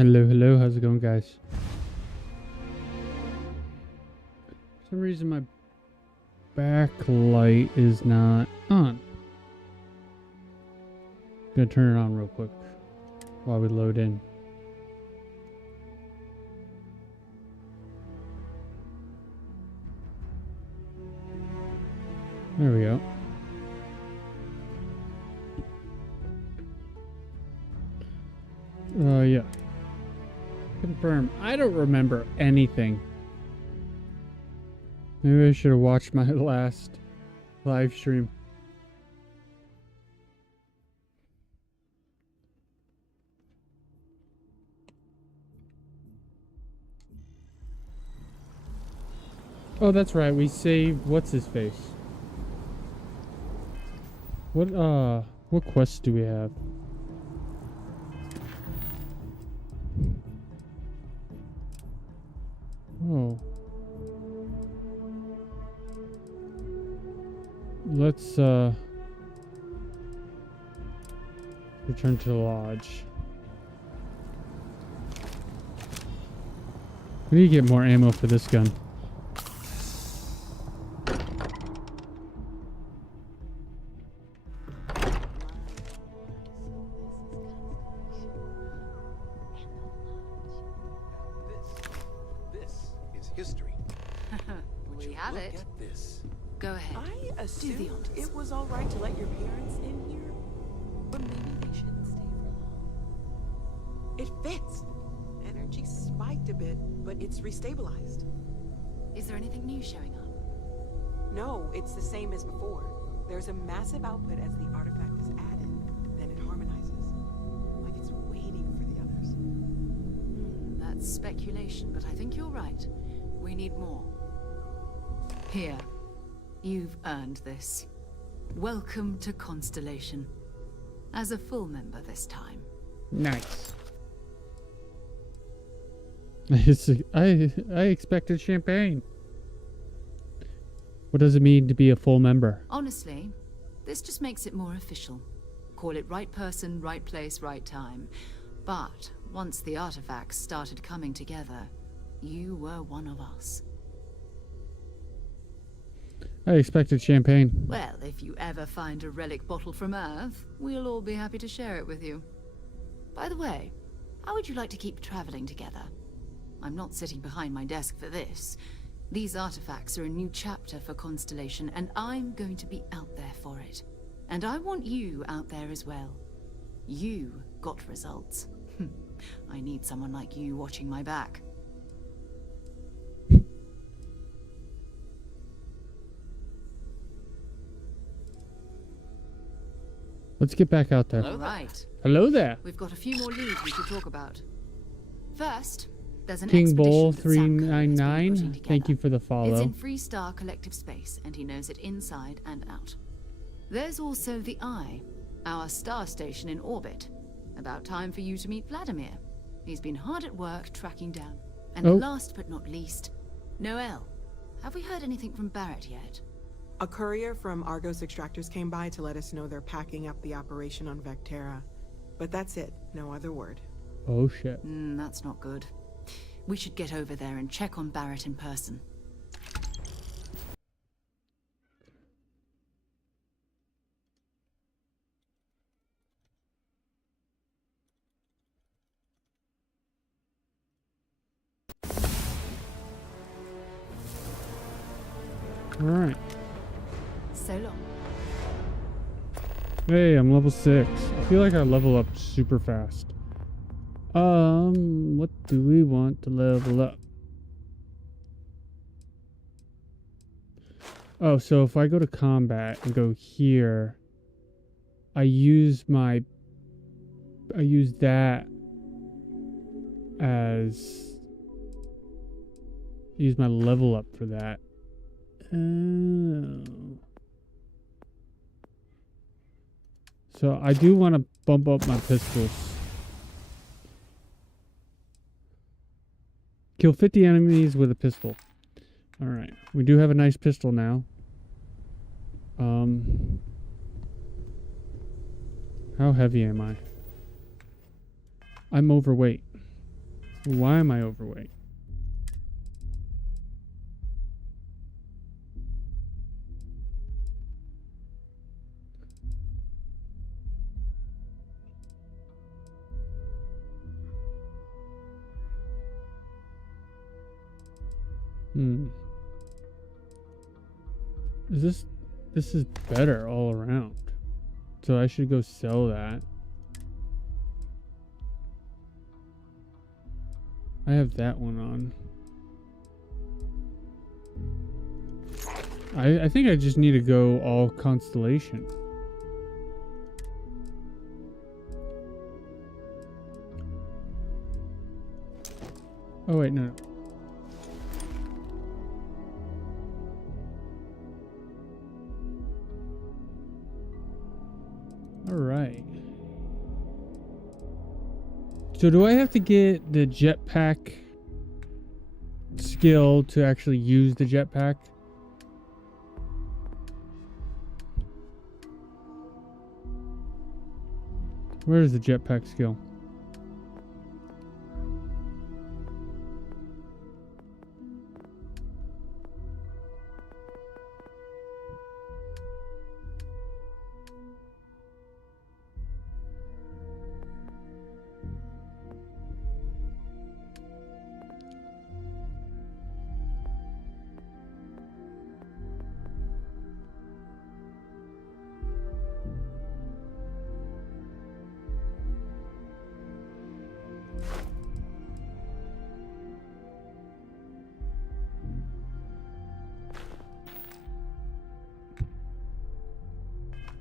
Hello, hello, how's it going, guys? For some reason my backlight is not on. Gonna turn it on real quick while we load in. There we go. Yeah. Confirm. I don't remember anything. Maybe I should have watched my last live stream. Oh, that's right. We saved what's his face. What quests do we have? Oh. Let's return to the lodge. We need to get more ammo for this gun. This is history. We have Look it. at this. Go ahead. I Do assumed the honors. it was all right to let your parents in here, but maybe they shouldn't stay for long. It fits. Energy spiked a bit, but it's restabilized. Is there anything new showing up? No, it's the same as before. There's a massive output as the artifact is added, then it harmonizes. Like it's waiting for the others. That's speculation, but I think you're right. We need more. Here. You've earned this. Welcome to Constellation. As a full member this time. Nice. I expected champagne. What does it mean to be a full member? Honestly, this just makes it more official. Call it right person, right place, right time. But once the artifacts started coming together, you were one of us. I expected champagne. Well, if you ever find a relic bottle from Earth, we'll all be happy to share it with you. By the way, how would you like to keep traveling together? I'm not sitting behind my desk for this. These artifacts are a new chapter for Constellation, and I'm going to be out there for it. And I want you out there as well. You got results. I need someone like you watching my back. Let's get back out there. All right. Hello there. We've got a few more leads we should talk about. First, there's an King Bull expedition that Sam Coe has been 399. putting Thank you together. for the It's follow. in Freestar Collective Space, and he knows it inside and out. There's also the Eye, our star station in orbit. About time for you to meet Vladimir. He's been hard at work tracking down. And Oh. last but not least, Noel. Have we heard anything from Barrett yet? A courier from Argos Extractors came by to let us know they're packing up the operation on Vectera. But that's it, no other word. Oh shit. That's not good. We should get over there and check on Barrett in person. Alright. So long. Hey, I'm level 6. I feel like I level up super fast. What do we want to level up? Oh, so if I go to combat and go here, I use that as use my level up for that. Oh. So I do want to bump up my pistols. Kill 50 enemies with a pistol. Alright. We do have a nice pistol now. How heavy am I? I'm overweight. Why am I overweight? This is better all around. So I should go sell that. I have that one on. I think I just need to go all Constellation. Oh wait, no. All right. So do I have to get the jetpack skill to actually use the jetpack? Where is the jetpack skill?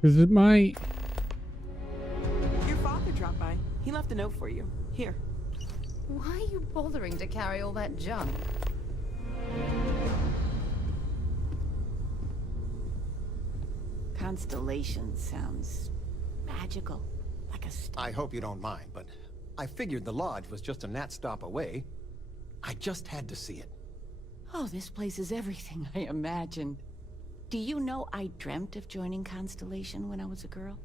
Because it might... Your father dropped by. He left a note for you. Here. Why are you bothering to carry all that junk? Constellation sounds magical, like a I hope you don't mind, but I figured the lodge was just a gnat stop away. I just had to see it. Oh, this place is everything I imagined. Do you know I dreamt of joining Constellation when I was a girl?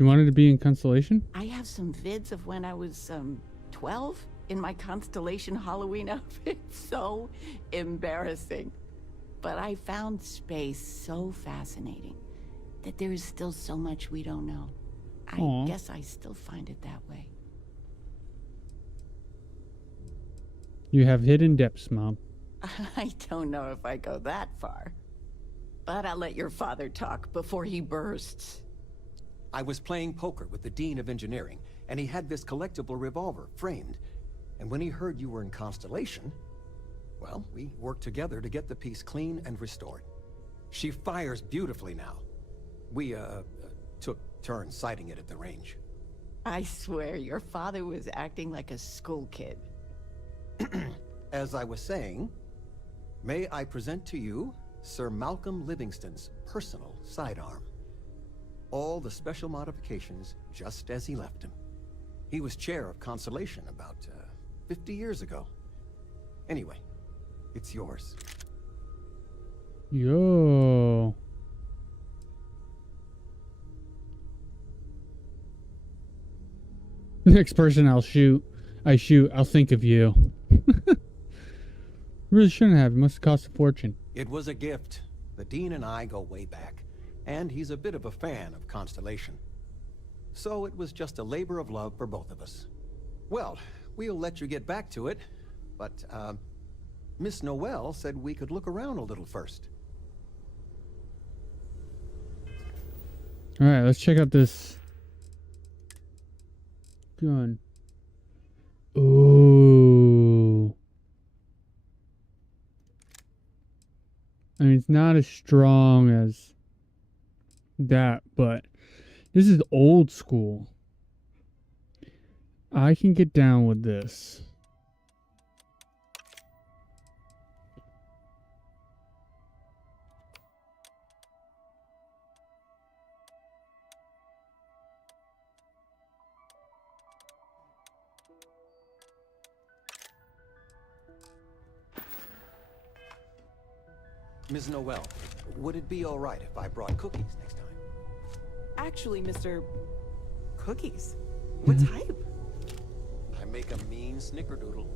You wanted to be in Constellation? I have some vids of when I was 12 in my Constellation Halloween outfit. So embarrassing. But I found space so fascinating that there is still so much we don't know. I guess I still find it that way. You have hidden depths, Mom. I don't know if I go that far. But I'll let your father talk before he bursts. I was playing poker with the Dean of Engineering, and he had this collectible revolver framed. And when he heard you were in Constellation, well, we worked together to get the piece clean and restored. She fires beautifully now. We, took turns sighting it at the range. I swear, your father was acting like a school kid. As I was saying, may I present to you Sir Malcolm Livingston's personal sidearm. All the special modifications just as he left him. He was chair of Constellation about 50 years ago. Anyway, it's yours. Yo. Next person I shoot, I'll think of you. Really shouldn't have. It must have cost a fortune. It was a gift. The Dean and I go way back, and he's a bit of a fan of Constellation. So it was just a labor of love for both of us. Well, we'll let you get back to it, but, Miss Noel said we could look around a little first. Alright, let's check out this gun. Ooh. I mean, it's not as strong as that, but this is old school. I can get down with this. Ms. Noel, would it be all right if I brought cookies next time? Actually, Mr. Cookies, what type? I make a mean snickerdoodle.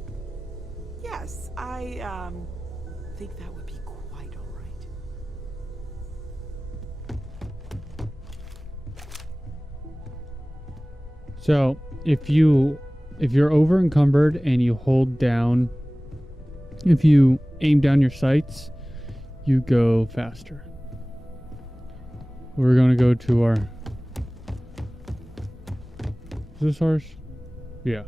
Yes, I think that would be quite all right. So if you're over encumbered and you hold down, if you aim down your sights, you go faster. We're gonna go to our. Is this ours? Yeah.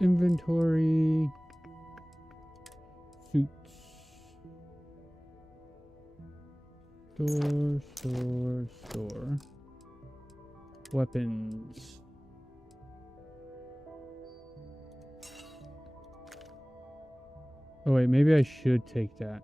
Inventory. Suits. Store. Weapons. Oh wait, maybe I should take that.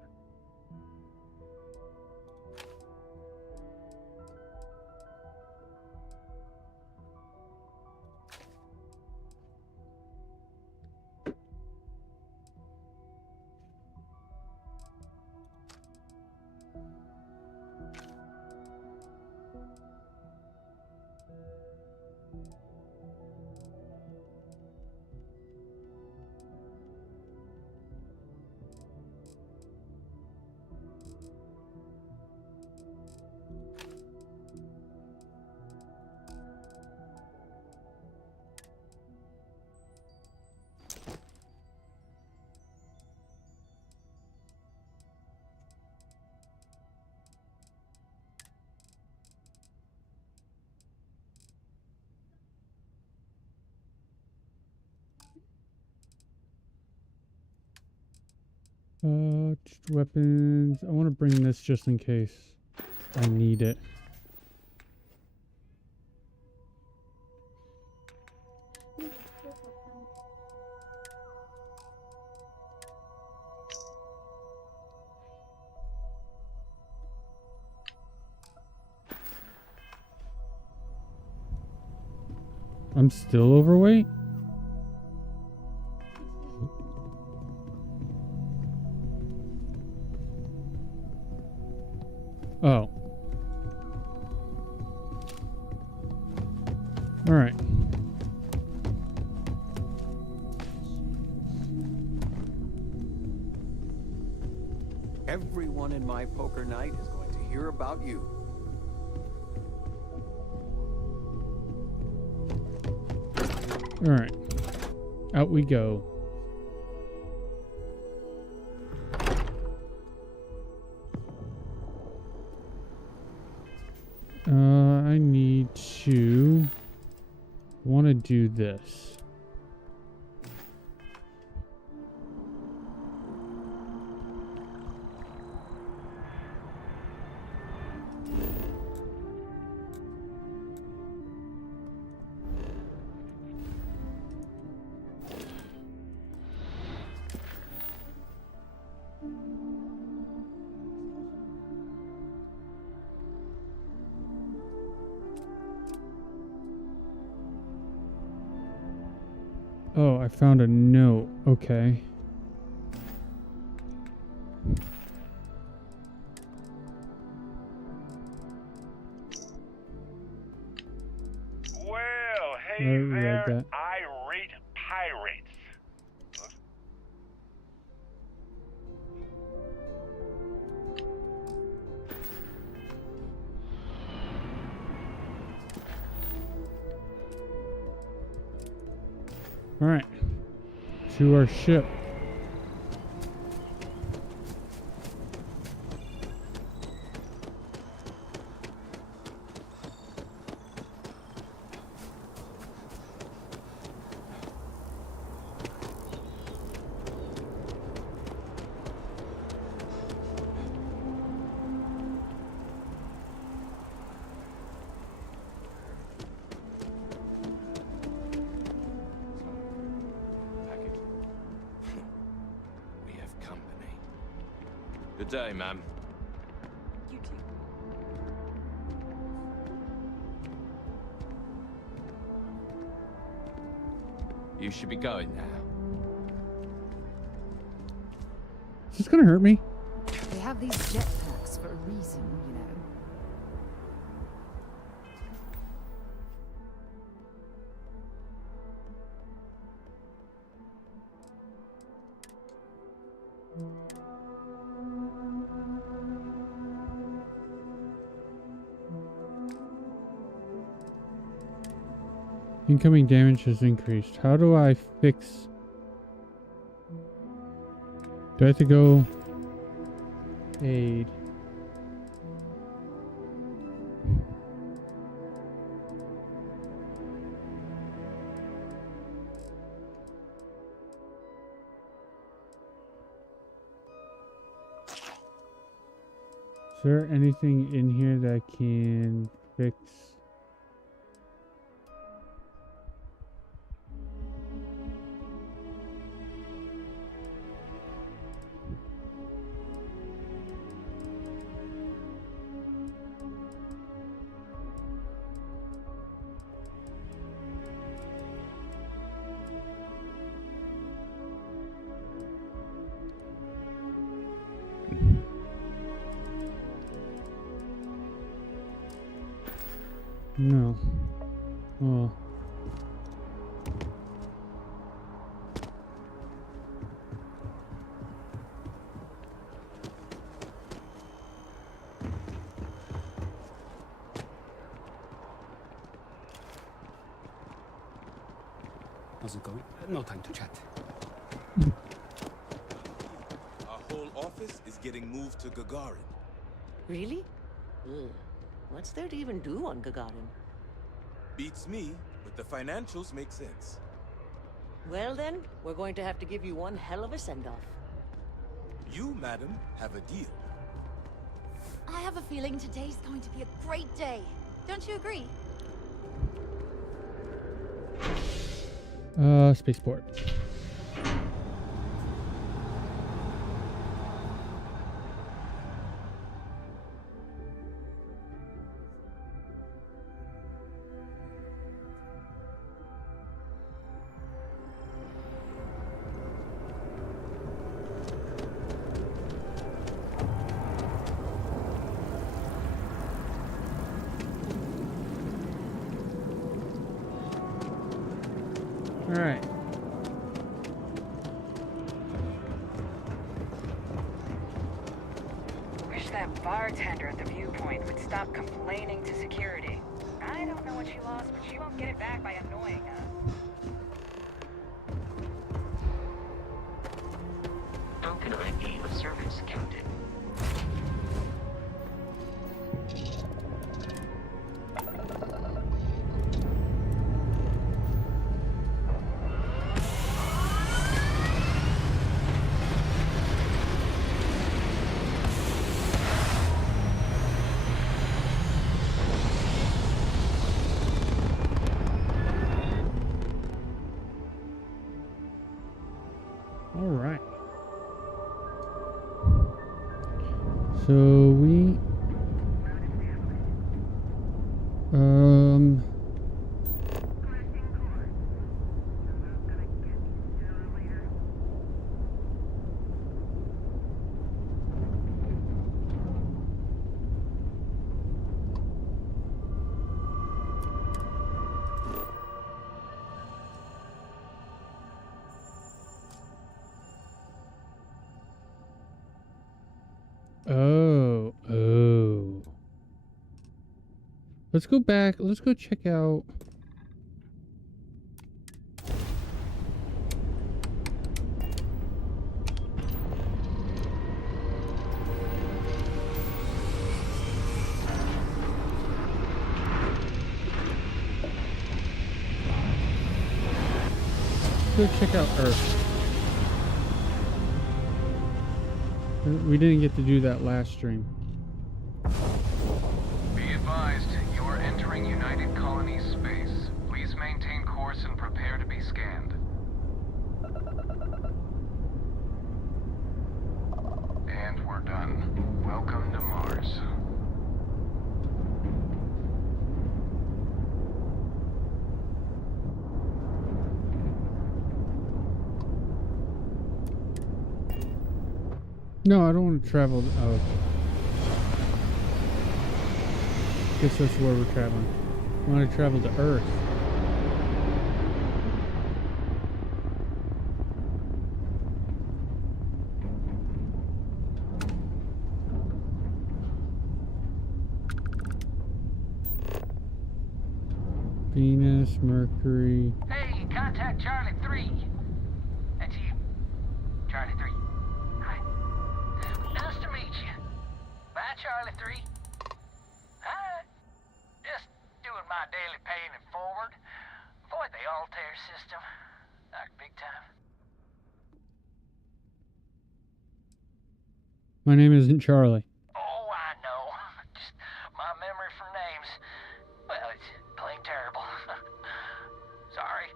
Weapons. I want to bring this just in case I need it. I'm still overweight? Oh. Alright. Everyone in my poker night is going to hear about you. Alright. Out we go. I need to want to do this. Oh, I found a note. Okay. Well, hey I read there, that. irate pirates. Alright. To our ship. We have company. Good day, ma'am. You too. You should be going now. Is this gonna hurt me? They have these jetpacks for a reason, you know. Incoming damage has increased. How do I fix... Do I have to go... Aid. Is there anything in here that can fix... No. Oh. How's it going? No time to chat. Our whole office is getting moved to Gagarin. Really? Ugh. What's there to even do on Gagarin? Beats me, but the financials make sense. Well then, we're going to have to give you one hell of a send-off. You, madam, have a deal. I have a feeling today's going to be a great day. Don't you agree? Spaceport. All right. Wish that bartender at the viewpoint would stop complaining to security. I don't know what she lost, but she won't get it back by annoying us. How can I be of service, Captain? All right. So we Oh. Let's go back. Let's go check out. Let's go check out Earth. We didn't get to do that last stream. Be advised, you're entering United Colonies space. Please maintain course and prepare to be scanned. And we're done. Welcome to Mars. No, I don't want to travel. Oh. Guess that's where we're traveling. I want to travel to Earth. Venus, Mercury. Hey, contact Charlie 3. That's you. Charlie 3. Hi. Nice to meet you. Bye, Charlie 3. Hi. Just doing my daily paying it forward. Avoid the Altair system. Like big time. My name isn't Charlie. Oh, I know. Just my memory from names. Well, it's plain terrible. Sorry.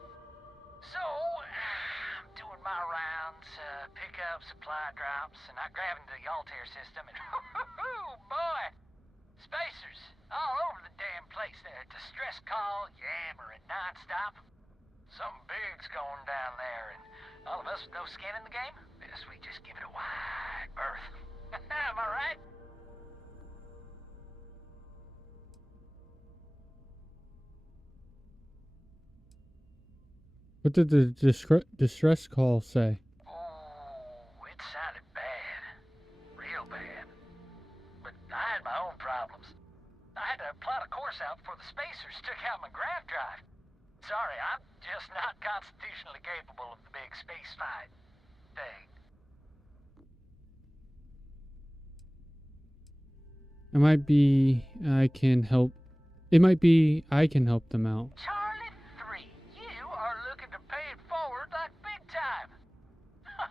So, I'm doing my rounds, pick up supply drops, and I grab into the Altair system, and boy, spacers all over the damn place. There, distress call, yammering nonstop. Something big's going down there, and all of us with no skin in the game, best we just give it a wide berth. Am I right? What did the distress call say? Oh, it sounded bad. Real bad. But I had my own problems. I had to plot a course out before the spacers took out my grav drive. Sorry, I'm just not constitutionally capable of the big space fight thing. It might be I can help. It might be I can help them out. Charlie 3, you are looking to pay it forward like big time.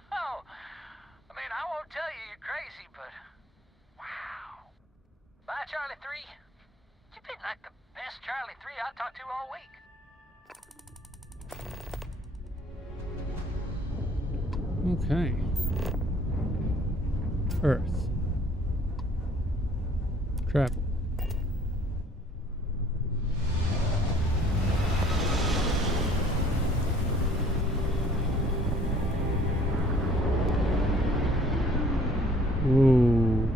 Oh, I mean, I won't tell you you're crazy, but wow. Bye, Charlie 3. You've been like the best Charlie 3 I talked to all week. Okay. Earth. Travel. Whoa.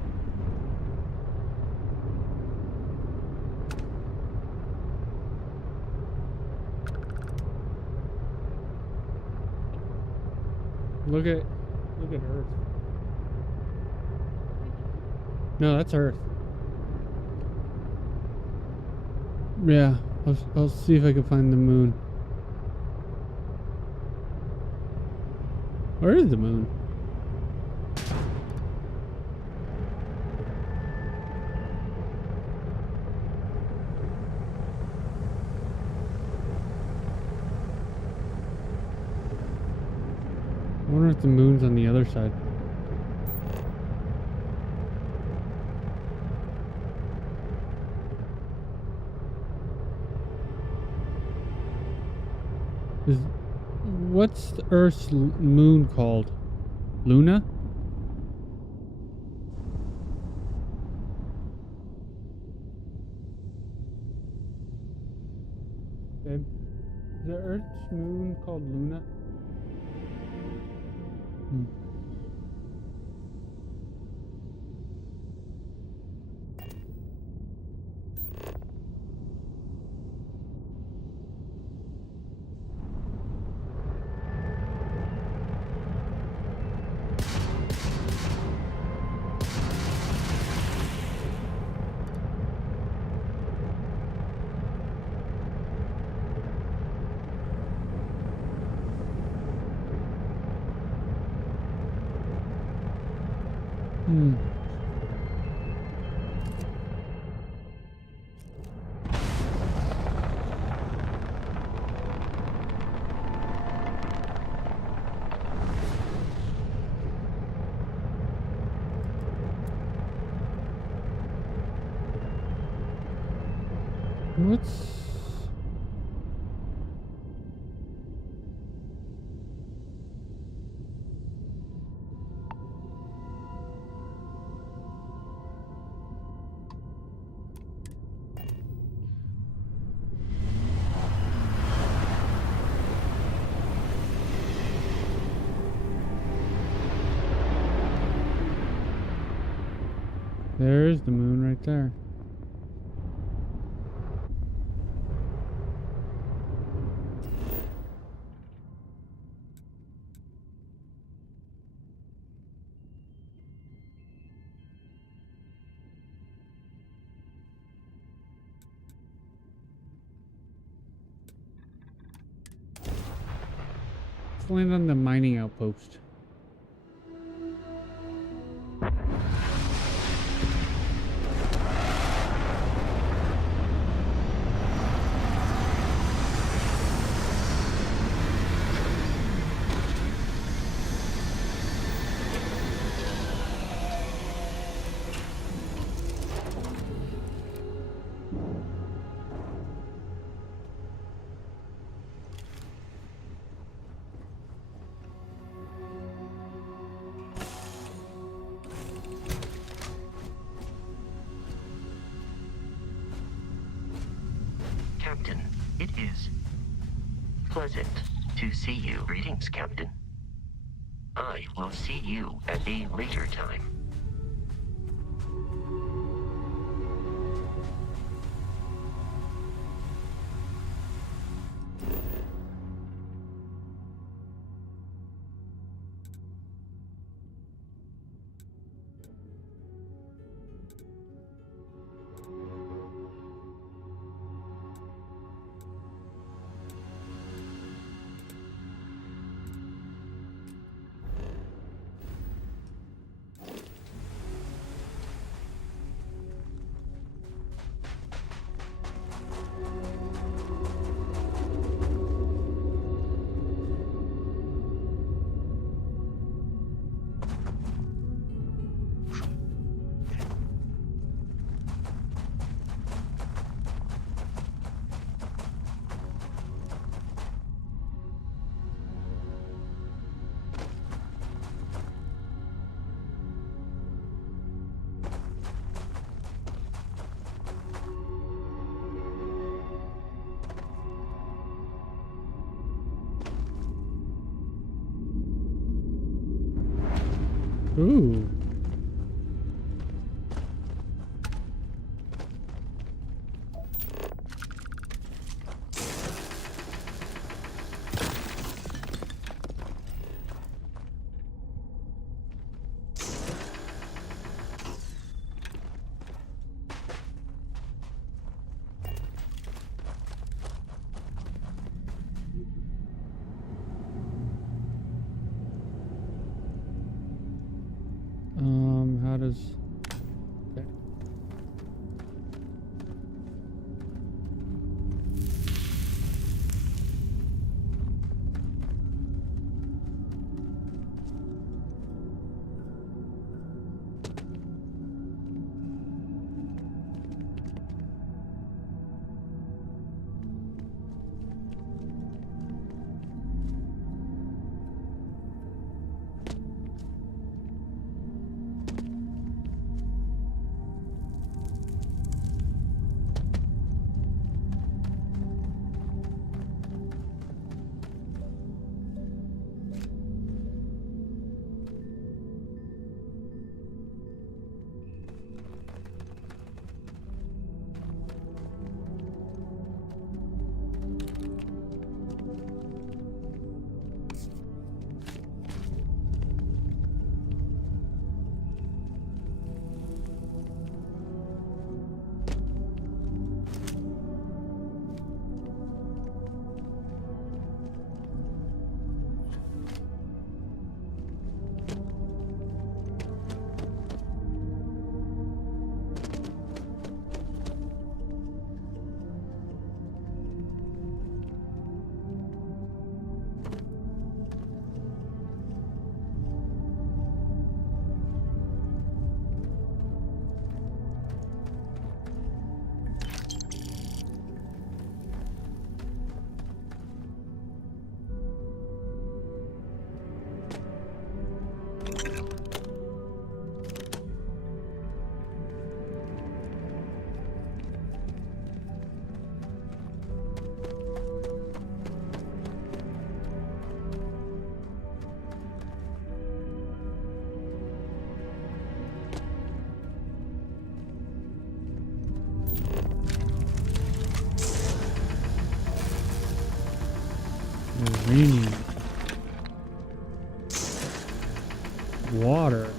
Look at Earth. No, that's Earth. Yeah, I'll see if I can find the moon. Where is the moon? I wonder if the moon's on the other side. What's the Earth's moon called? Luna? Babe, is the Earth's moon called Luna? What's... There's the moon right there. Let's land on the mining outpost. Captain, it is pleasant to see you. Greetings, Captain. I will see you at a later time. Ooh. How does... Okay. It's raining. Water.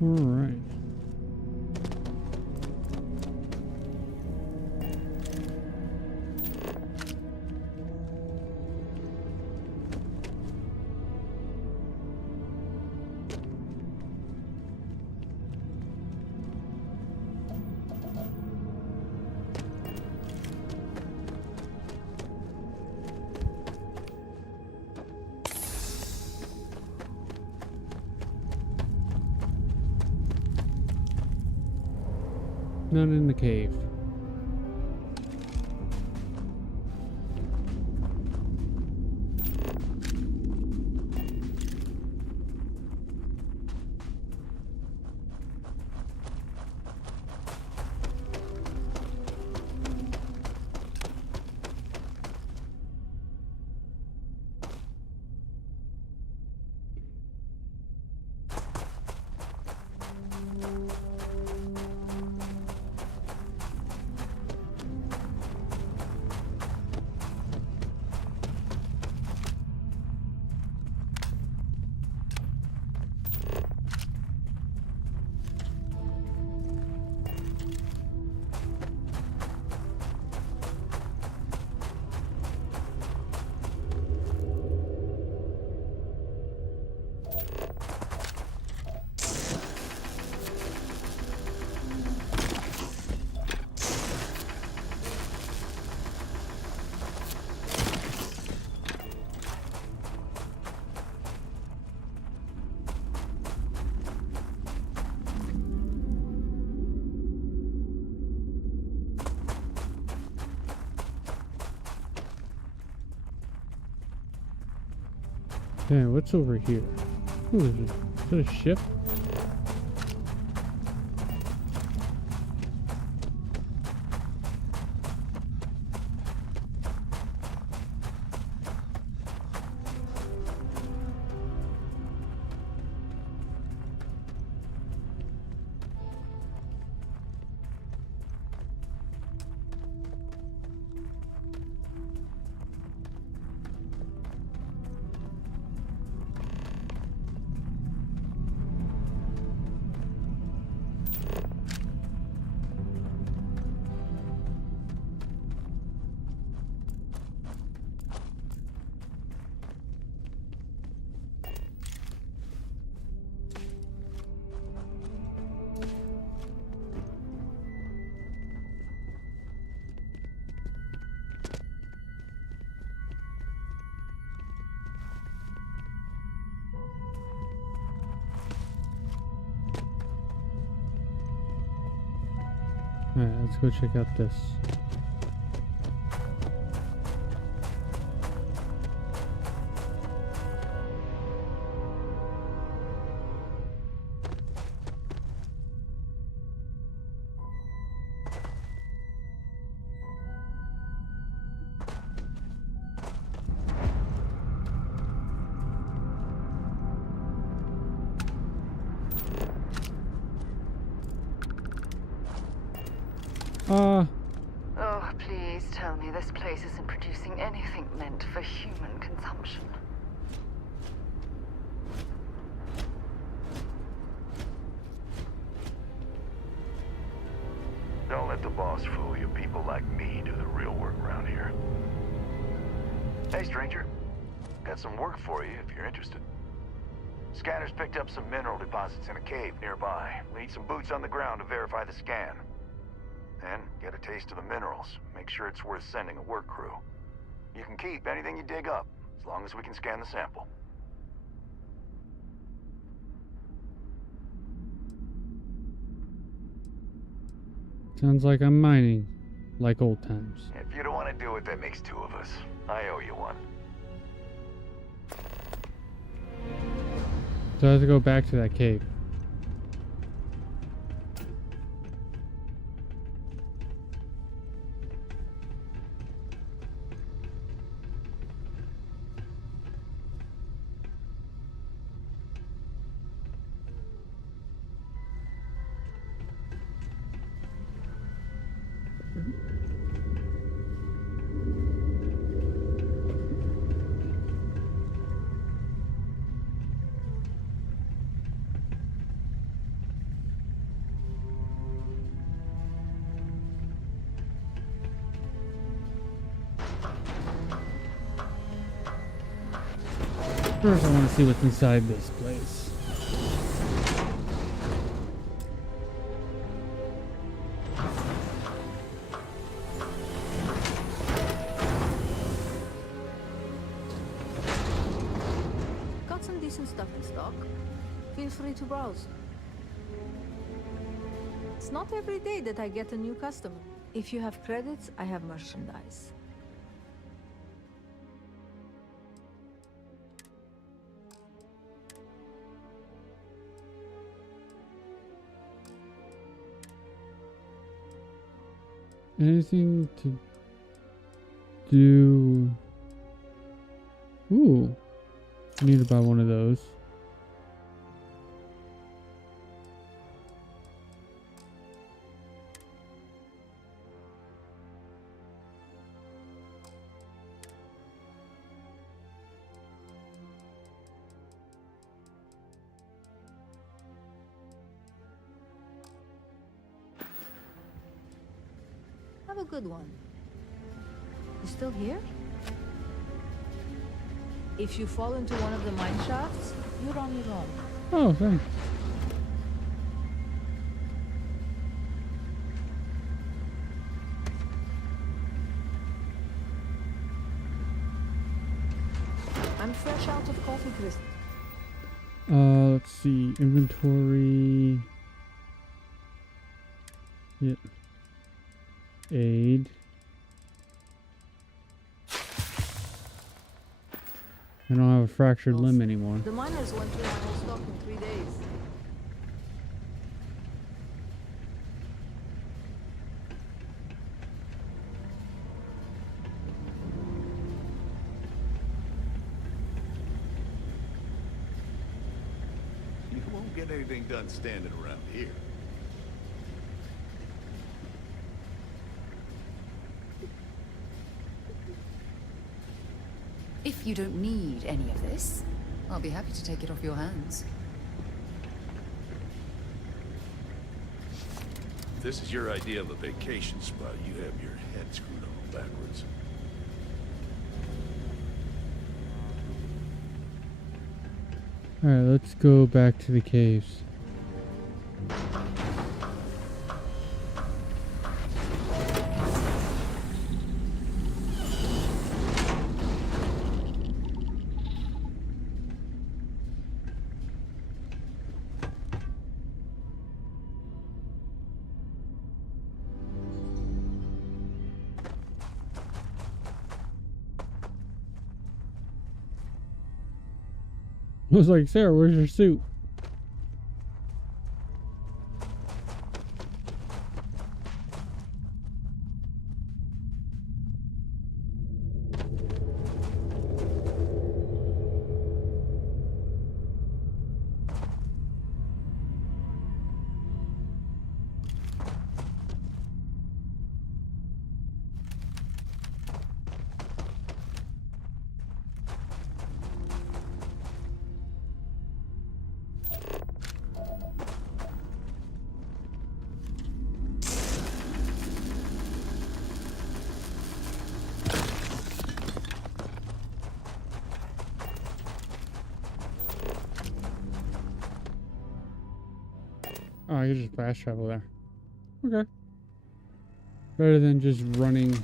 All right. Not in the cave. Yeah, what's over here? Ooh, is that a ship? Alright, let's go check out this. Oh, please tell me this place isn't producing anything meant for human consumption. Don't let the boss fool you. People like me do the real work around here. Hey, stranger. Got some work for you if you're interested. Scanners picked up some mineral deposits in a cave nearby. We need some boots on the ground to verify the scan. And get a taste of the minerals. Make sure it's worth sending a work crew. You can keep anything you dig up, as long as we can scan the sample. Sounds like I'm mining, like old times. If you don't want to do it, that makes two of us. I owe you one. So I have to go back to that cave. First, I want to see what's inside this place. Got some decent stuff in stock. Feel free to browse. It's not every day that I get a new customer. If you have credits, I have merchandise. Anything to do? Ooh, I need to buy one of those. Have a good one. You still here? If you fall into one of the mine shafts, you're on your own. Oh, thanks. I'm fresh out of coffee crystal. Let's see. Inventory. Yeah. Aid. I don't have a fractured limb anymore. The miners went through my whole stock in 3 days. You won't get anything done standing around here. If you don't need any of this, I'll be happy to take it off your hands. If this is your idea of a vacation spot, you have your head screwed on backwards. Alright, let's go back to the caves. I was like, Sarah, where's your suit? Oh, I can just fast travel there. Okay. Better than just running.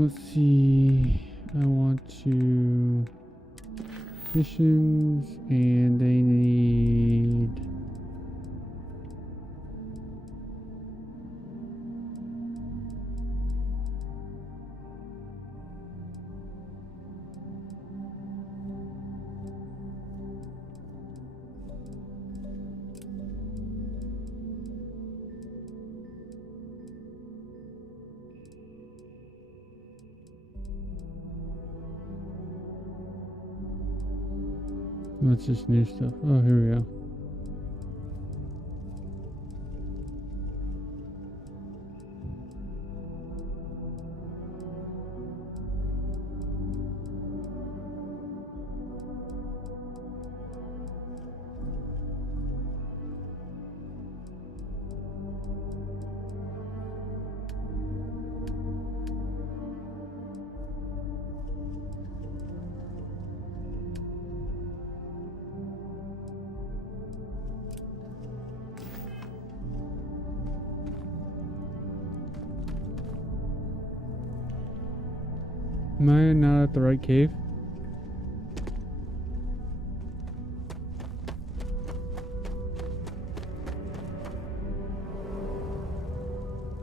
Let's see. I want to missions, and I need what's this new stuff? Oh, here we go. Am I not at the right cave?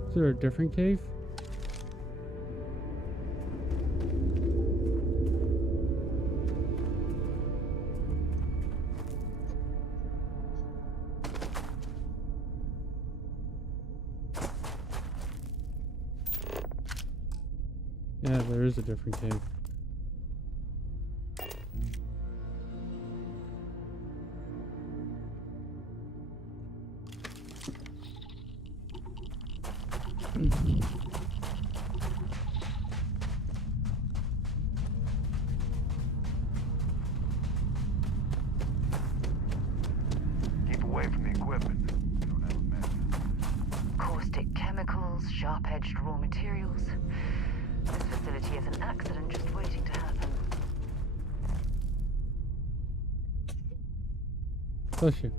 Is there a different cave? Yeah, there is a different cave. Keep away from the equipment. You don't have a map. Caustic chemicals, sharp-edged raw materials. This facility is an accident just waiting to happen. Bless you.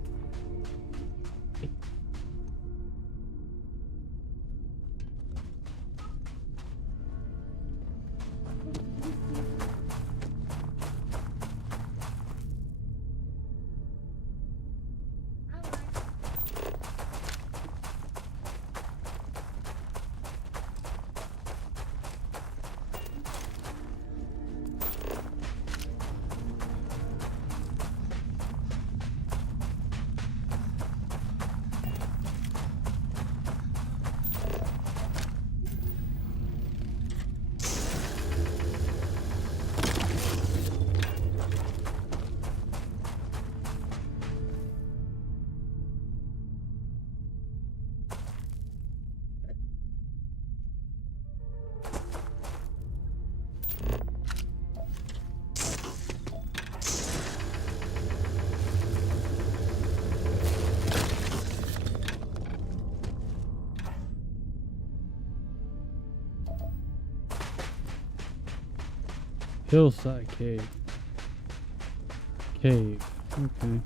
Hillside cave. Cave. Okay.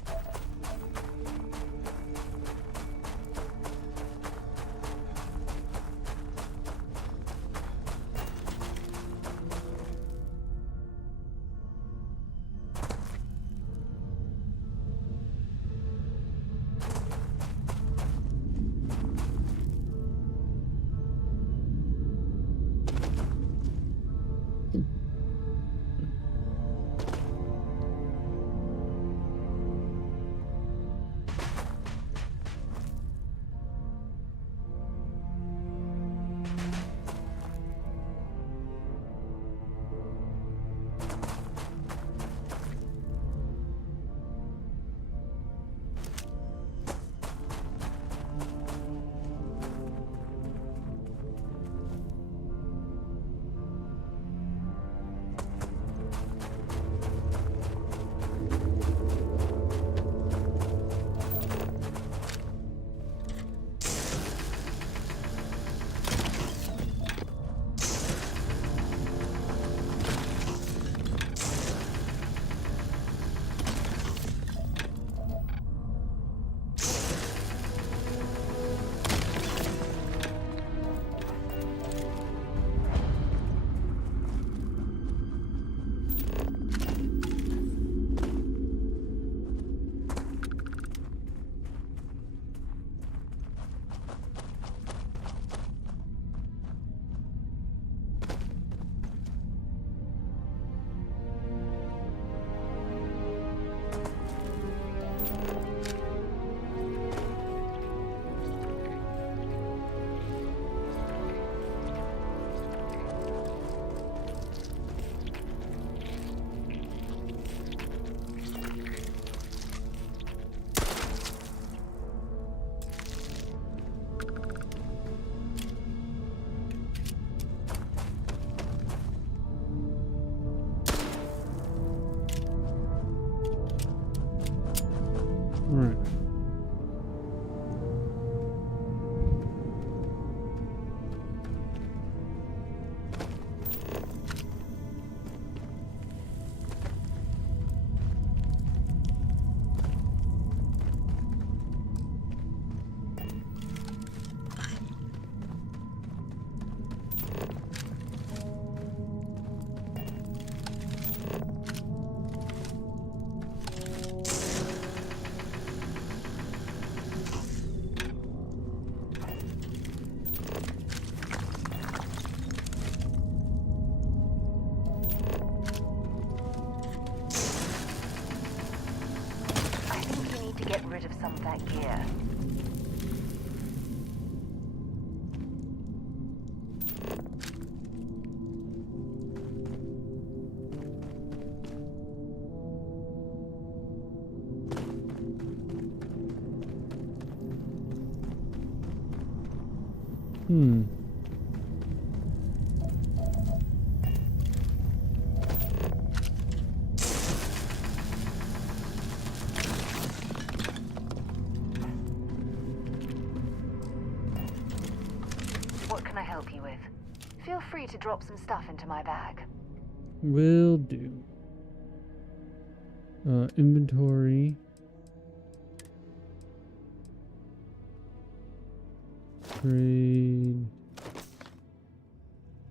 Alright. Get rid of some of that gear. What can I help you with? Feel free to drop some stuff into my bag. Will do. Inventory. Trade.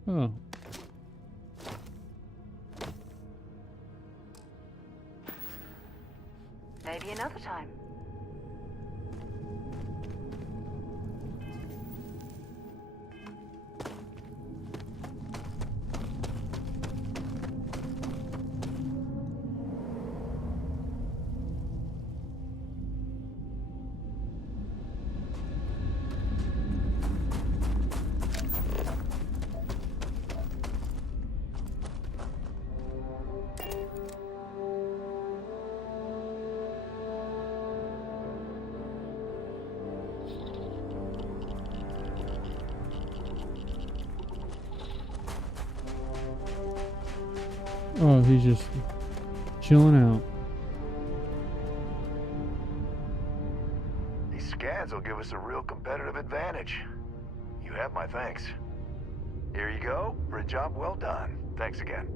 Oh. Maybe another time. Oh, he's just chilling out. These scans will give us a real competitive advantage. You have my thanks. Here you go for a job well done. Thanks again.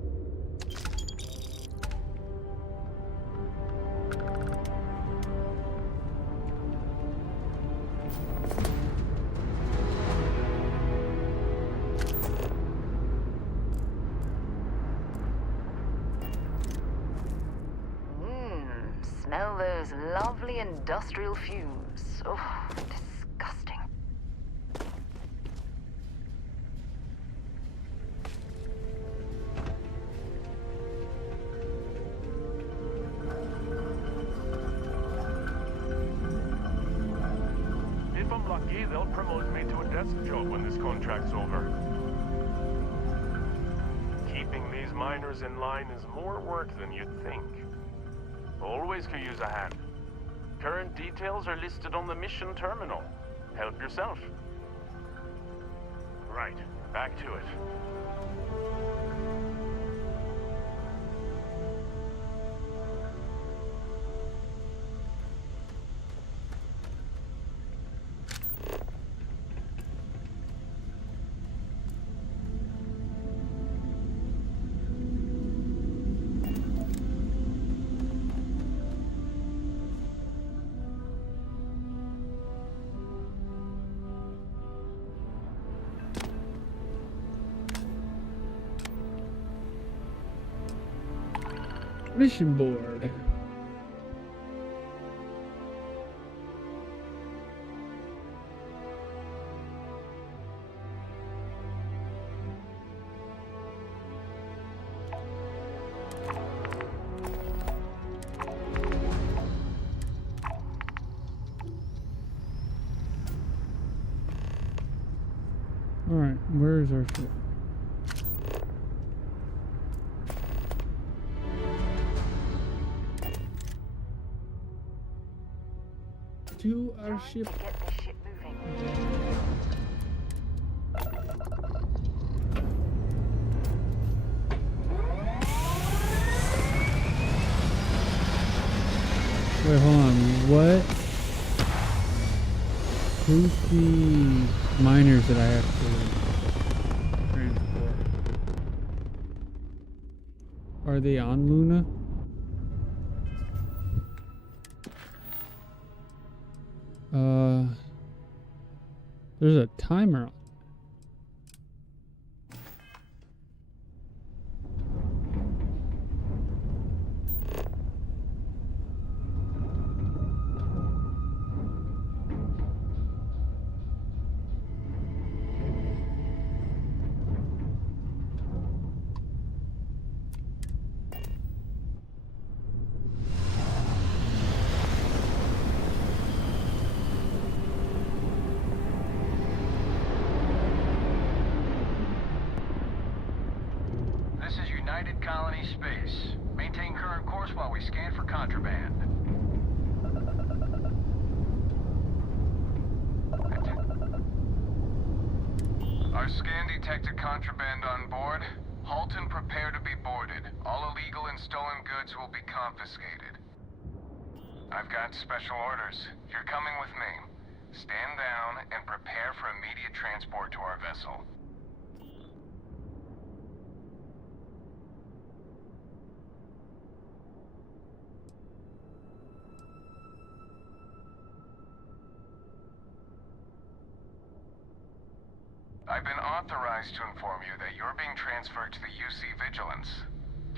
Smell those lovely industrial fumes. Oh, disgusting. If I'm lucky, they'll promote me to a desk job when this contract's over. Keeping these miners in line is more work than you'd think. Always could use a hand. Current details are listed on the mission terminal. Help yourself. Right, back to it. Mission board. All right, where's our ship? To our ship. Get this ship moving. Wait, hold on. What? Who's the miners that I have to transport? Are they on Luna? There's a timer on. Colony space. Maintain current course while we scan for contraband. Our scan detected contraband on board. Halt and prepare to be boarded. All illegal and stolen goods will be confiscated. I've got special orders. You're coming with me. Stand down and prepare for immediate transport to our vessel. I've been authorized to inform you that you're being transferred to the UC Vigilance.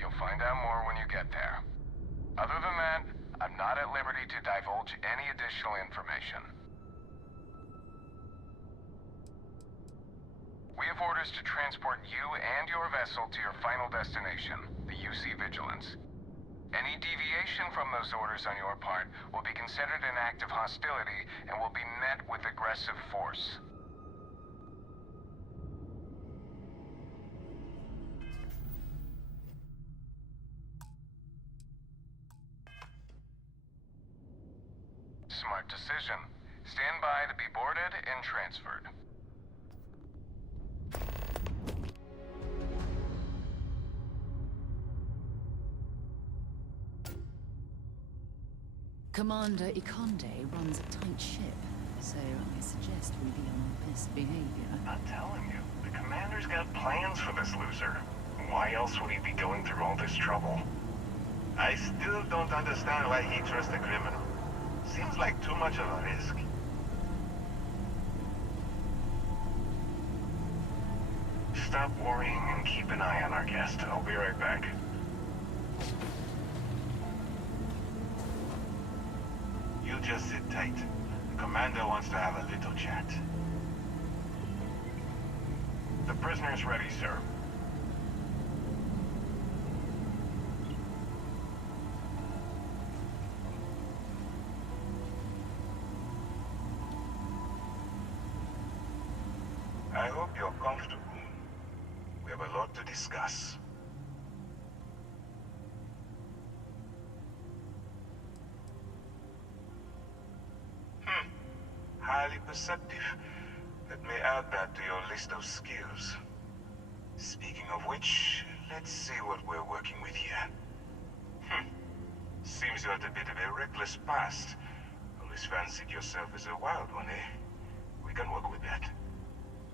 You'll find out more when you get there. Other than that, I'm not at liberty to divulge any additional information. We have orders to transport you and your vessel to your final destination, the UC Vigilance. Any deviation from those orders on your part will be considered an act of hostility and will be met with aggressive force. Smart decision. Stand by to be boarded and transferred. Commander Ikonde runs a tight ship, so I suggest we be on our best behavior. I'm telling you, the commander's got plans for this loser. Why why else would he be going through all this trouble? I still don't understand why he trusts a criminal. Seems like too much of a risk. Stop worrying and keep an eye on our guest. I'll be right back. You just sit tight. The commander wants to have a little chat. The prisoner's ready, sir. I hope you're comfortable. We have a lot to discuss. Highly perceptive. Let me add that to your list of skills. Speaking of which, let's see what we're working with here. Seems you had a bit of a reckless past. Always fancied yourself as a wild one, eh? We can work with that.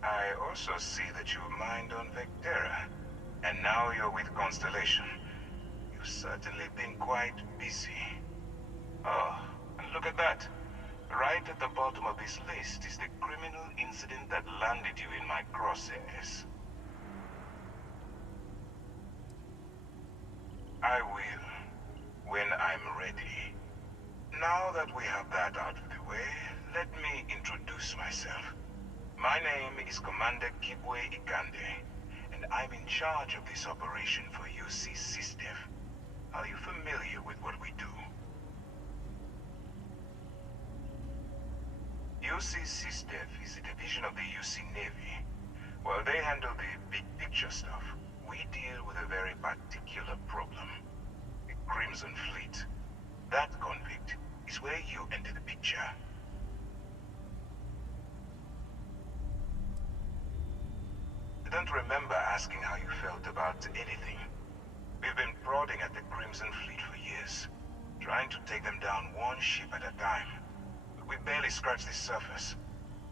I also see that you mined on Vectera, and now you're with Constellation. You've certainly been quite busy. Oh, and look at that. Right at the bottom of this list is the criminal incident that landed you in my crosshairs. I will, when I'm ready. Now that we have that out of the way, let me introduce myself. My name is Commander Kibwe Ikande, and I'm in charge of this operation for UC SysDev. Are you familiar with what we do? UC SysDev is a division of the UC Navy. While they handle the big picture stuff, we deal with a very particular problem. The Crimson Fleet. That convict is where you enter the picture. I don't remember asking how you felt about anything. We've been prodding at the Crimson Fleet for years, trying to take them down one ship at a time. But we barely scratched the surface.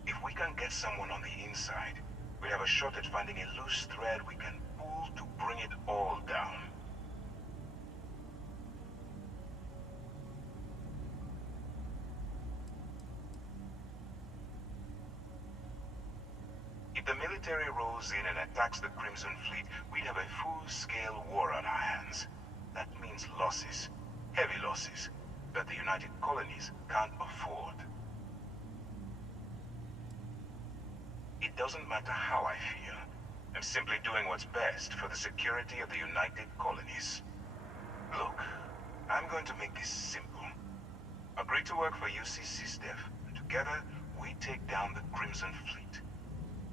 If we can get someone on the inside, we have a shot at finding a loose thread we can pull to bring it all down. If the military rolls in and attacks the Crimson Fleet, we'd have a full-scale war on our hands. That means losses, heavy losses, that the United Colonies can't afford. It doesn't matter how I feel. I'm simply doing what's best for the security of the United Colonies. Look, I'm going to make this simple. Agree to work for UC SysDev, and together we take down the Crimson Fleet.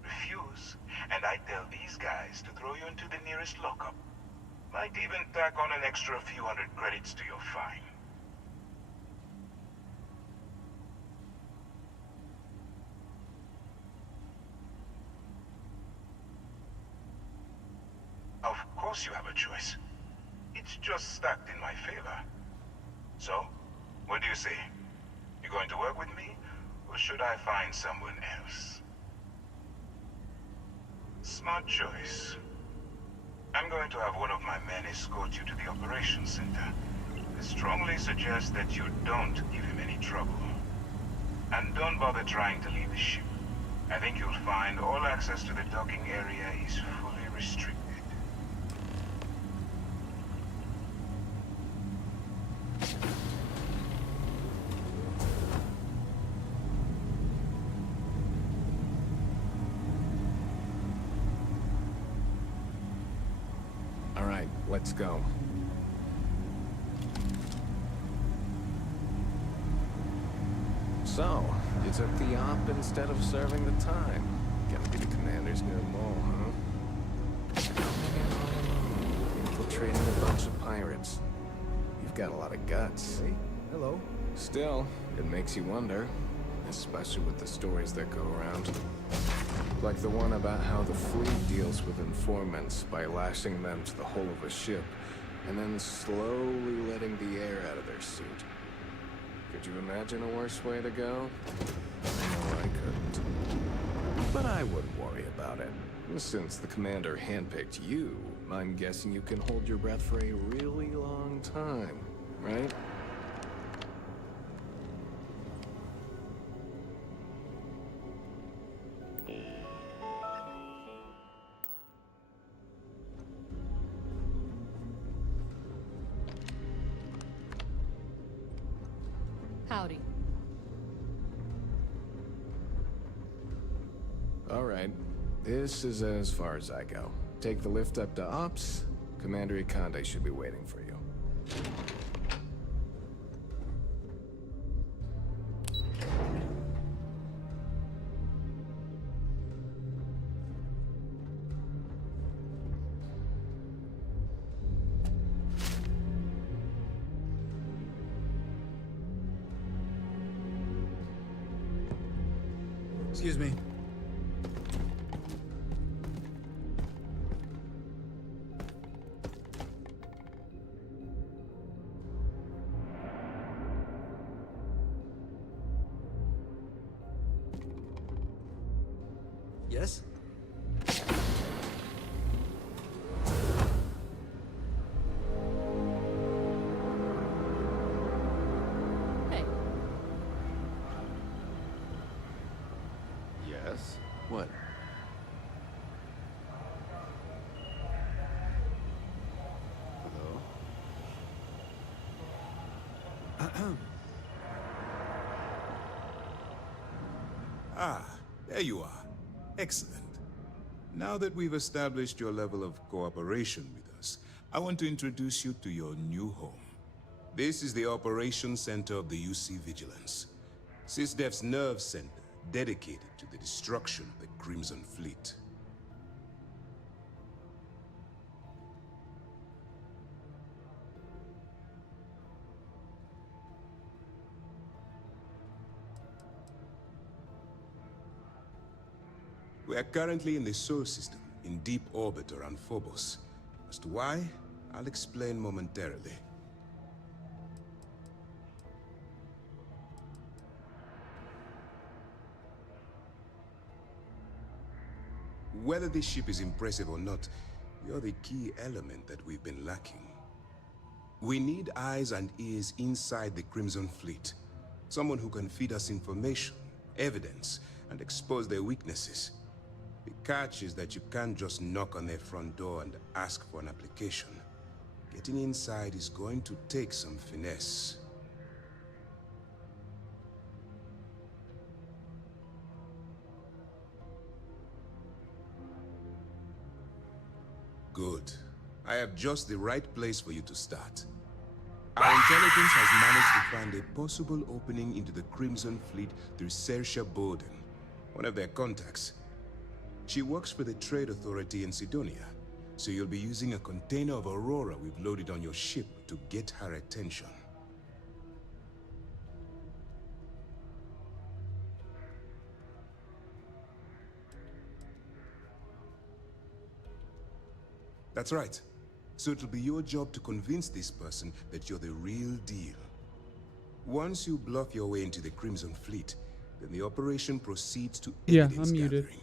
Refuse, and I tell these guys to throw you into the nearest lockup. Might even tack on an extra few hundred credits to your fine. Of course you have a choice. It's just stacked in my favor. So, what do you say? You going to work with me, or should I find someone else? Smart choice. I'm going to have one of my men escort you to the operations center. I strongly suggest that you don't give him any trouble. And don't bother trying to leave the ship. I think you'll find all access to the docking area is fully restricted. Let's go. So, you took the op instead of serving the time. Gotta be the commander's new mole, huh? Infiltrating a bunch of pirates. You've got a lot of guts. Hey, hello. Still, it makes you wonder, especially with the stories that go around. Like the one about how the fleet deals with informants by lashing them to the hull of a ship, and then slowly letting the air out of their suit. Could you imagine a worse way to go? No, I couldn't. But I wouldn't worry about it, since the commander handpicked you I'm guessing you can hold your breath for a really long time, right? Howdy. All right. This is as far as I go. Take the lift up to Ops. Commander Ikande should be waiting for you. Excuse me. Yes? Hey. Yes? What? Hello? Ah, there you are. Excellent. Now that we've established your level of cooperation with us, I want to introduce you to your new home. This is the Operations Center of the UC Vigilance, SysDef's nerve center dedicated to the destruction of the Crimson Fleet. We are currently in the Sol system, in deep orbit around Phobos. As to why, I'll explain momentarily. Whether this ship is impressive or not, you're the key element that we've been lacking. We need eyes and ears inside the Crimson Fleet. Someone who can feed us information, evidence, and expose their weaknesses. The catch is that you can't just knock on their front door and ask for an application. Getting inside is going to take some finesse. Good. I have just the right place for you to start. Our intelligence has managed to find a possible opening into the Crimson Fleet through Saoirse Bowden, one of their contacts. She works for the Trade Authority in Sidonia, so you'll be using a container of Aurora we've loaded on your ship to get her attention. That's right. So it'll be your job to convince this person that you're the real deal. Once you bluff your way into the Crimson Fleet, then the operation proceeds to evidence gathering.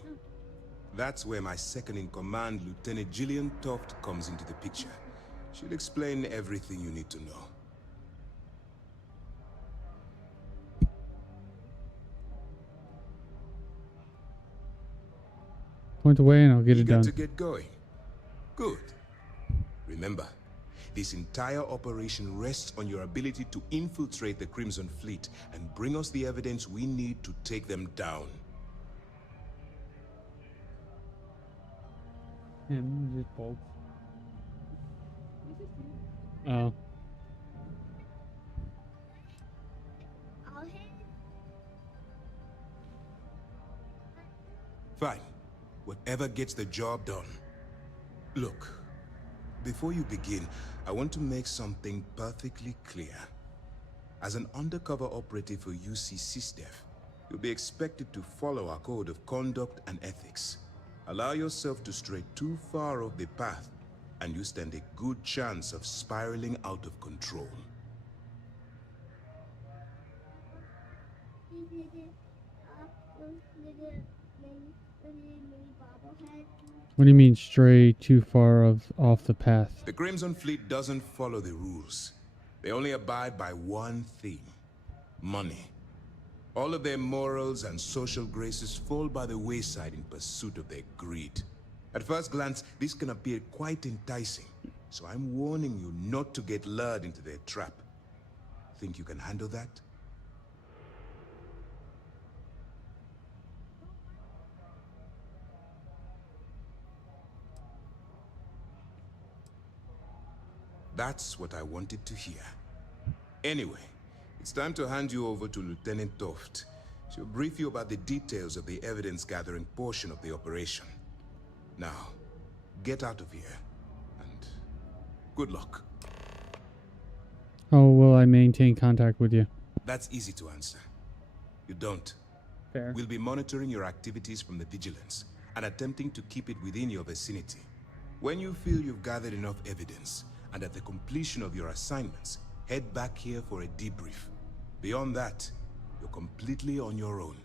That's where my second-in-command, Lieutenant Gillian Toft, comes into the picture. She'll explain everything you need to know. Point away and I'll get it Eager done. to get going? Good. Remember, this entire operation rests on your ability to infiltrate the Crimson Fleet and bring us the evidence we need to take them down. Oh. Fine. Whatever gets the job done. Look, before you begin, I want to make something perfectly clear. As an undercover operative for UC SysDef, you'll be expected to follow our code of conduct and ethics. Allow yourself to stray too far off the path, and you stand a good chance of spiraling out of control. What do you mean stray too far off the path? The Crimson Fleet doesn't follow the rules. They only abide by one theme: money. All of their morals and social graces fall by the wayside in pursuit of their greed. At first glance, this can appear quite enticing, so I'm warning you not to get lured into their trap. Think you can handle that? That's what I wanted to hear. Anyway, it's time to hand you over to Lieutenant Toft. She'll brief you about the details of the evidence-gathering portion of the operation. Now, get out of here, and good luck. How will I maintain contact with you? That's easy to answer. You don't. Fair. We'll be monitoring your activities from the Vigilance, and attempting to keep it within your vicinity. When you feel you've gathered enough evidence, and at the completion of your assignments, head back here for a debrief. Beyond that, you're completely on your own.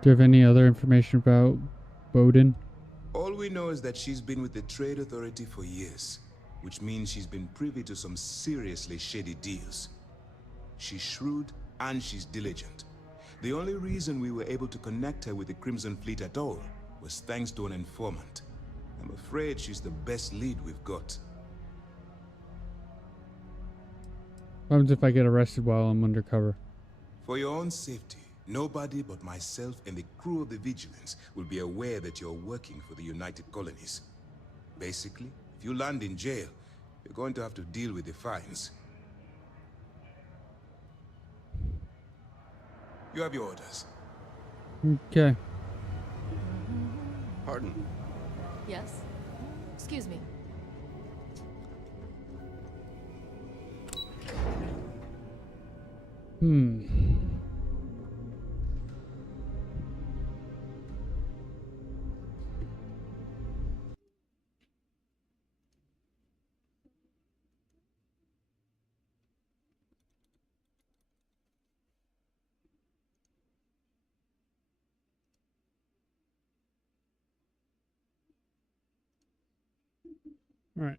Do you have any other information about Bowden? All we know is that she's been with the Trade Authority for years, which means she's been privy to some seriously shady deals. She's shrewd and she's diligent. The only reason we were able to connect her with the Crimson Fleet at all was thanks to an informant. I'm afraid she's the best lead we've got. What happens if I get arrested while I'm undercover? For your own safety, nobody but myself and the crew of the Vigilance will be aware that you're working for the United Colonies. Basically, if you land in jail, you're going to have to deal with the fines. You have your orders. Okay. Pardon? Yes? Excuse me. All right.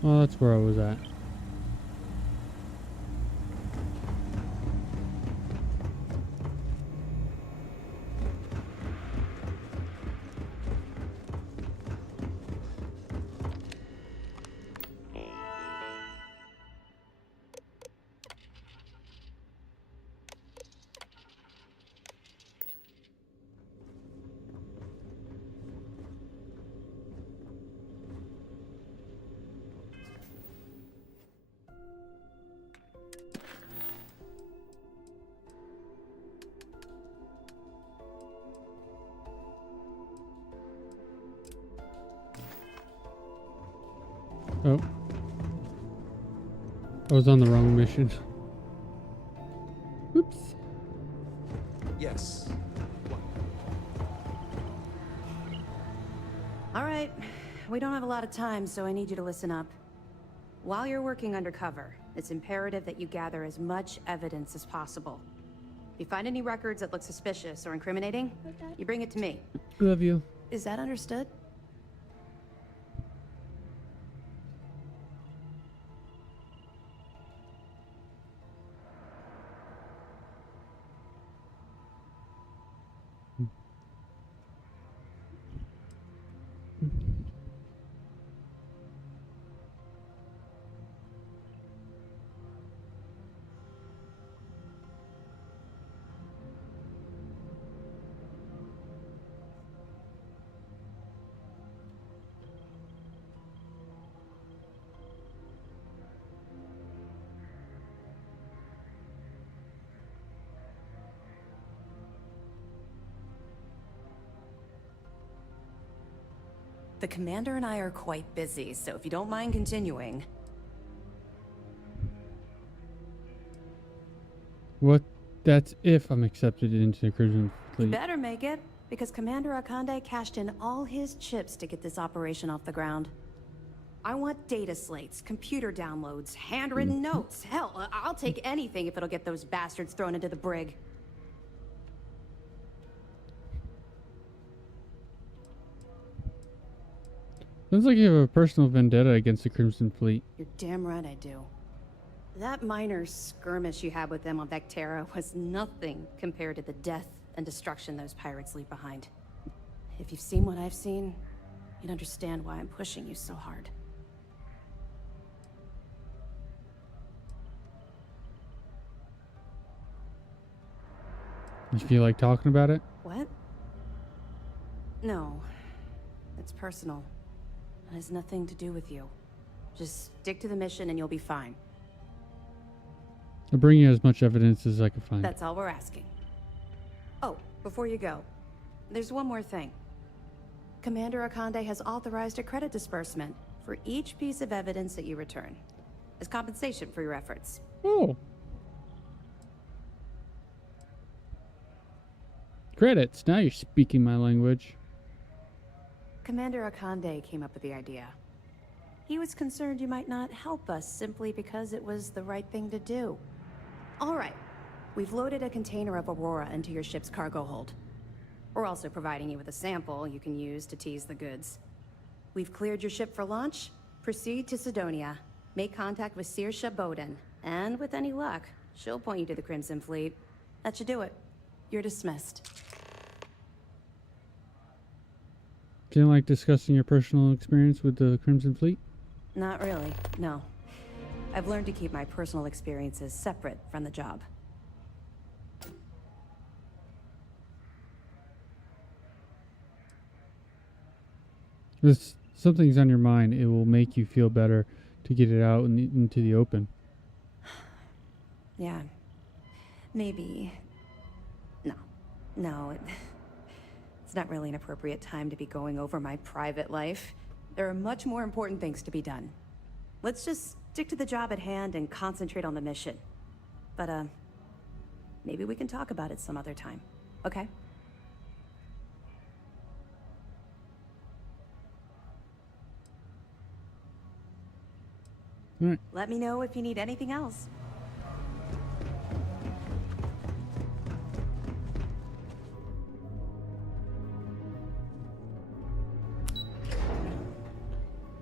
Well, that's where I was at. Oh. I was on the wrong mission. Oops. Yes. All right. We don't have a lot of time, so I need you to listen up. While you're working undercover, it's imperative that you gather as much evidence as possible. If you find any records that look suspicious or incriminating, you bring it to me. Love you. Is that understood? The commander and I are quite busy, so if you don't mind continuing. What? That's if I'm accepted into the Crimson You Fleet. better make it, because Commander Akande cashed in all his chips to get this operation off the ground. I want data slates, computer downloads, handwritten notes. Hell, I'll take anything if it'll get those bastards thrown into the brig. Sounds like you have a personal vendetta against the Crimson Fleet. You're damn right I do. That minor skirmish you had with them on Vectera was nothing compared to the death and destruction those pirates leave behind. If you've seen what I've seen, you'd understand why I'm pushing you so hard. You feel like talking about it? What? No. It's personal. It has nothing to do with you. Just stick to the mission and you'll be fine. I'll bring you as much evidence as I can find. That's all we're asking. Oh, before you go, there's one more thing. Commander Akande has authorized a credit disbursement for each piece of evidence that you return, as compensation for your efforts. Oh. Credits. Now you're speaking my language. Commander Akande came up with the idea. He was concerned you might not help us simply because it was the right thing to do. All right. We've loaded a container of Aurora into your ship's cargo hold. We're also providing you with a sample you can use to tease the goods. We've cleared your ship for launch. Proceed to Sidonia. Make contact with Saoirse Bowden. And with any luck, she'll point you to the Crimson Fleet. That should do it. You're dismissed. Do you like discussing your personal experience with the Crimson Fleet? Not really, no. I've learned to keep my personal experiences separate from the job. If something's on your mind, it will make you feel better to get it out into the open. Yeah. Maybe. No. It's not really an appropriate time to be going over my private life. There are much more important things to be done. Let's just stick to the job at hand and concentrate on the mission. But, maybe we can talk about it some other time, okay? All right. Let me know if you need anything else.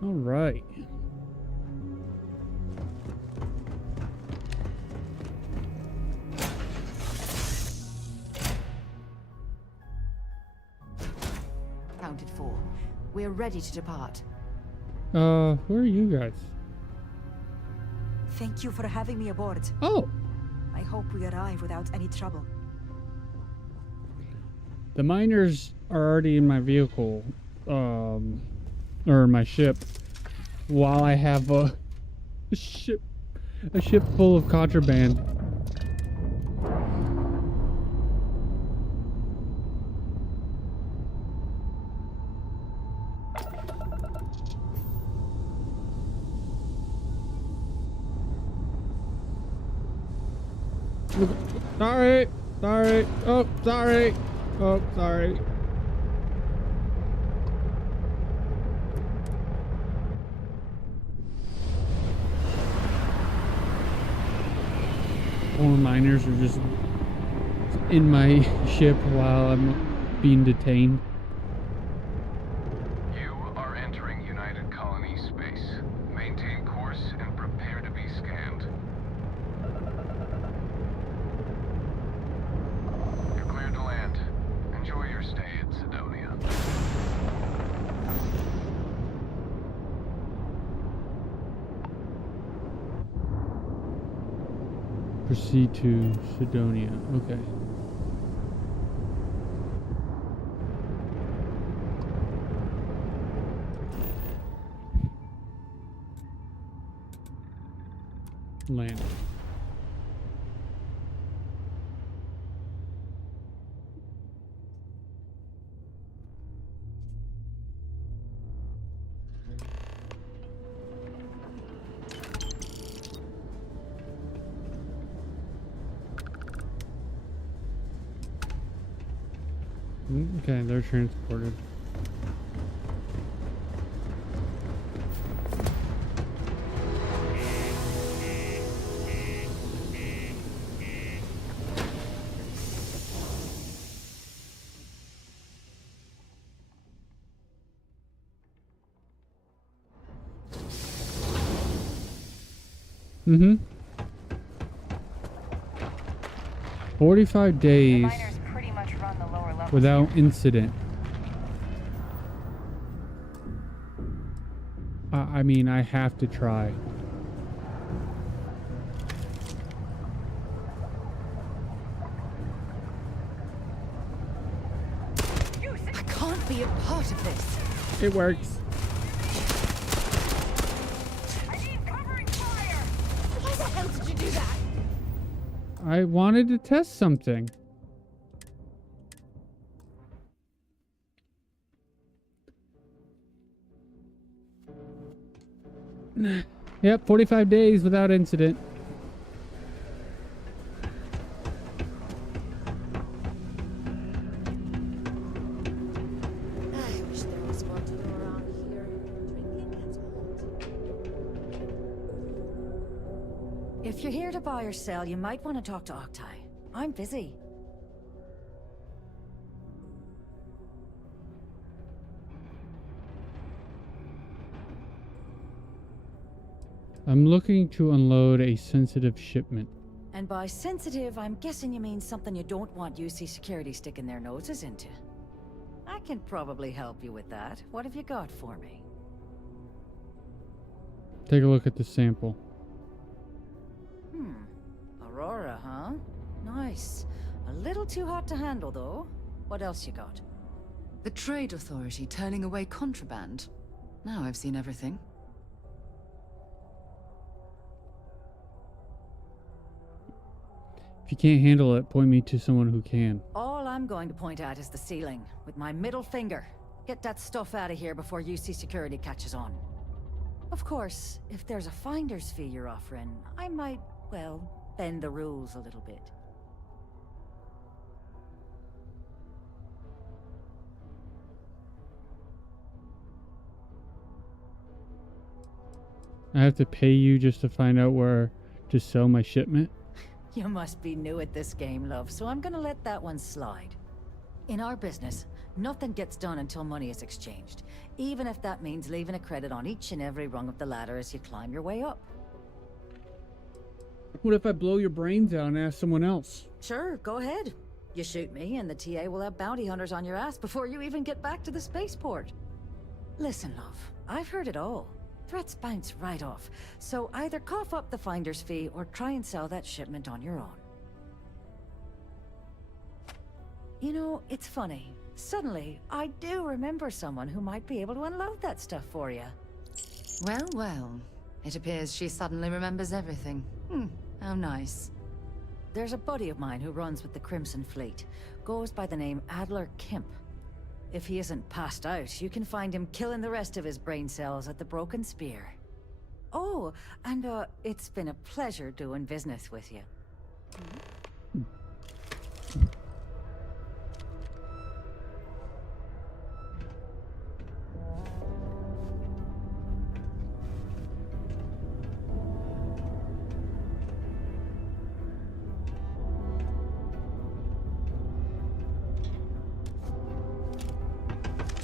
All right. Counted for. We're ready to depart. Who are you guys? Thank you for having me aboard. Oh. I hope we arrive without any trouble. The miners are already in my vehicle, or my ship, while I have a ship full of contraband. Sorry. Oh, sorry. Oh, sorry. More miners are just in my ship while I'm being detained. You are entering United Colony space. Maintain course and prepare to be scanned. You're cleared to land. Enjoy your stay at Sidonia. Proceed to Sidonia. Okay. Land. Okay, they're transported. Mm-hmm. 45 days miners pretty much run the lower levels without here. incident. I mean, I have to try. I can't be a part of this. It works. Why the hell did you do that? I wanted to test something. Yep, 45 days without incident. I wish there was more to do around here. Drinking gets old. If you're here to buy or sell, you might want to talk to Octai. I'm busy. I'm looking to unload a sensitive shipment. And by sensitive, I'm guessing you mean something you don't want UC security sticking their noses into. I can probably help you with that. What have you got for me? Take a look at the sample. Aurora, huh? Nice. A little too hot to handle, though. What else you got? The Trade Authority turning away contraband. Now I've seen everything. If you can't handle it, point me to someone who can. All I'm going to point at is the ceiling, with my middle finger. Get that stuff out of here before UC security catches on. Of course, if there's a finder's fee you're offering, I might, well, bend the rules a little bit. I have to pay you just to find out where to sell my shipment? You must be new at this game, love, so I'm gonna let that one slide. In our business, nothing gets done until money is exchanged, even if that means leaving a credit on each and every rung of the ladder as you climb your way up. What if I blow your brains out and ask someone else? Sure, go ahead. You shoot me, and the TA will have bounty hunters on your ass before you even get back to the spaceport. Listen, love, I've heard it all. Threats bounce right off, so either cough up the finder's fee or try and sell that shipment on your own. You know, it's funny. Suddenly, I do remember someone who might be able to unload that stuff for you. Well, well. It appears she suddenly remembers everything. How nice. There's a buddy of mine who runs with the Crimson Fleet. Goes by the name Adler Kemp. If he isn't passed out, you can find him killing the rest of his brain cells at the Broken Spear. Oh, and it's been a pleasure doing business with you.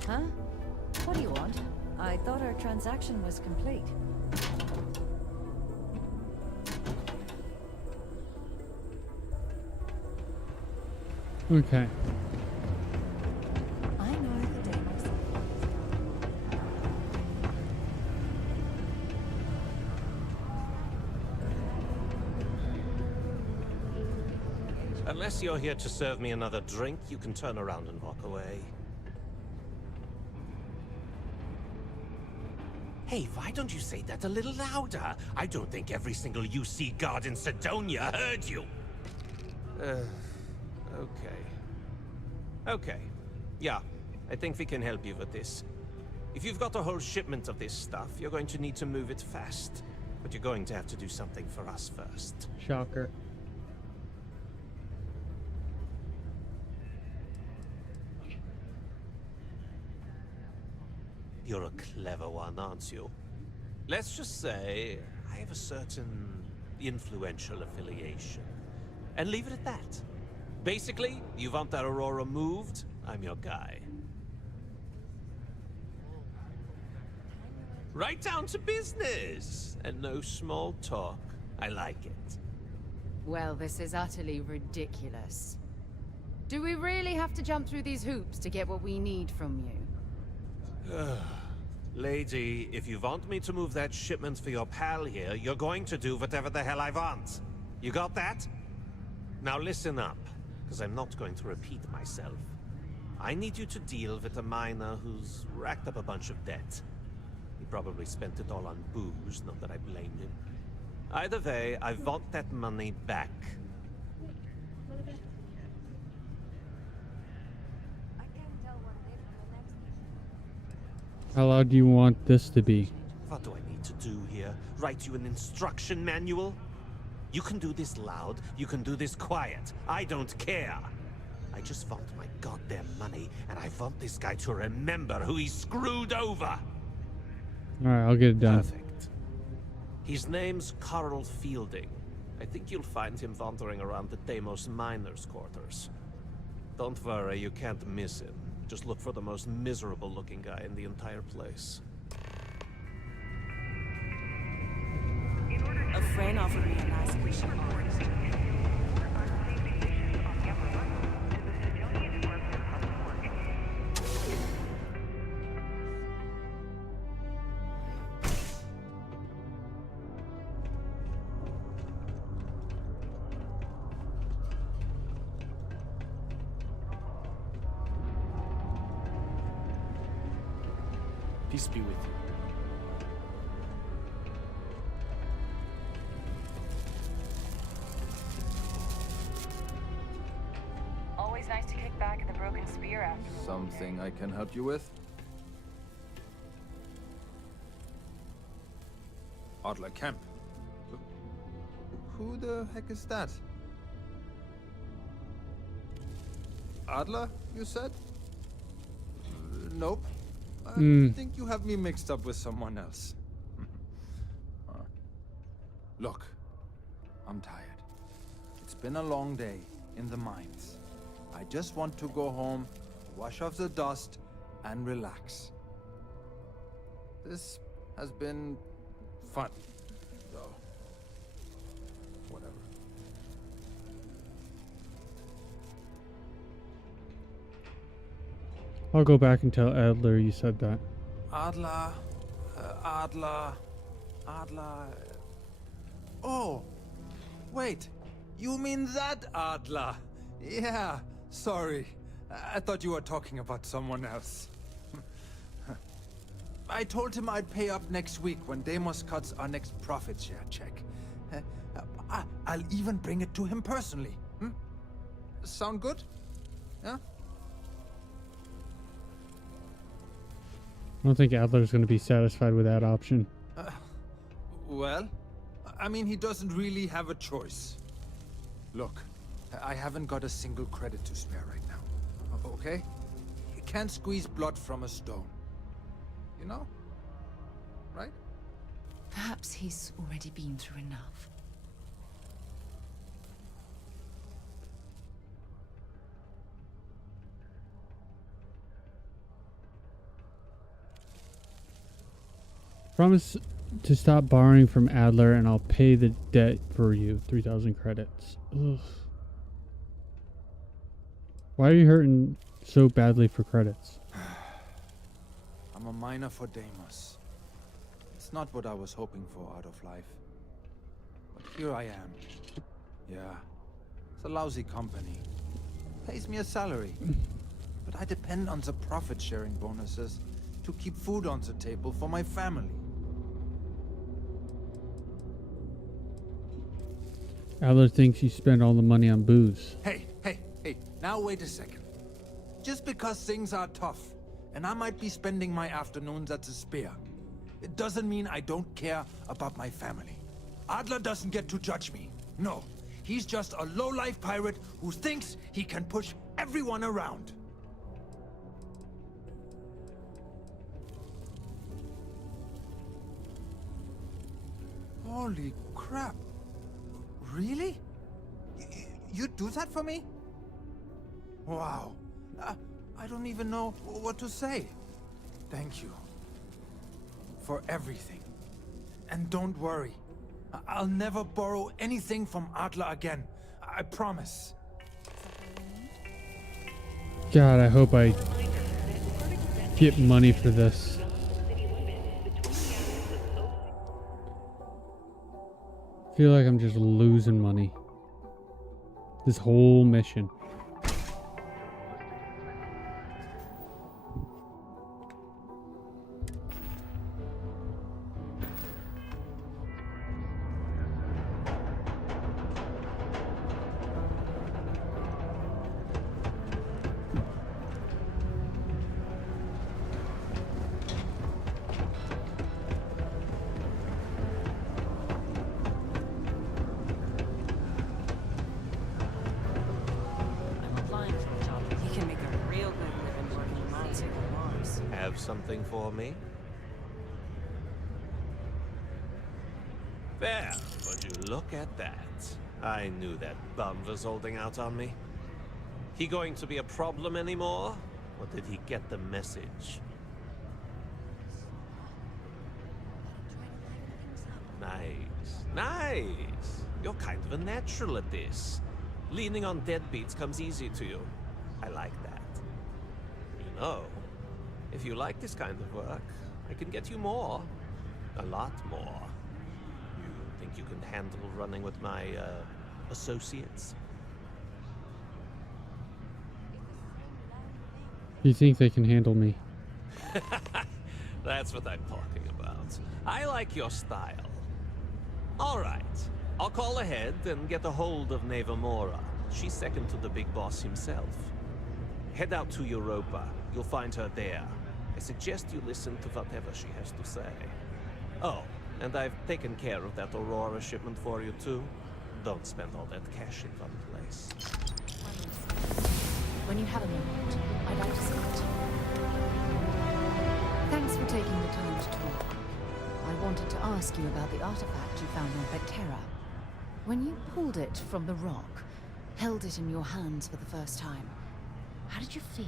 Huh? What do you want? I thought our transaction was complete. Okay. I know the day myself. Unless you're here to serve me another drink, you can turn around and walk away. Hey, why don't you say that a little louder? I don't think every single UC guard in Sidonia heard you. Okay. Yeah, I think we can help you with this. If you've got a whole shipment of this stuff, you're going to need to move it fast. But you're going to have to do something for us first. You're a clever one, aren't you? Let's just say I have a certain influential affiliation. And leave it at that. Basically, you want that Aurora moved? I'm your guy. Right down to business! And no small talk. I like it. Well, this is utterly ridiculous. Do we really have to jump through these hoops to get what we need from you? Lady, if you want me to move that shipment for your pal here, you're going to do whatever the hell I want. You got that? Now listen up, because I'm not going to repeat myself. I need you to deal with a miner who's racked up a bunch of debt. He probably spent it all on booze, not that I blame him. Either way, I want that money back. How loud do you want this to be? What do I need to do here? Write you an instruction manual? You can do this loud, you can do this quiet. I don't care. I just want my goddamn money, and I want this guy to remember who he screwed over. Alright, I'll get it done. Perfect. His name's Carl Fielding. I think you'll find him wandering around the Deimos miners' quarters. Don't worry, you can't miss him. Just look for the most miserable-looking guy in the entire place. A friend offered me a nice mission. Peace be with you. Always nice to kick back at the Broken Spear after a long day. Something I can help you with? Adler Kemp. Who the heck is that? Adler, you said? Nope. I think you have me mixed up with someone else. Look, I'm tired. It's been a long day in the mines. I just want to go home, wash off the dust, and relax. This has been fun, though. Whatever. I'll go back and tell Adler you said that. Adler. Oh, wait. You mean that Adler? Yeah, sorry. I thought you were talking about someone else. I told him I'd pay up next week when Deimos cuts our next profit share check. I'll even bring it to him personally. Sound good? Yeah? I don't think Adler's going to be satisfied with that option. Well, I mean, he doesn't really have a choice. Look, I haven't got a single credit to spare right now. Okay? You can't squeeze blood from a stone. You know? Right? Perhaps he's already been through enough. Promise to stop borrowing from Adler and I'll pay the debt for you. 3,000 credits. Ugh. Why are you hurting so badly for credits? I'm a miner for Deimos. It's not what I was hoping for out of life. But here I am. Yeah, it's a lousy company. Pays me a salary. But I depend on the profit-sharing bonuses to keep food on the table for my family. Adler thinks you spend all the money on booze. Hey, now wait a second. Just because things are tough, and I might be spending my afternoons at the Spear, it doesn't mean I don't care about my family. Adler doesn't get to judge me. No, he's just a low-life pirate who thinks he can push everyone around. Holy crap. Really? You'd do that for me? Wow. I don't even know what to say. Thank you. For everything. And don't worry. I'll never borrow anything from Adler again. I promise. God, I hope I get money for this. I feel like I'm just losing money. This whole mission. Have something for me? There, would you look at that? I knew that bum was holding out on me. He going to be a problem anymore? Or did he get the message? Nice. Nice! You're kind of a natural at this. Leaning on deadbeats comes easy to you. I like that. You know, if you like this kind of work, I can get you more. A lot more. You think you can handle running with my, associates? You think they can handle me? That's what I'm talking about. I like your style. Alright. I'll call ahead and get a hold of Neva Mora. She's second to the big boss himself. Head out to Europa. You'll find her there. I suggest you listen to whatever she has to say. Oh, and I've taken care of that Aurora shipment for you too. Don't spend all that cash in one place. When you have a moment, I'd like to see it. Thanks for taking the time to talk. I wanted to ask you about the artifact you found on Vectera. When you pulled it from the rock, held it in your hands for the first time, how did you feel?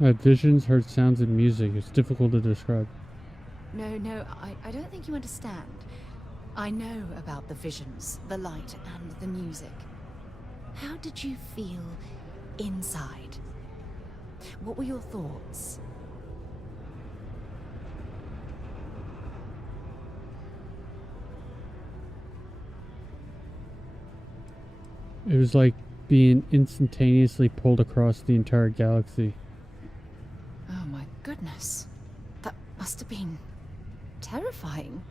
I had visions, heard sounds and music. It's difficult to describe. No, I don't think you understand. I know about the visions, the light, and the music. How did you feel inside? What were your thoughts? It was like being instantaneously pulled across the entire galaxy. Oh my goodness. That must have been terrifying.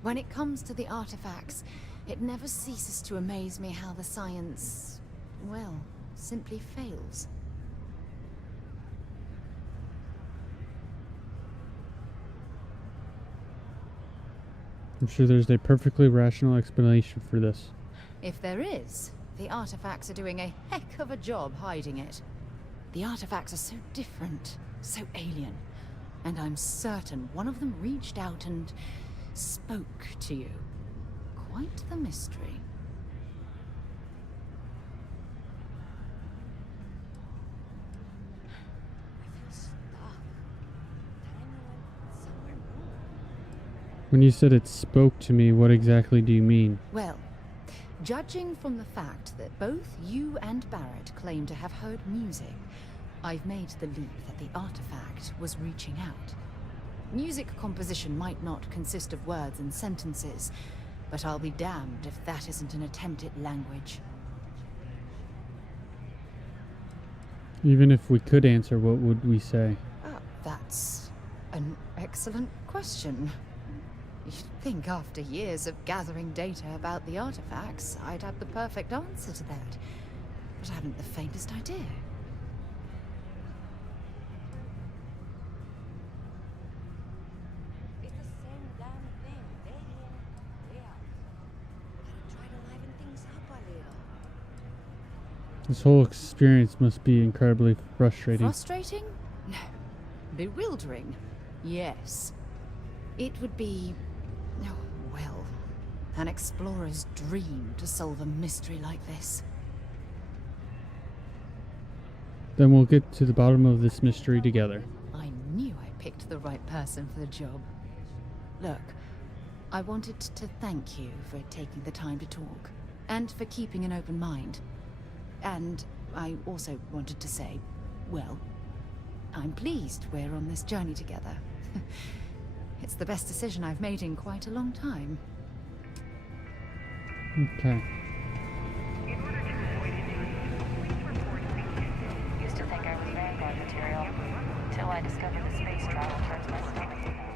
When it comes to the artifacts, it never ceases to amaze me how the science, well, simply fails. I'm sure there's a perfectly rational explanation for this. If there is, the artifacts are doing a heck of a job hiding it. The artifacts are so different, so alien, and I'm certain one of them reached out and spoke to you. Quite the mystery. When you said it spoke to me, what exactly do you mean? Well, judging from the fact that both you and Barrett claim to have heard music, I've made the leap that the artifact was reaching out. Music composition might not consist of words and sentences, but I'll be damned if that isn't an attempt at language. Even if we could answer, what would we say? That's an excellent question. You'd think after years of gathering data about the artifacts, I'd have the perfect answer to that. But I haven't the faintest idea. It's the same damn thing, day in, day out. Gotta try to liven things up a little. This whole experience must be incredibly frustrating. Frustrating? No. Bewildering? Yes. It would be Well, an explorer's dream to solve a mystery like this. Then we'll get to the bottom of this mystery together. I knew I picked the right person for the job. Look, I wanted to thank you for taking the time to talk, and for keeping an open mind. And I also wanted to say, well, I'm pleased we're on this journey together. It's the best decision I've made in quite a long time. Okay. Used to think I was Vanguard material, until I discovered the space travel turns my stomach to hell.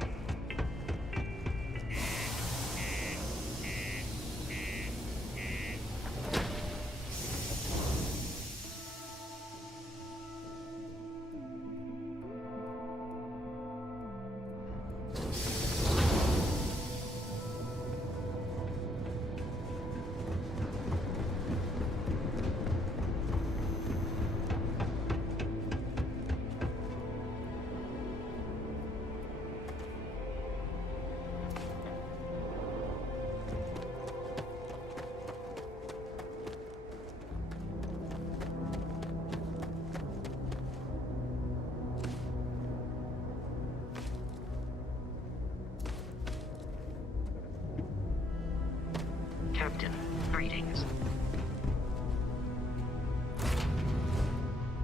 Captain, greetings.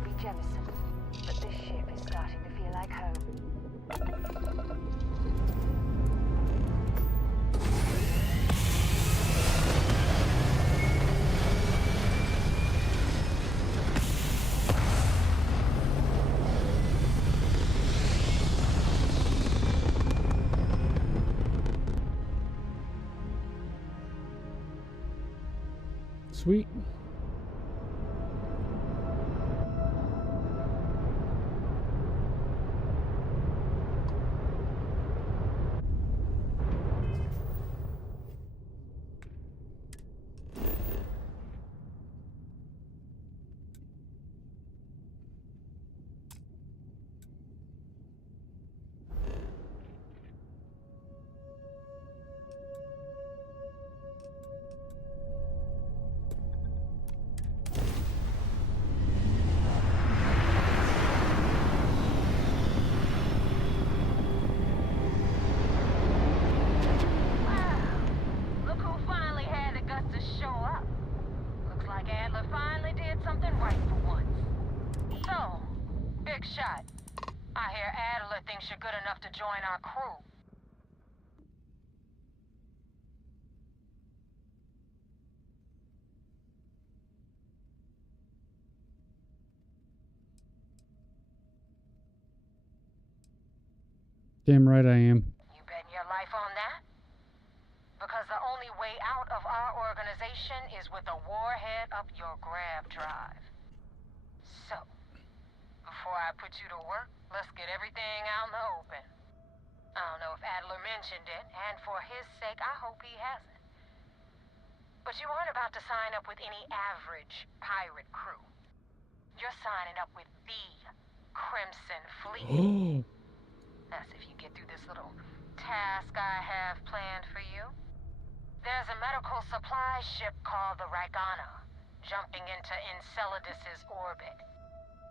Be Jemison, but this ship is starting to feel like home. Sweet. You're good enough to join our crew. Damn right I am. You betting your life on that? Because the only way out of our organization is with a warhead up your grab drive. So, before I put you to work, let's get everything out in the open. I don't know if Adler mentioned it, and for his sake, I hope he hasn't. But you aren't about to sign up with any average pirate crew. You're signing up with the Crimson Fleet. That's if you get through this little task I have planned for you. There's a medical supply ship called the Ragana, jumping into Enceladus's orbit.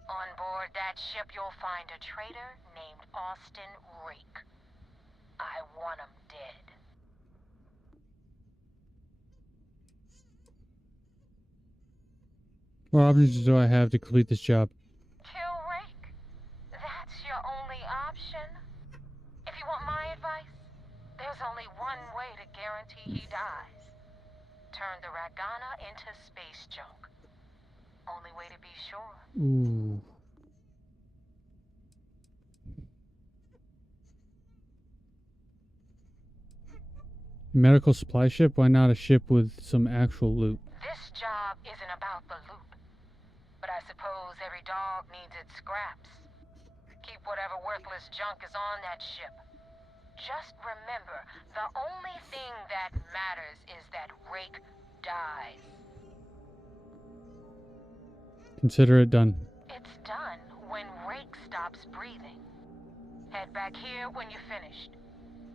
On board that ship, you'll find a traitor named Austin Rake. I want him dead. What options do I have to complete this job? Kill Rake? That's your only option? If you want my advice, there's only one way to guarantee he dies. Turn the Ragana into space junk. Only way to be sure. Ooh. Medical supply ship? Why not a ship with some actual loot? This job isn't about the loot. But I suppose every dog needs its scraps. Keep whatever worthless junk is on that ship. Just remember, the only thing that matters is that Rake dies. Consider it done. It's done when Rake stops breathing. Head back here when you're finished.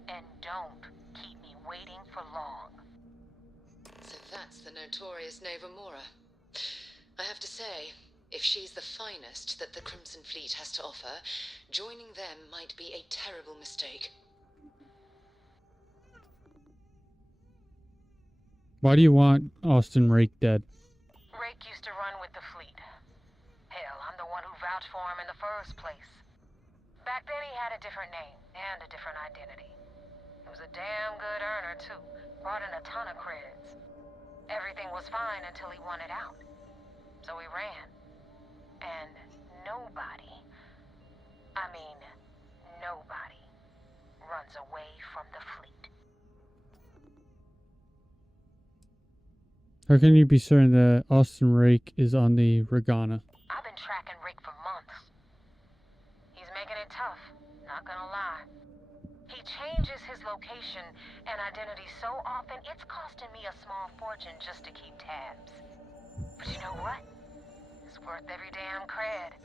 And don't keep me waiting for long. So that's the notorious Neva Mora. I have to say, if she's the finest that the Crimson Fleet has to offer, joining them might be a terrible mistake. Why do you want Austin Rake dead? Rake used to run with the fleet. Hell, I'm the one who vouched for him in the first place. Back then he had a different name and a different identity. He was a damn good earner too, brought in a ton of credits. Everything was fine until he wanted out. So he ran. And nobody, I mean nobody, runs away from the fleet. How can you be certain that Austin Rake is on the Regana? I've been tracking Rick for months. He's making it tough, not gonna lie. He changes his location and identity so often, it's costing me a small fortune just to keep tabs. But you know what? It's worth every damn cred.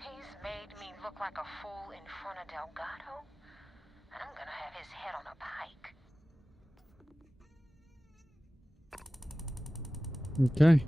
He's made me look like a fool in front of Delgado, and I'm gonna have his head on a pike. Okay.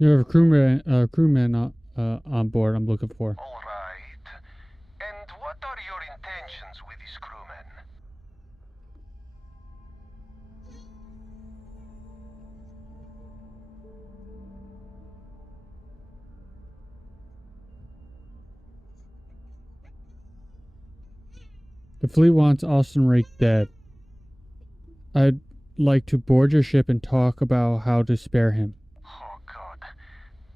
You have a crewman on board I'm looking for. All right. And what are your intentions with this crewman? The fleet wants Austin Rake dead. I'd like to board your ship and talk about how to spare him. Oh God,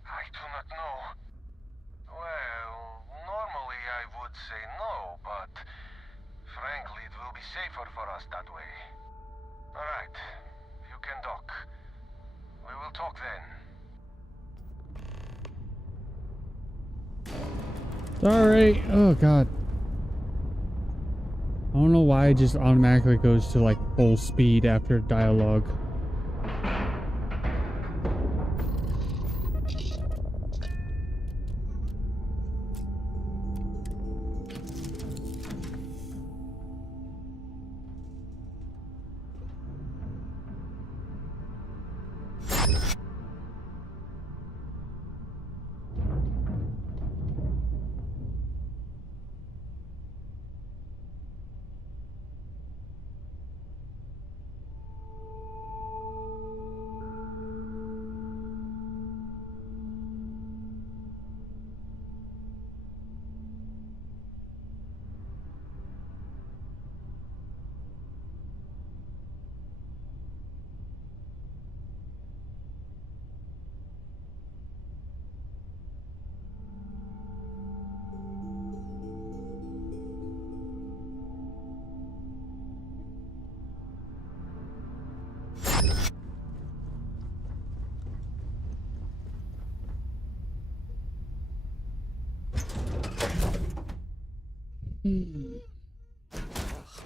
I do not know. Well, normally I would say no, but frankly it will be safer for us that way. All right, you can dock. We will talk then. Alright. Oh god. I don't know why it just automatically goes to like full speed after dialogue.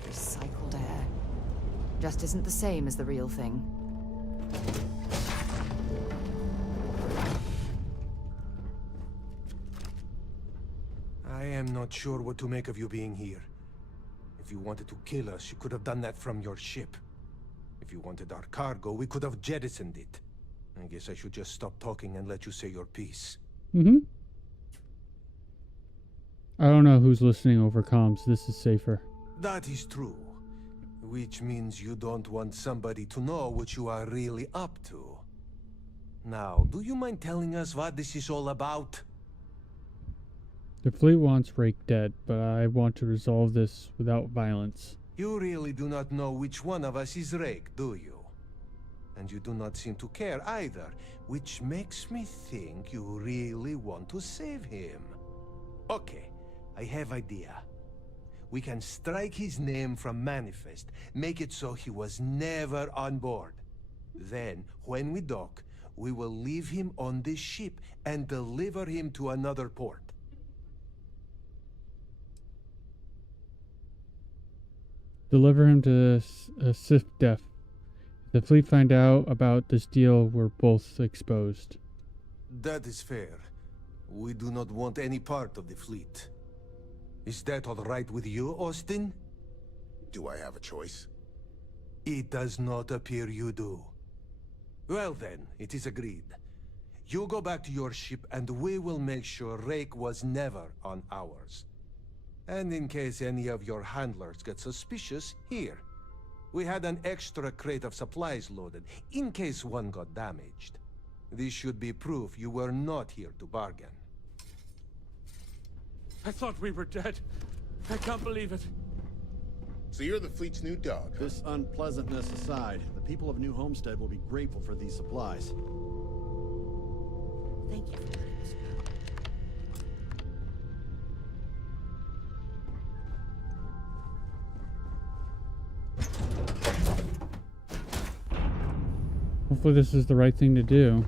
Recycled air. Just isn't the same as the real thing. I am not sure what to make of you being here. If you wanted to kill us, you could have done that from your ship. If you wanted our cargo, we could have jettisoned it. I guess I should just stop talking and let you say your piece. I don't know who's listening over comms. This is safer. That is true. Which means you don't want somebody to know what you are really up to. Now, do you mind telling us what this is all about? The fleet wants Rake dead, but I want to resolve this without violence. You really do not know which one of us is Rake, do you? And you do not seem to care either, which makes me think you really want to save him. Okay, I have idea. We can strike his name from Manifest, make it so he was never on board. Then, when we dock, we will leave him on this ship and deliver him to another port. Deliver him to Sif Def. If the fleet find out about this deal, we're both exposed. That is fair. We do not want any part of the fleet. Is that all right with you, Austin? Do I have a choice? It does not appear you do. Well then, it is agreed. You go back to your ship and we will make sure Rake was never on ours. And in case any of your handlers get suspicious, here. We had an extra crate of supplies loaded, in case one got damaged. This should be proof you were not here to bargain. I thought we were dead. I can't believe it. So you're the fleet's new dog, huh? This unpleasantness aside, the people of New Homestead will be grateful for these supplies. Thank you for letting us go. Hopefully this is the right thing to do.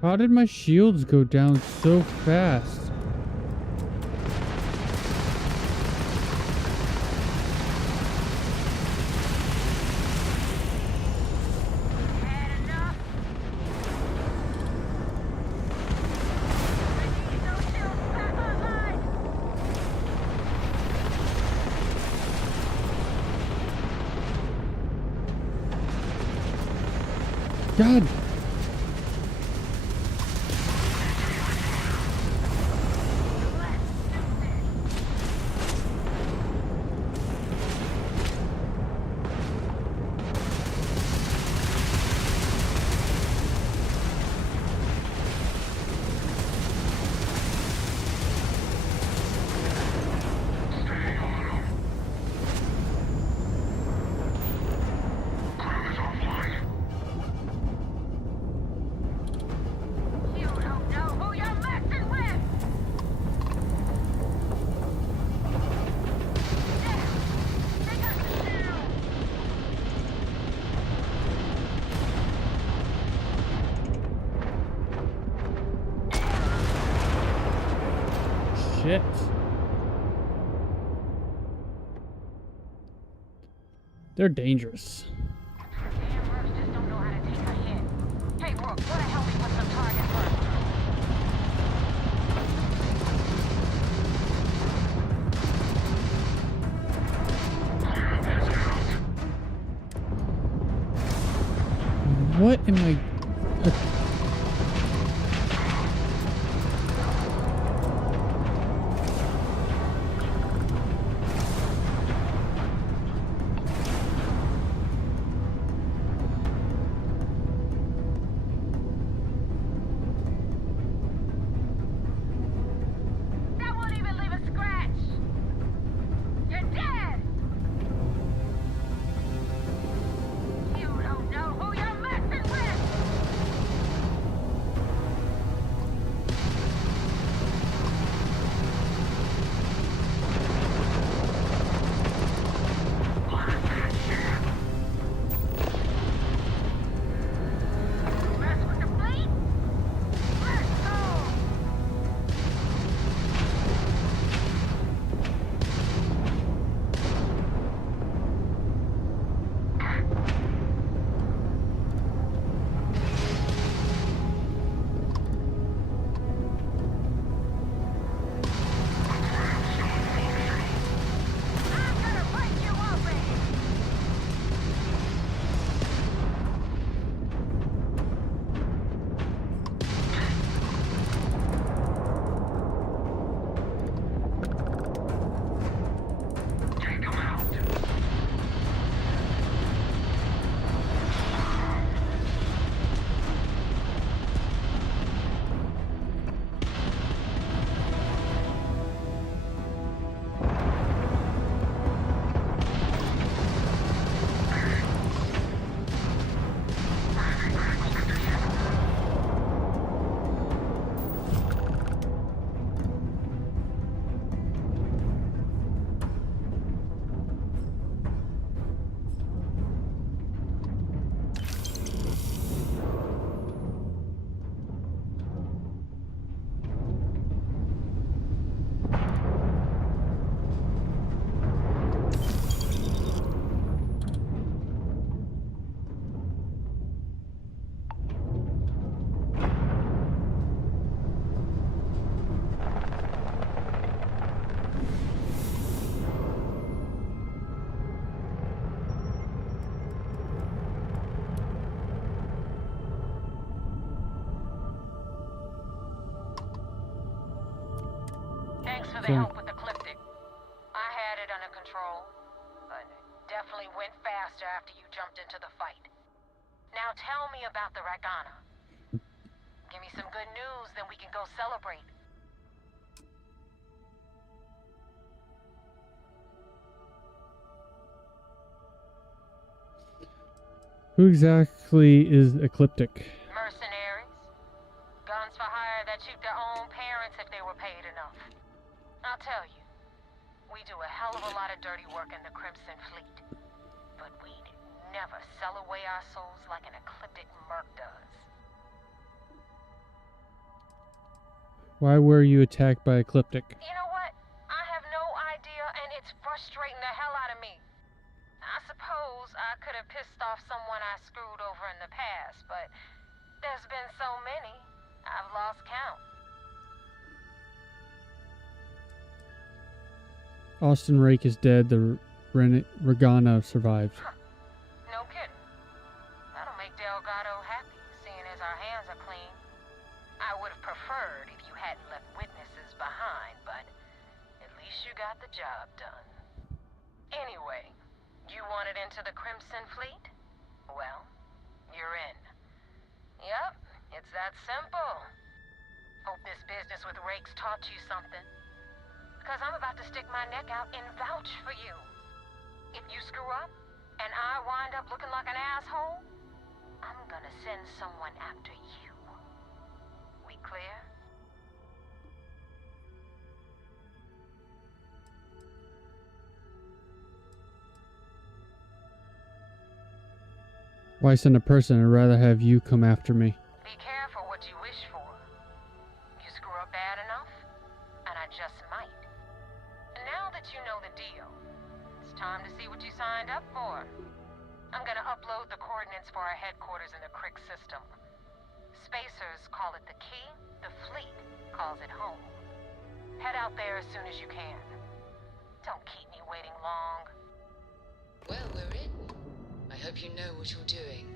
How did my shields go down so fast? God! Shit. They're dangerous. Hey, Rook, wanna help me with some target work? What am I... That won't even leave a scratch. You're dead. You don't know who you're messing with. Mess with the fleet? Let's go. I'm gonna break you open. Take 'em out. Thanks for the help with the Cliptic. I had it under control, but it definitely went faster after you jumped into the fight. Now tell me about the Ragana. Give me some good news, then we can go celebrate. Who exactly is Ecliptic? Mercenaries. Guns for hire that shoot their own parents if they were paid enough. I'll tell you, we do a hell of a lot of dirty work in the Crimson Fleet. But we'd never sell away our souls like an Ecliptic merc does. Why were you attacked by Ecliptic? You know what? I have no idea, and it's frustrating the hell out of me. I suppose I could have pissed off someone I screwed over in the past, but there's been so many, I've lost count. Austin Rake is dead. The Ragana survived. No kidding. That'll make Delgado happy, seeing as our hands are clean. I would have preferred if you hadn't left witnesses behind, but at least you got the job done. Anyway, you wanted into the Crimson Fleet? Well, you're in. Yep, it's that simple. Hope this business with Rake's taught you something. Because I'm about to stick my neck out and vouch for you. If you screw up, and I wind up looking like an asshole, I'm gonna send someone after you. We clear? Why send a person? I'd rather have you come after me. Be careful what you wish for. You screw up bad enough, and I just might. And now that you know the deal, it's time to see what you signed up for. I'm gonna upload the coordinates for our headquarters in the Crick system. Spacers call it the key, the fleet calls it home. Head out there as soon as you can. Don't keep me waiting long. Well, we're in. I hope you know what you're doing.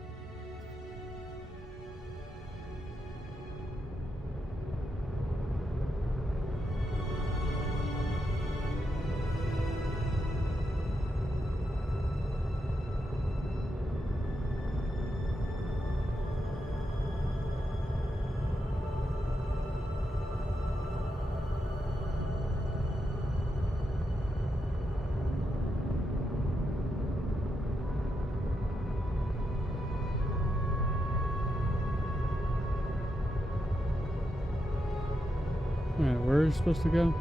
water is supposed to go?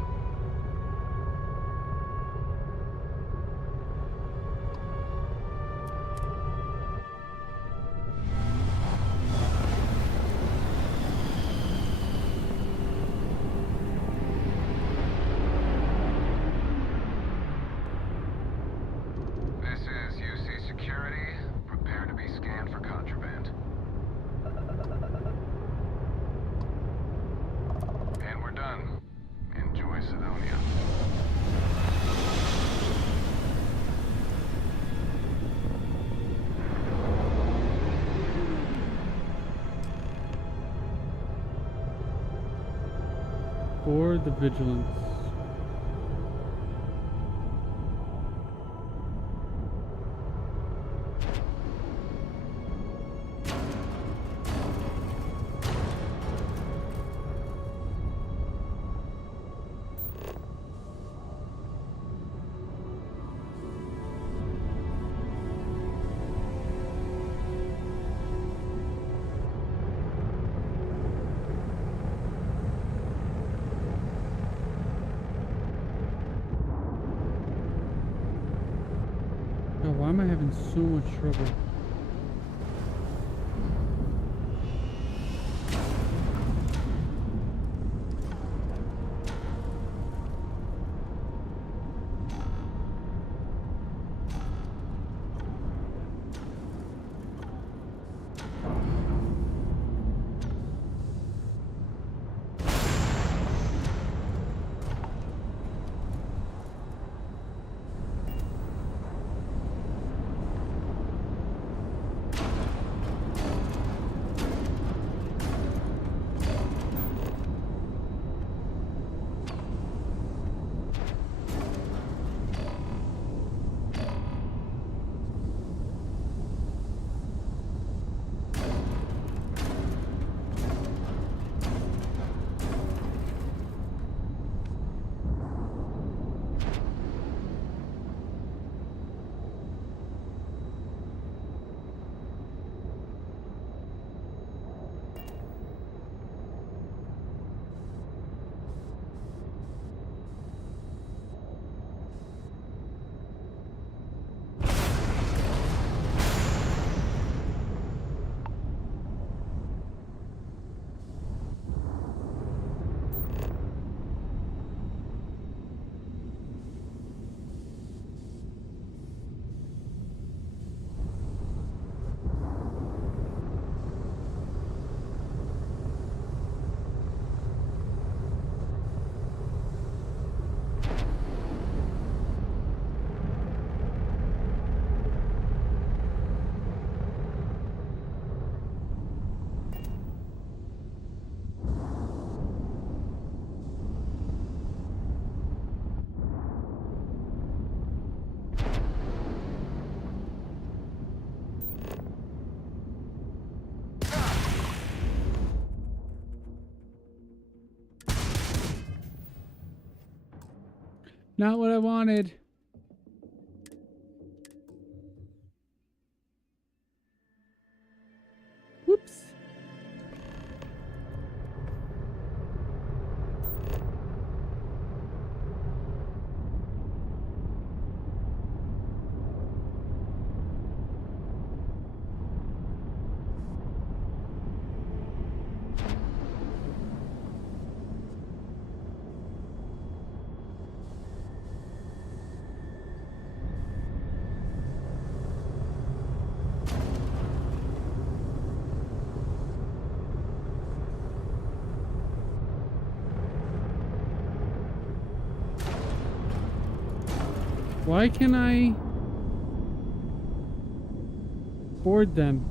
This is UC Security. Prepare to be scanned for contraband. And we're done. Enjoy Sidonia. Board the Vigilance. Oh, why am I having so much trouble? Not what I wanted. Whoops. Why can I board them?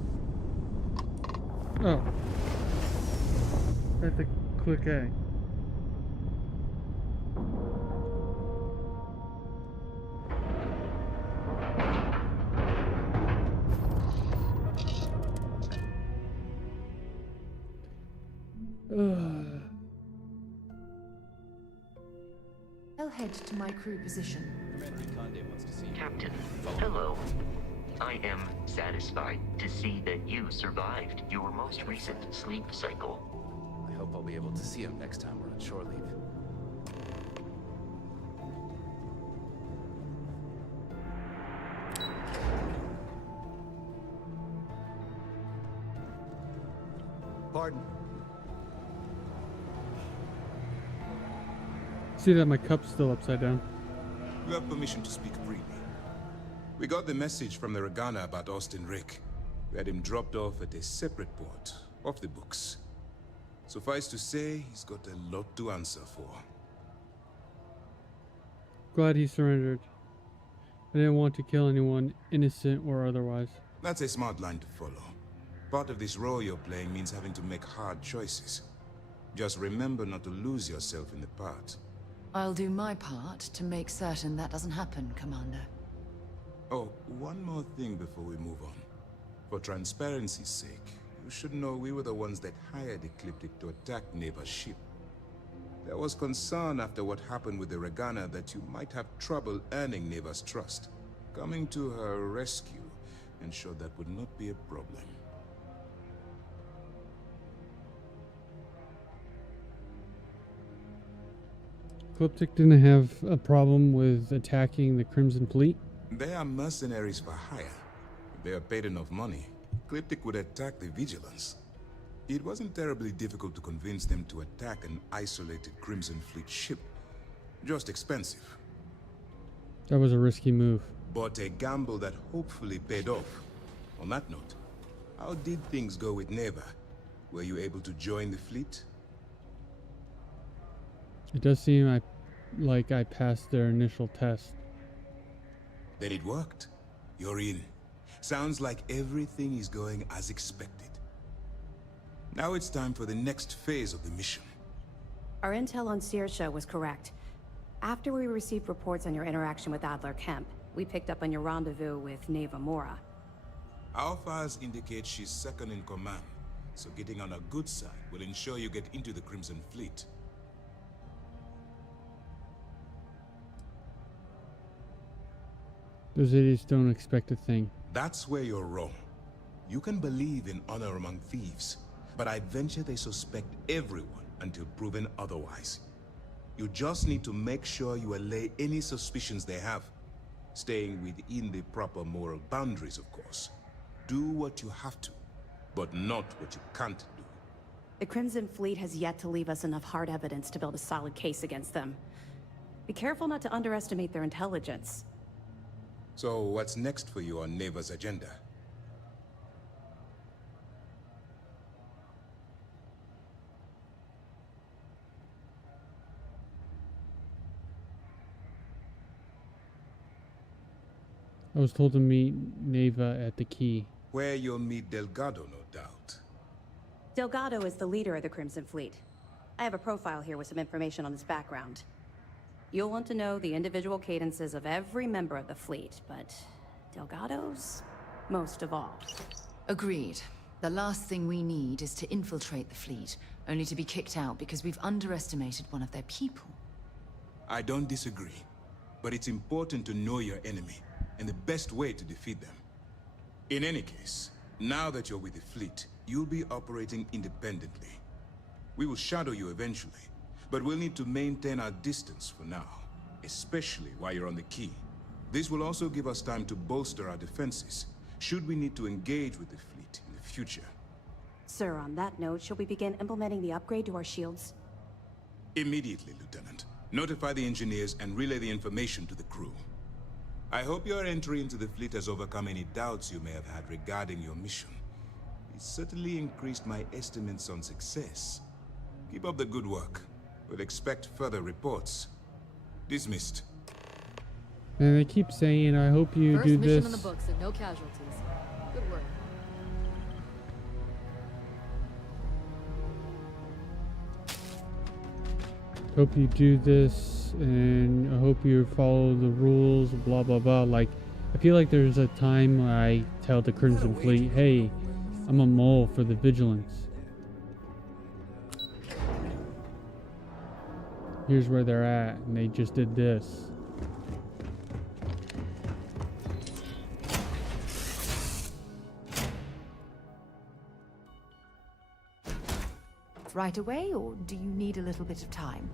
Oh. I have to click A. I'll head to my crew position. Captain, hello. I am satisfied to see that you survived your most recent sleep cycle. I hope I'll be able to see him next time we're on shore leave. pardon? See that my cup's still upside down. You have permission to speak freely. We got the message from the Regana about Austin Rick. We had him dropped off at a separate port, off the books. Suffice to say, he's got a lot to answer for. Glad he surrendered. I didn't want to kill anyone, innocent or otherwise. That's a smart line to follow. Part of this role you're playing means having to make hard choices. Just remember not to lose yourself in the part. I'll do my part to make certain that doesn't happen, Commander. Oh, one more thing before we move on. For transparency's sake, you should know we were the ones that hired Ecliptic to attack Neva's ship. There was concern after what happened with the Regana that you might have trouble earning Neva's trust. Coming to her rescue ensured that would not be a problem. Ecliptic didn't have a problem with attacking the Crimson Fleet? They are mercenaries for hire. If they are paid enough money, Ecliptic would attack the Vigilance. It wasn't terribly difficult to convince them to attack an isolated Crimson Fleet ship. Just expensive. That was a risky move. But a gamble that hopefully paid off. On that note, how did things go with Neva? Were you able to join the fleet? It does seem like I passed their initial test. Then it worked. You're in. Sounds like everything is going as expected. Now it's time for the next phase of the mission. Our intel on Saoirse was correct. After we received reports on your interaction with Adler Kemp, we picked up on your rendezvous with Neva Mora. Our files indicate she's second in command, so getting on a good side will ensure you get into the Crimson Fleet. Those idiots don't expect a thing. That's where you're wrong. You can believe in honor among thieves, but I venture they suspect everyone until proven otherwise. You just need to make sure you allay any suspicions they have, staying within the proper moral boundaries, of course. Do what you have to, but not what you can't do. The Crimson Fleet has yet to leave us enough hard evidence to build a solid case against them. Be careful not to underestimate their intelligence. So what's next for you on Neva's agenda? I was told to meet Neva at the Key. Where you'll meet Delgado, no doubt. Delgado is the leader of the Crimson Fleet. I have a profile here with some information on his background. You'll want to know the individual cadences of every member of the fleet, but Delgado's most of all. Agreed. The last thing we need is to infiltrate the fleet, only to be kicked out because we've underestimated one of their people. I don't disagree, but it's important to know your enemy and the best way to defeat them. In any case, now that you're with the fleet, you'll be operating independently. We will shadow you eventually, but we'll need to maintain our distance for now, especially while you're on the Key. This will also give us time to bolster our defenses, should we need to engage with the fleet in the future. Sir, on that note, shall we begin implementing the upgrade to our shields? Immediately, Lieutenant. Notify the engineers and relay the information to the crew. I hope your entry into the fleet has overcome any doubts you may have had regarding your mission. It certainly increased my estimates on success. Keep up the good work. We'll expect further reports. Dismissed. And they keep saying, I hope you First do mission this. on the books and no casualties. Good work. Hope you do this, and I hope you follow the rules, blah, blah, blah. Like, I feel like there's a time when I tell the Crimson Fleet, hey, I'm a mole for the Vigilance. Here's where they're at, and they just did this. Right away, or do you need a little bit of time?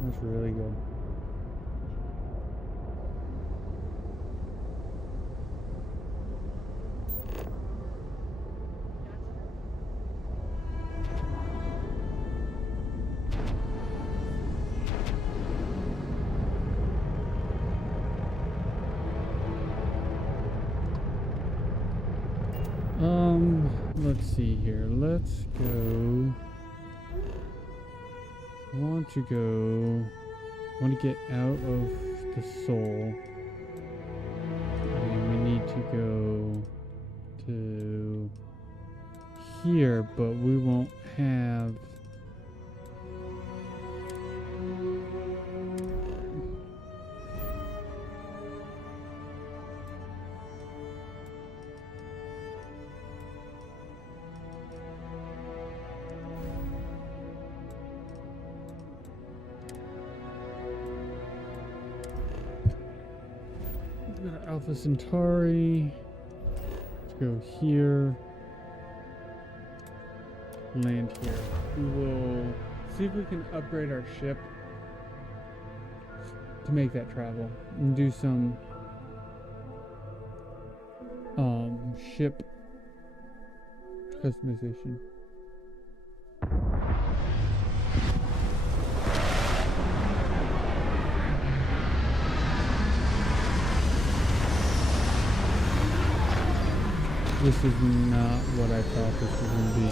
That's really good. Let's see here. Let's go. I want to get out of the soul. And we need to go to here, but we won't have Alpha Centauri. Let's go here. Land here. We will see if we can upgrade our ship to make that travel and do some ship customization. This is not what I thought this was going to be.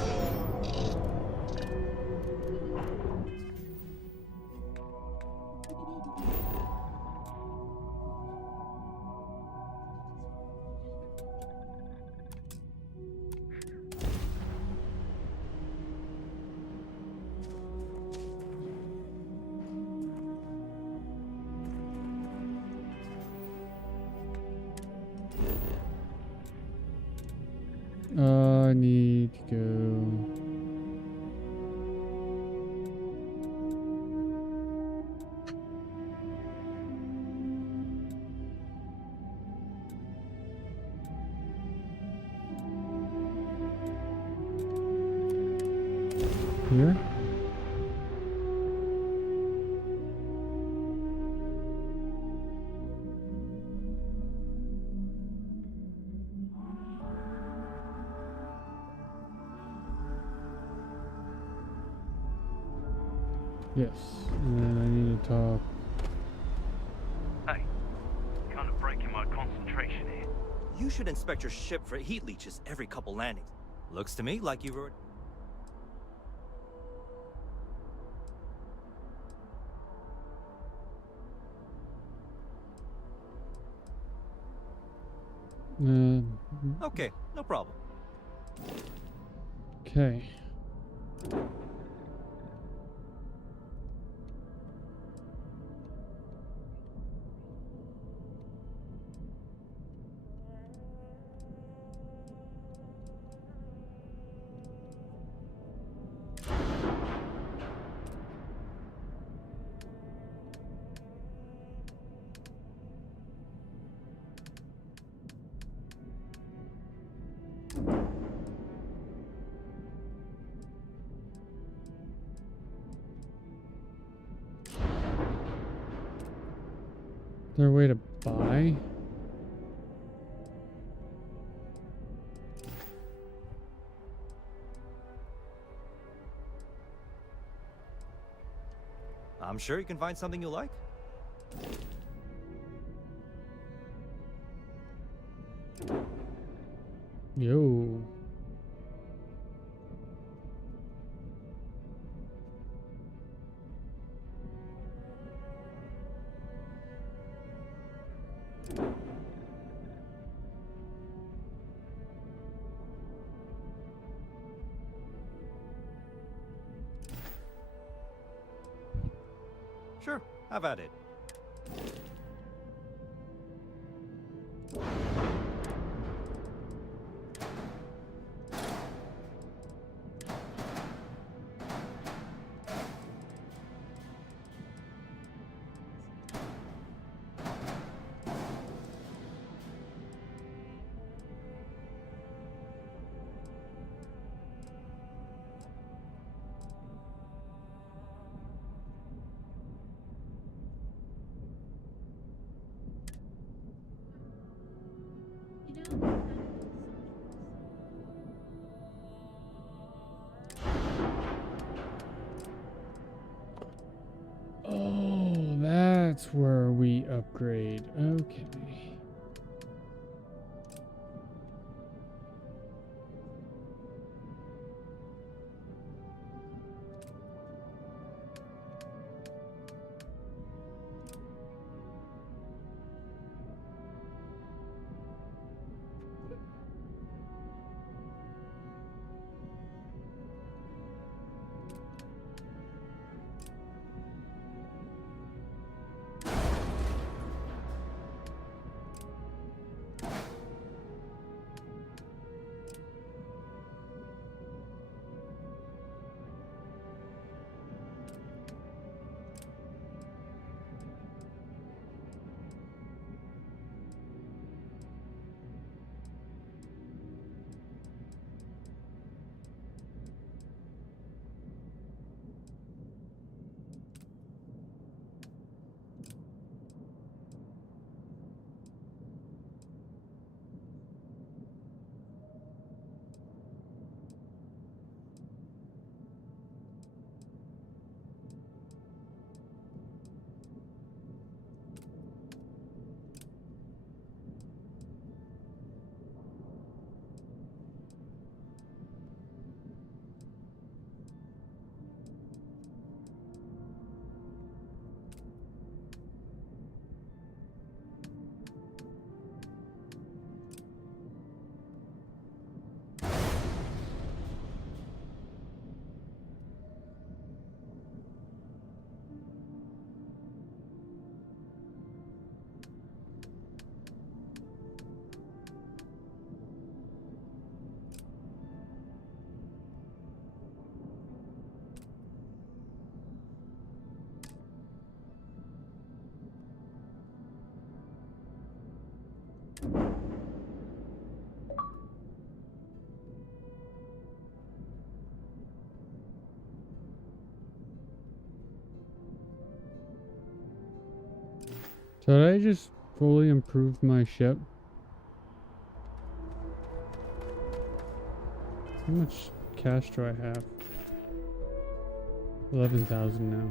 I need to go. Here? Yes, and then I need to talk. Hey, kind of breaking my concentration here. You should inspect your ship for heat leeches every couple landings. Looks to me like you've already... Okay, no problem. Okay. Is there a way to buy? I'm sure you can find something you like. Yo. Sure, have at it. Where we upgrade. Okay. So did I just fully improve my ship? How much cash do I have? 11,000 now.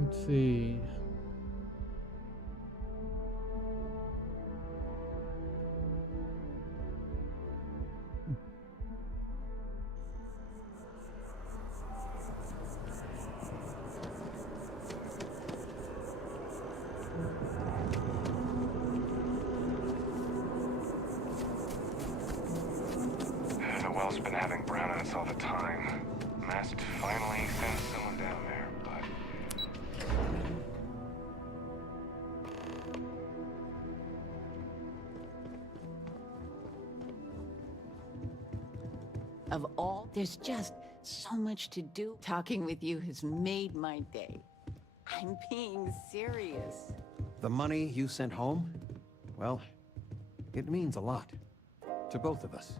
Let's see. The well's been having brownouts all the time. Mast finally sends someone down there, but... Of all, there's just so much to do. Talking with you has made my day. I'm being serious. The money you sent home? Well, it means a lot. To both of us.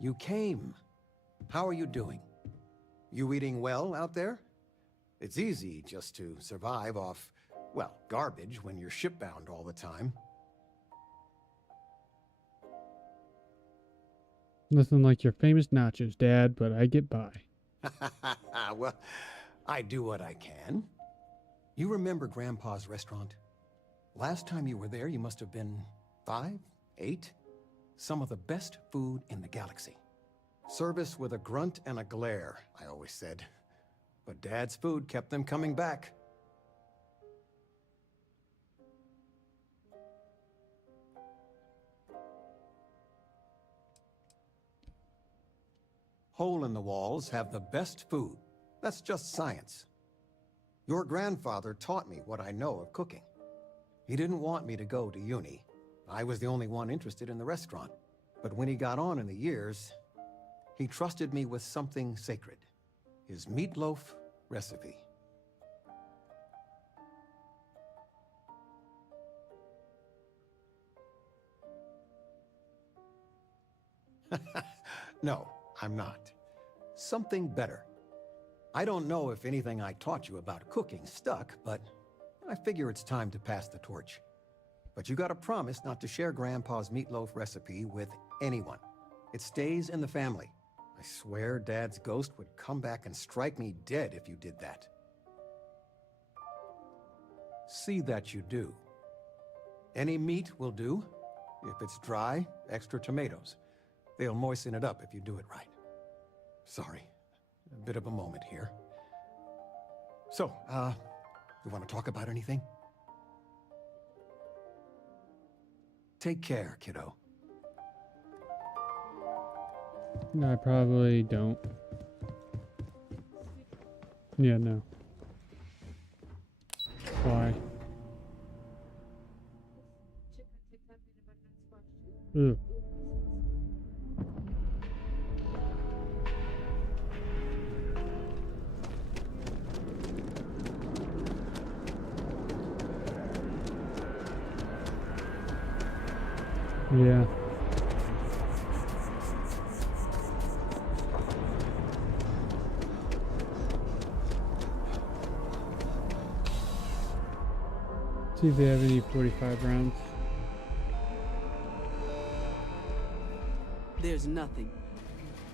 You came. How are you doing? You eating well out there? It's easy just to survive off, well, garbage when you're shipbound all the time. Nothing like your famous nachos, Dad, but I get by. Well, I do what I can. You remember Grandpa's restaurant? Last time you were there, you must have been 5, 8? Some of the best food in the galaxy. Service with a grunt and a glare, I always said. But Dad's food kept them coming back. Hole in the walls have the best food. That's just science. Your grandfather taught me what I know of cooking. He didn't want me to go to uni. I was the only one interested in the restaurant. But when he got on in the years, he trusted me with something sacred. His meatloaf recipe. No, I'm not. Something better. I don't know if anything I taught you about cooking stuck, but I figure it's time to pass the torch. But you gotta promise not to share Grandpa's meatloaf recipe with anyone. It stays in the family. I swear Dad's ghost would come back and strike me dead if you did that. See that you do. Any meat will do. If it's dry, extra tomatoes. They'll moisten it up if you do it right. Sorry, a bit of a moment here. So, you want to talk about anything? Take care, kiddo. I probably don't. Yeah, no. Why? Ugh. Yeah. See if they have any 45 rounds. There's nothing.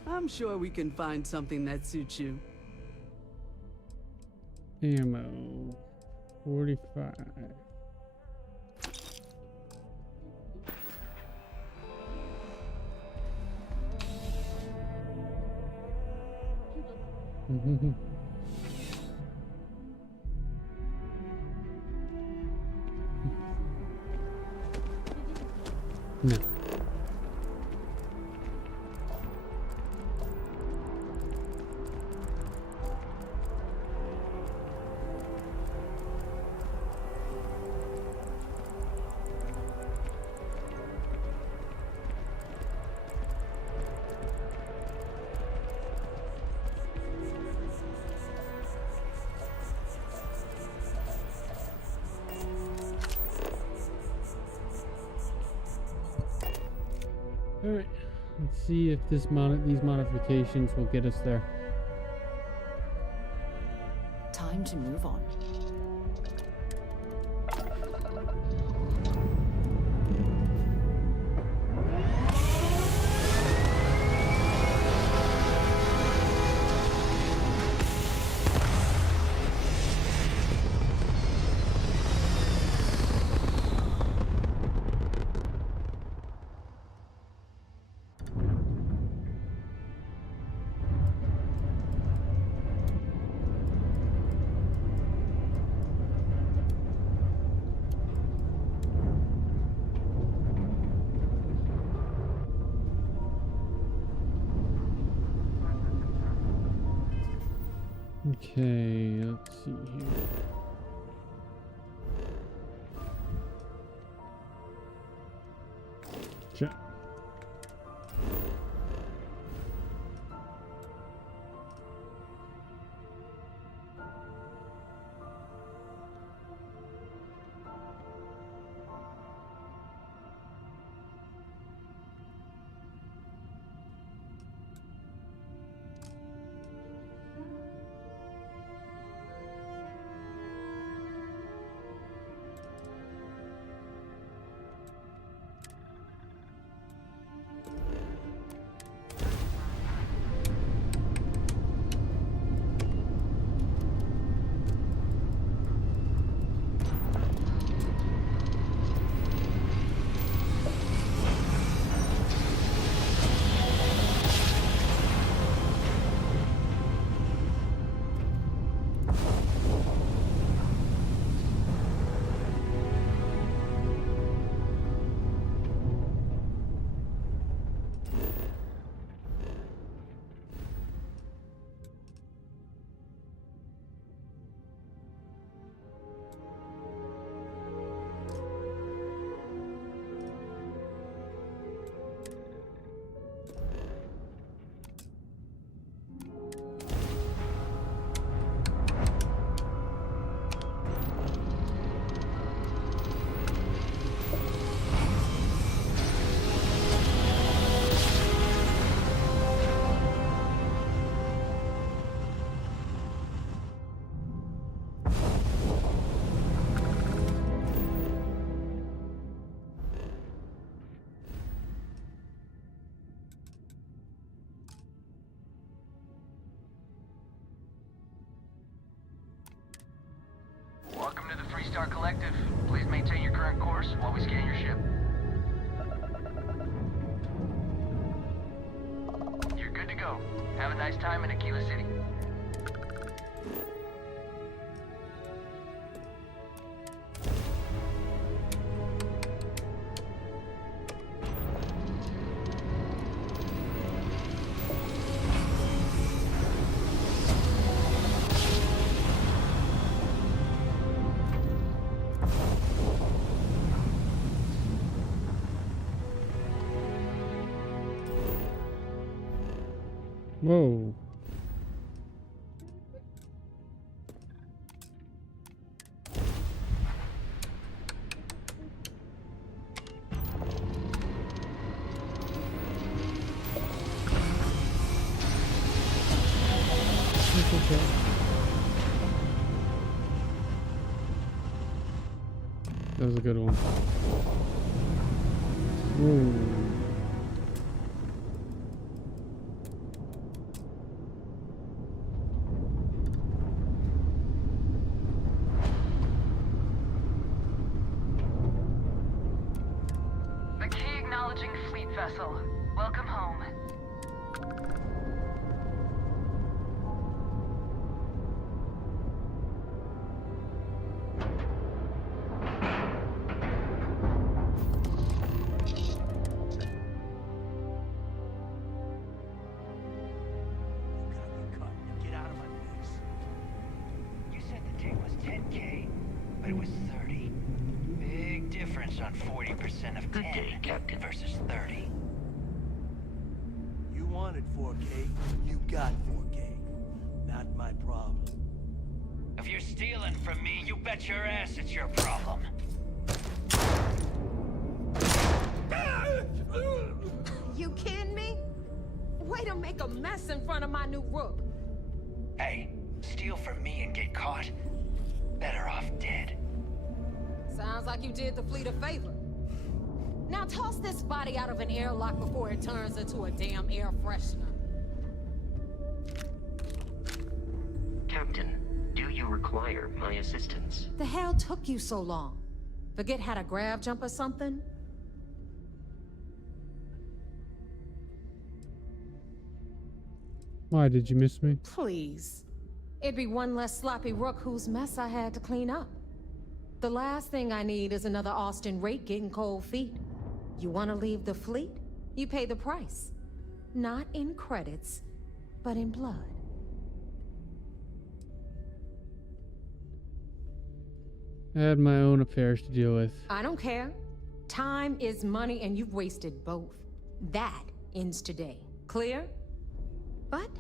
I'm sure we can find something that suits you. Ammo. 45. No. Alright, let's see if these modifications will get us there. Time to move on. Okay, let's see here. Check. Star Collective. Please maintain your current course while we scan your ship. You're good to go. Have a nice time in Aquila City. Whoa. Okay. That was a good one. Whoa. The key acknowledging fleet vessel. Welcome home. Get out of my face. You said the take was 10K, but it was 30. Big difference on 40% of 10 Captain. versus 30. You wanted 4K, you got 4K. Not my problem. If you're stealing from me, you bet your ass it's your problem. You kidding me? Way to make a mess in front of my new rook. Hey, steal from me and get caught. Better off dead. Sounds like you did the fleet a favor. Now toss this body out of an airlock before it turns into a damn air freshener. Captain, do you require my assistance? The hell took you so long? Forget how to grav jump or something? Why did you miss me? Please. It'd be one less sloppy rook whose mess I had to clean up. The last thing I need is another Austin rake getting cold feet. You want to leave the fleet? You pay the price. Not in credits, but in blood. I had my own affairs to deal with. I don't care. Time is money and you've wasted both. That ends today. Clear? But,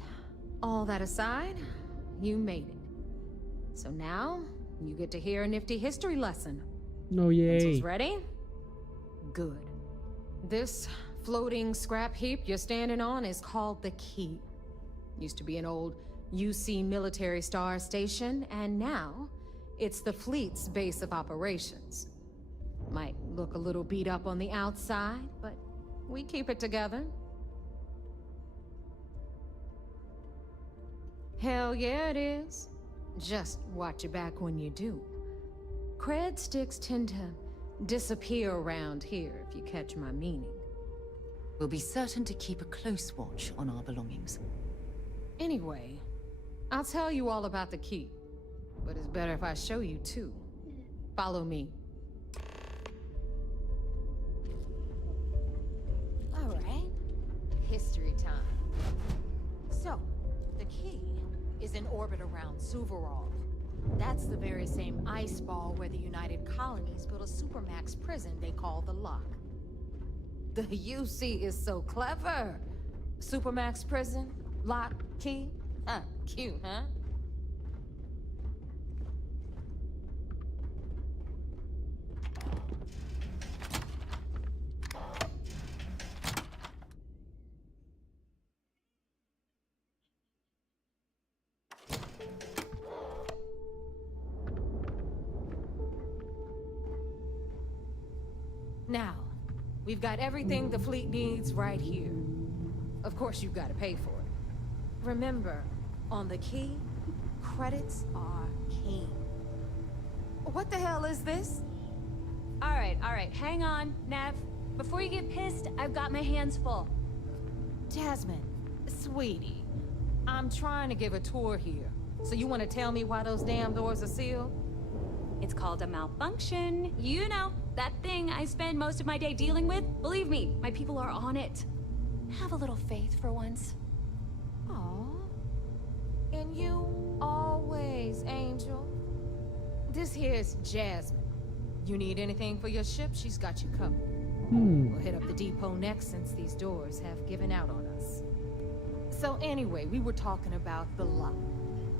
all that aside, you made it. So now, you get to hear a nifty history lesson. No, yay. Pencils ready? Good. This floating scrap heap you're standing on is called the Key. Used to be an old UC military star station, and now it's the fleet's base of operations. Might look a little beat up on the outside, but we keep it together. Hell yeah, it is. Just watch your back when you do. Cred sticks tend to disappear around here, if you catch my meaning. We'll be certain to keep a close watch on our belongings. Anyway, I'll tell you all about the Key. But it's better if I show you too. Follow me. All right. History time. So, the Key is in orbit around Suvorov. That's the very same ice ball where the United Colonies built a supermax prison they call the Lock. The UC is so clever. Supermax prison, Lock, Key. Cute, huh? Now, we've got everything the fleet needs right here. Of course, you've got to pay for it. Remember, on the Key, credits are king. What the hell is this? All right, hang on, Nev. Before you get pissed, I've got my hands full. Jasmine, sweetie, I'm trying to give a tour here. So you want to tell me why those damn doors are sealed? It's called a malfunction. You know, that thing I spend most of my day dealing with. Believe me, my people are on it. Have a little faith for once. Aw. And you always, Angel. This here's Jasmine. You need anything for your ship, she's got you covered. We'll hit up the depot next since these doors have given out on us. So anyway, we were talking about the lot.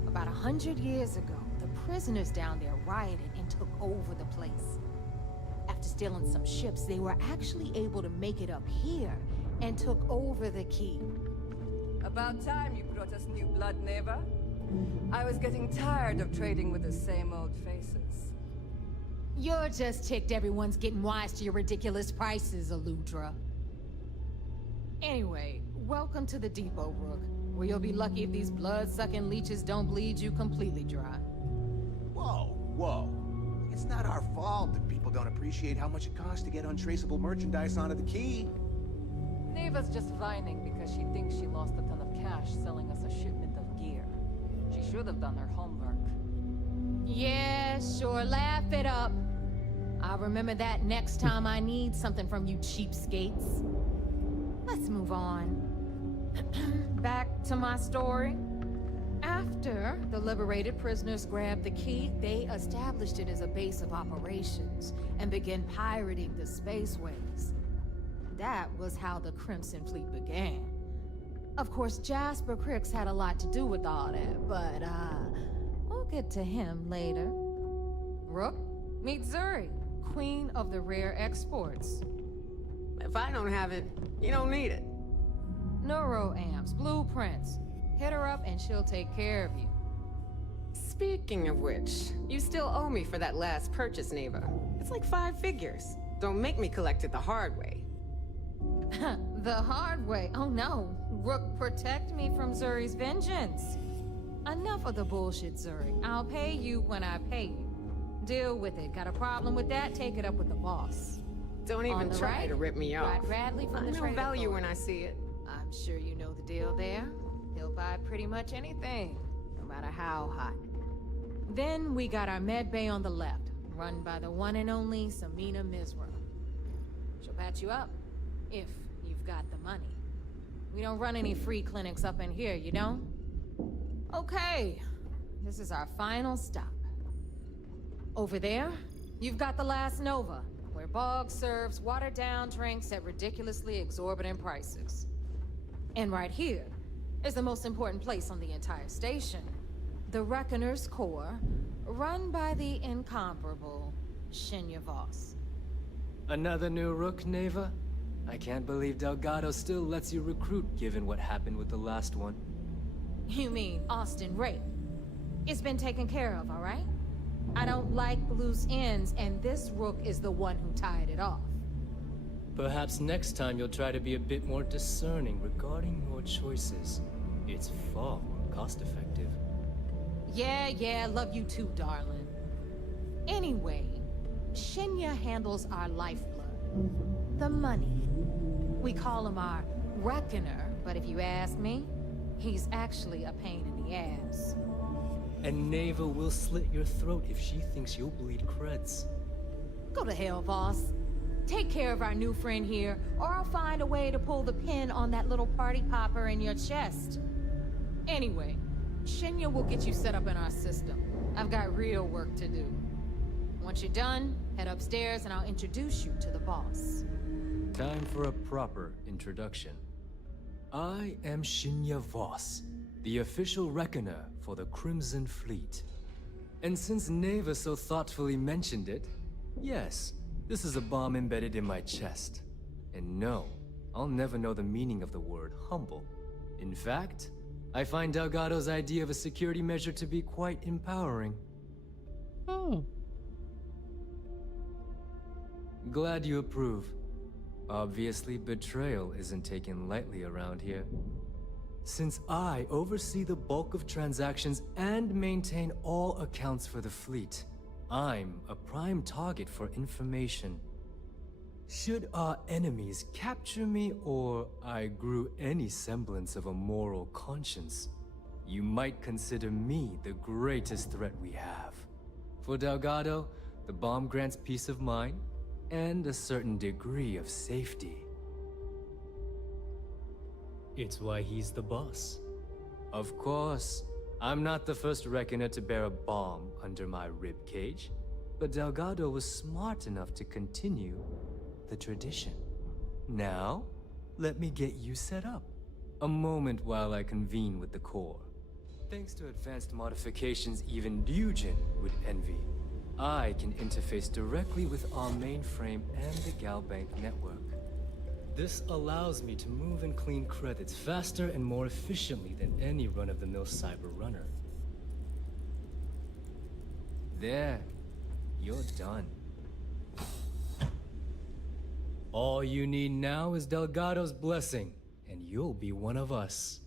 About 100 years ago, the prisoners down there rioted and took over the place. After stealing some ships, they were actually able to make it up here and took over the keep. About time you brought us new blood, Neva. I was getting tired of trading with the same old faces. You're just ticked everyone's getting wise to your ridiculous prices, Aludra. Anyway, welcome to the depot, Rook, where you'll be lucky if these blood-sucking leeches don't bleed you completely dry. Whoa. It's not our fault that people don't appreciate how much it costs to get untraceable merchandise onto the key. Neva's just whining because she thinks she lost a ton of cash selling us a shipment of gear. She should have done her homework. Yeah, sure, laugh it up. I'll remember that next time I need something from you cheapskates. Let's move on. Back to my story. After the liberated prisoners grabbed the key, they established it as a base of operations and began pirating the spaceways. That was how the Crimson Fleet began. Of course, Jasper Cricks had a lot to do with all that, but we'll get to him later. Rook, meet Zuri, Queen of the Rare Exports. If I don't have it, you don't need it. Neuroamps, blueprints. Hit her up and she'll take care of you. Speaking of which, you still owe me for that last purchase, Neva. It's like 5 figures. Don't make me collect it the hard way. The hard way? Oh no. Rook, protect me from Zuri's vengeance. Enough of the bullshit, Zuri. I'll pay you when I pay you. Deal with it. Got a problem with that? Take it up with the boss. Don't even try to rip me off. Rod Bradley from the I know Trade value when Authority. I see it. I'm sure you know the deal there. He'll buy pretty much anything, no matter how hot. Then we got our med bay on the left, run by the one and only Samina Mizra. She'll patch you up, if you've got the money. We don't run any free clinics up in here, you know? Okay, this is our final stop. Over there, you've got the Last Nova, where Bog serves watered-down drinks at ridiculously exorbitant prices. And right here is the most important place on the entire station. The Reckoner's Core, run by the incomparable Shinya Voss. Another new Rook, Neva? I can't believe Delgado still lets you recruit given what happened with the last one. You mean Austin Ray? It's been taken care of, all right? I don't like loose ends, and this Rook is the one who tied it off. Perhaps next time you'll try to be a bit more discerning regarding your choices. It's far more cost-effective. Yeah, love you too, darling. Anyway, Shinya handles our lifeblood. The money. We call him our Reckoner, but if you ask me, he's actually a pain in the ass. And Neva will slit your throat if she thinks you'll bleed creds. Go to hell, boss. Take care of our new friend here, or I'll find a way to pull the pin on that little party popper in your chest. Anyway, Shinya will get you set up in our system. I've got real work to do. Once you're done, head upstairs and I'll introduce you to the boss. Time for a proper introduction. I am Shinya Voss, the official reckoner for the Crimson Fleet. And since Neva so thoughtfully mentioned it, yes, this is a bomb embedded in my chest. And no, I'll never know the meaning of the word humble. In fact, I find Delgado's idea of a security measure to be quite empowering. Oh. Glad you approve. Obviously, betrayal isn't taken lightly around here. Since I oversee the bulk of transactions and maintain all accounts for the fleet, I'm a prime target for information. Should our enemies capture me or I grew any semblance of a moral conscience, you might consider me the greatest threat we have. For Delgado, the bomb grants peace of mind and a certain degree of safety. It's why he's the boss. Of course, I'm not the first Reckoner to bear a bomb under my ribcage, but Delgado was smart enough to continue the tradition. Now, let me get you set up. A moment while I convene with the core. Thanks to advanced modifications even Ryujin would envy, I can interface directly with our mainframe and the Galbank network. This allows me to move and clean credits faster and more efficiently than any run-of-the-mill cyber runner. There, you're done. All you need now is Delgado's blessing, and you'll be one of us.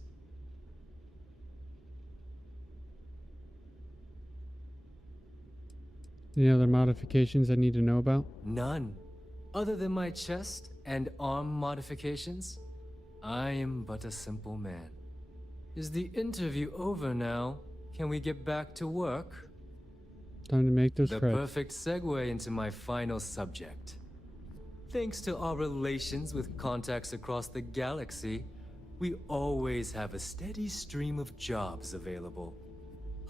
Any other modifications I need to know about? None. Other than my chest and arm modifications, I am but a simple man. Is the interview over now? Can we get back to work? Time to make those The credits. perfect segue into my final subject. Thanks to our relations with contacts across the galaxy, we always have a steady stream of jobs available.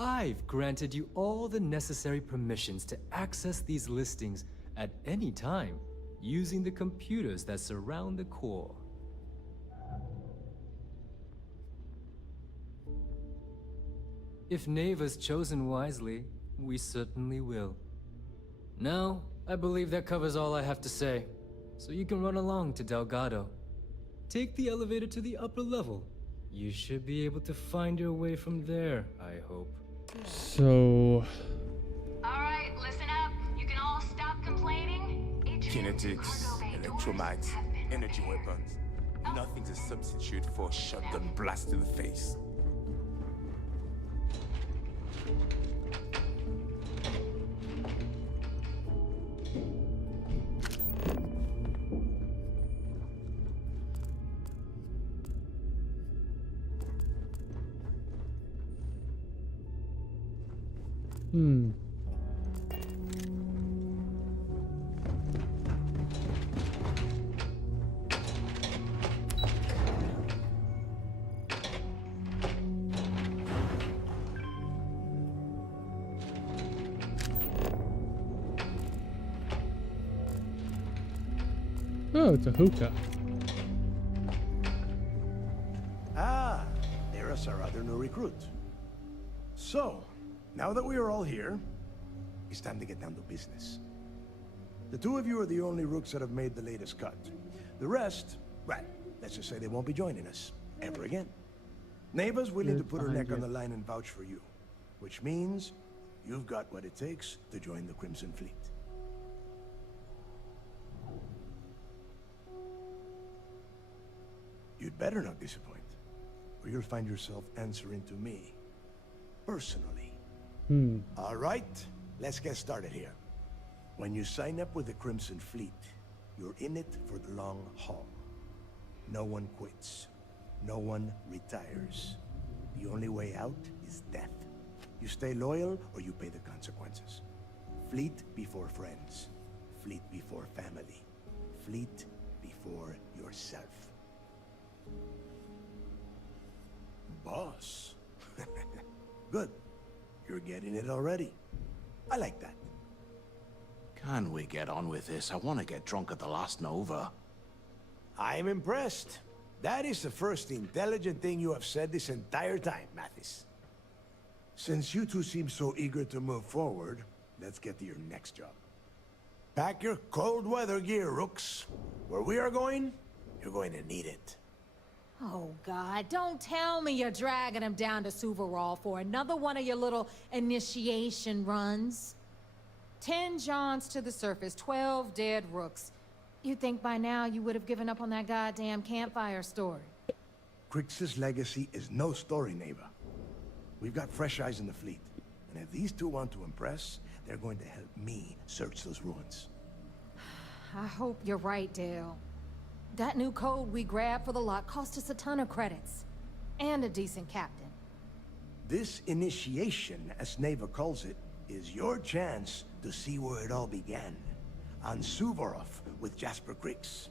I've granted you all the necessary permissions to access these listings at any time, using the computers that surround the core. If Neva's chosen wisely, we certainly will. Now, I believe that covers all I have to say, so you can run along to Delgado. Take the elevator to the upper level. You should be able to find your way from there, I hope. So... Alright, listen up. You can all stop complaining. Kinetics, electromags, energy weapons. Nothing's a substitute for a shotgun blast to the face. Oh, it's a hookah. Ah, there's our other new recruit. So, now that we are all here, it's time to get down to business. The two of you are the only rooks that have made the latest cut. The rest, well, let's just say they won't be joining us ever again. Neva's willing to put her neck on the line and vouch for you, which means you've got what it takes to join the Crimson Fleet. You'd better not disappoint, or you'll find yourself answering to me, personally. All right, let's get started here. When you sign up with the Crimson Fleet, you're in it for the long haul. No one quits. No one retires. The only way out is death. You stay loyal or you pay the consequences. Fleet before friends. Fleet before family. Fleet before yourself. Boss. Good. You're getting it already. I like that. Can we get on with this? I want to get drunk at the last Nova. I'm impressed. That is the first intelligent thing you have said this entire time, Mathis. Since you two seem so eager to move forward, let's get to your next job. Pack your cold weather gear, Rooks. Where we are going, you're going to need it. Oh, God, don't tell me you're dragging him down to Suvarol for another one of your little initiation runs. 10 Johns to the surface, 12 dead Rooks. You'd think by now you would have given up on that goddamn campfire story. Crix's legacy is no story, Neva. We've got fresh eyes in the fleet. And if these two want to impress, they're going to help me search those ruins. I hope you're right, Dale. That new code we grabbed for the lock cost us a ton of credits. And a decent captain. This initiation, as Neva calls it, is your chance to see where it all began. On Suvorov with Jasper Krix.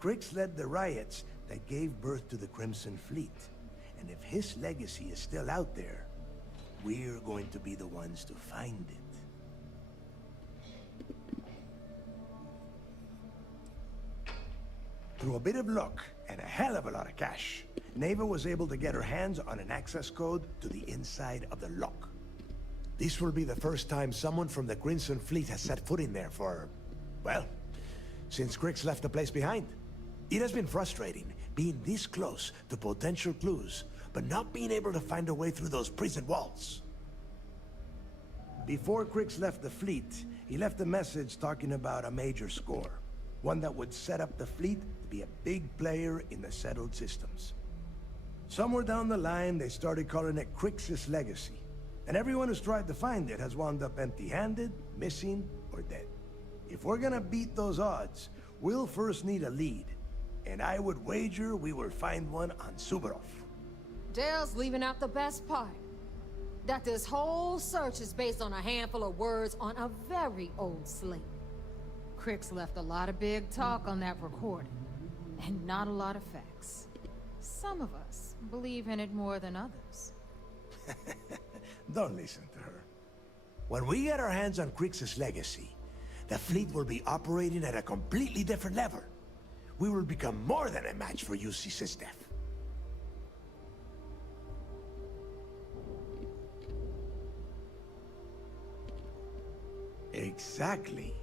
Krix led the riots that gave birth to the Crimson Fleet. And if his legacy is still out there, we're going to be the ones to find it. Through a bit of luck and a hell of a lot of cash, Neva was able to get her hands on an access code to the inside of the lock. This will be the first time someone from the Crimson Fleet has set foot in there for, well, since Krix left the place behind. It has been frustrating being this close to potential clues, but not being able to find a way through those prison walls. Before Krix left the fleet, he left a message talking about a major score. One that would set up the fleet to be a big player in the settled systems. Somewhere down the line, they started calling it Krix's legacy. And everyone who's tried to find it has wound up empty-handed, missing, or dead. If we're gonna beat those odds, we'll first need a lead. And I would wager we will find one on Suvorov. Dale's leaving out the best part. That this whole search is based on a handful of words on a very old slate. Krix left a lot of big talk on that recording, and not a lot of facts. Some of us believe in it more than others. Don't listen to her. When we get our hands on Krix's legacy, the fleet will be operating at a completely different level. We will become more than a match for UC Sysdef. Exactly.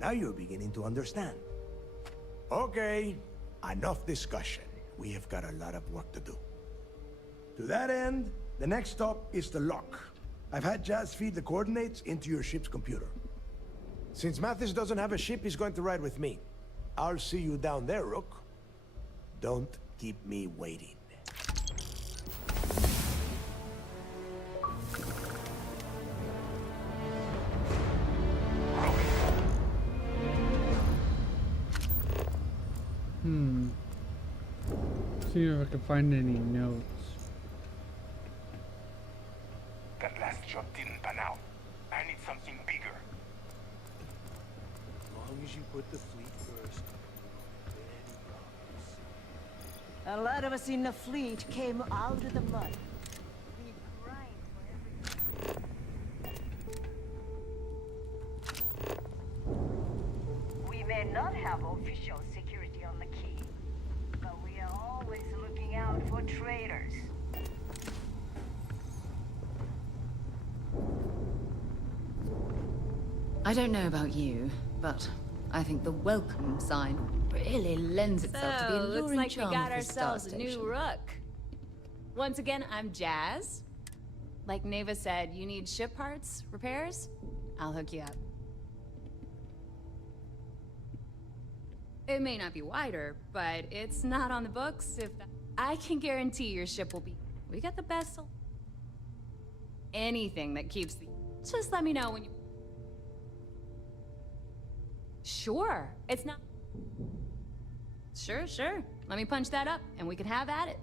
Now you're beginning to understand. Okay, enough discussion. We have got a lot of work to do. To that end, the next stop is the lock. I've had Jazz feed the coordinates into your ship's computer. Since Mathis doesn't have a ship, he's going to ride with me. I'll see you down there, Rook. Don't keep me waiting. See if I can find any notes. That last job didn't pan out. I need something bigger. As long as you put the fleet first. A lot of us in the fleet came out of the mud. We grind for everything. We may not have official security on the key, but we are always looking out for traitors. I don't know about you, but I think the welcome sign really lends itself to the alluring looks like we charm got of the Star ourselves a new Station. rook. Once again, I'm Jazz. Like Neva said, you need ship parts, repairs? I'll hook you up. It may not be wider, but it's not on the books. I can guarantee your ship will be. We got the best. Anything that keeps the. Just let me know when you. Sure, it's not. Sure. Let me punch that up, and we can have at it.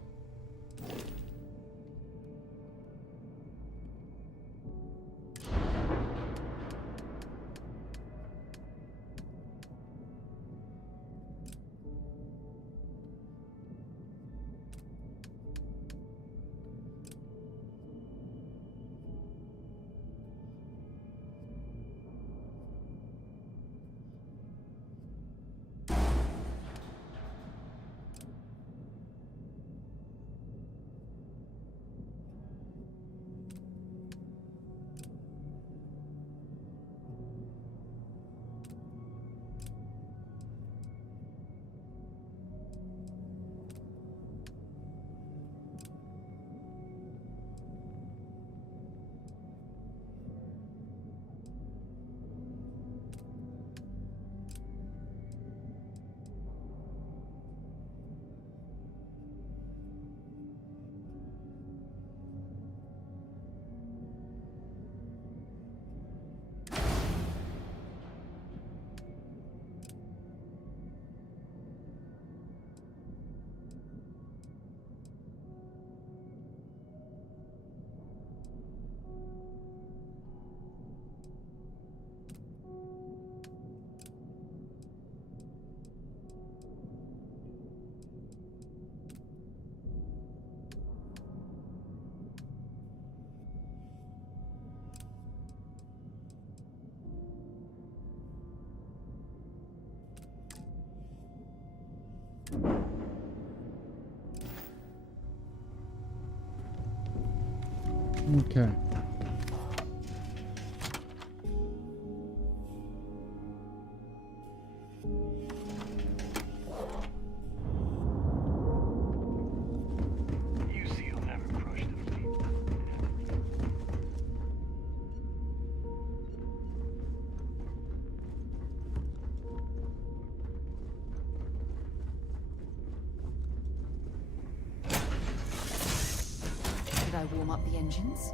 Okay. Should I warm up the engines?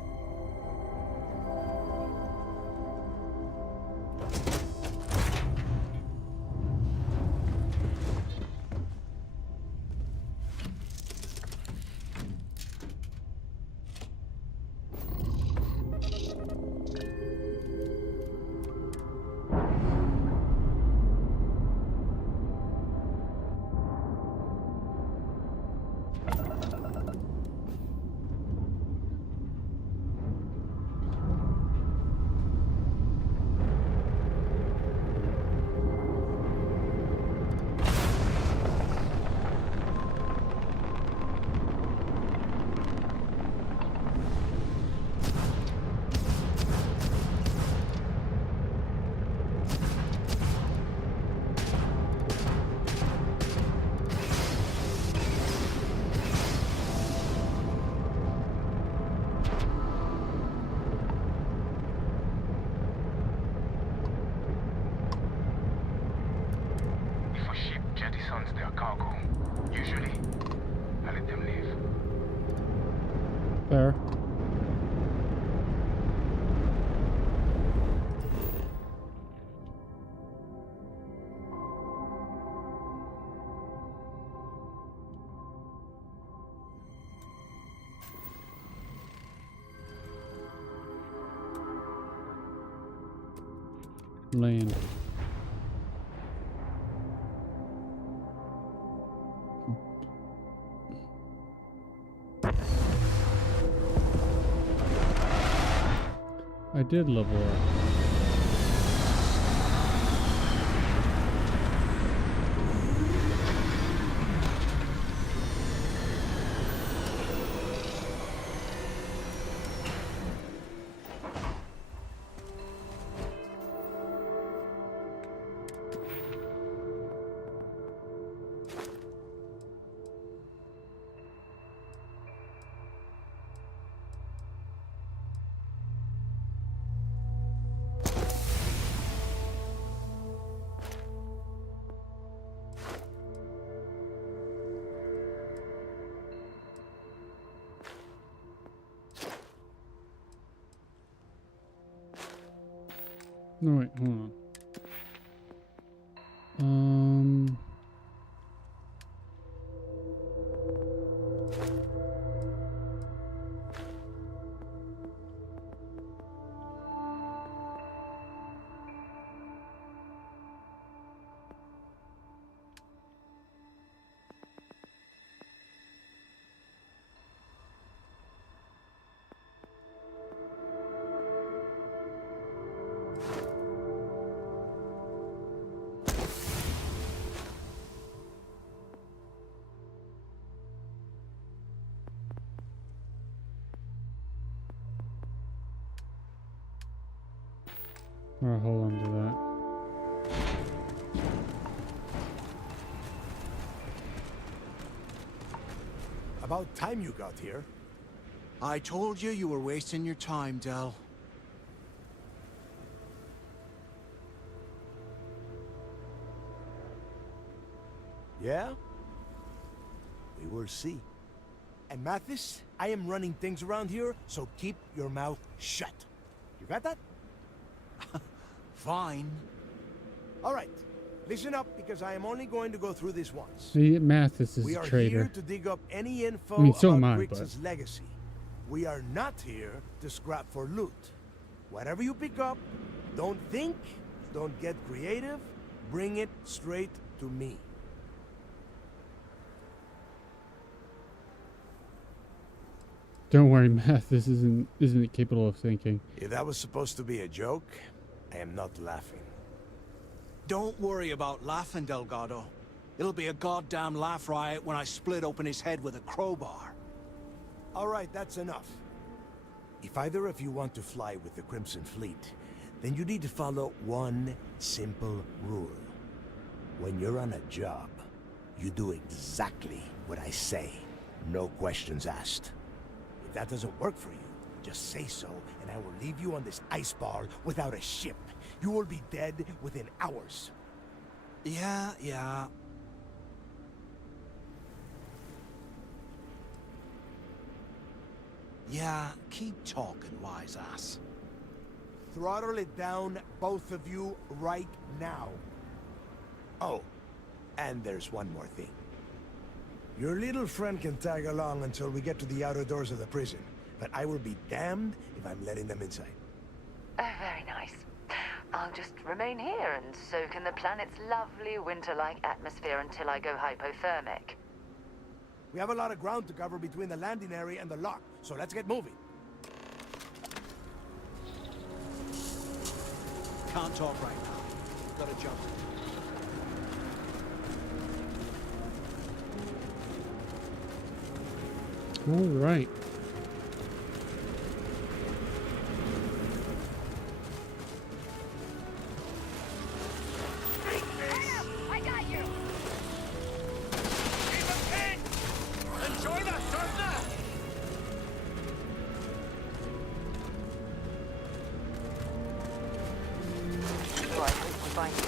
jettisons their cargo. Usually, I let them leave. Fair. Land. I did level up. No, wait, hold on. Or hold on to that. About time you got here. I told you were wasting your time, Del. Yeah? We will see. And Mathis, I am running things around here, so keep your mouth shut. You got that? Fine. All right. Listen up, because I am only going to go through this once. See, Mathis is we a are traitor. here to dig up any info I mean, so am about I, Grix's but... legacy. We are not here to scrap for loot. Whatever you pick up, don't think, don't get creative, bring it straight to me. Don't worry, Mathis isn't capable of thinking. If that was supposed to be a joke, I am not laughing. Don't worry about laughing, Delgado. It'll be a goddamn laugh riot when I split open his head with a crowbar. All right, that's enough. If either of you want to fly with the Crimson Fleet, then you need to follow one simple rule. When you're on a job, you do exactly what I say. No questions asked. If that doesn't work for you, just say so, and I will leave you on this ice ball without a ship. You will be dead within hours. Yeah. Yeah, keep talking, wise ass. Throttle it down, both of you, right now. Oh, and there's one more thing. Your little friend can tag along until we get to the outer doors of the prison, but I will be damned if I'm letting them inside. Oh, very nice. I'll just remain here and soak in the planet's lovely winter-like atmosphere until I go hypothermic. We have a lot of ground to cover between the landing area and the lock, so let's get moving. Can't talk right now. Gotta jump. All right. I got you! Enjoy that, partner! So I hope we find you.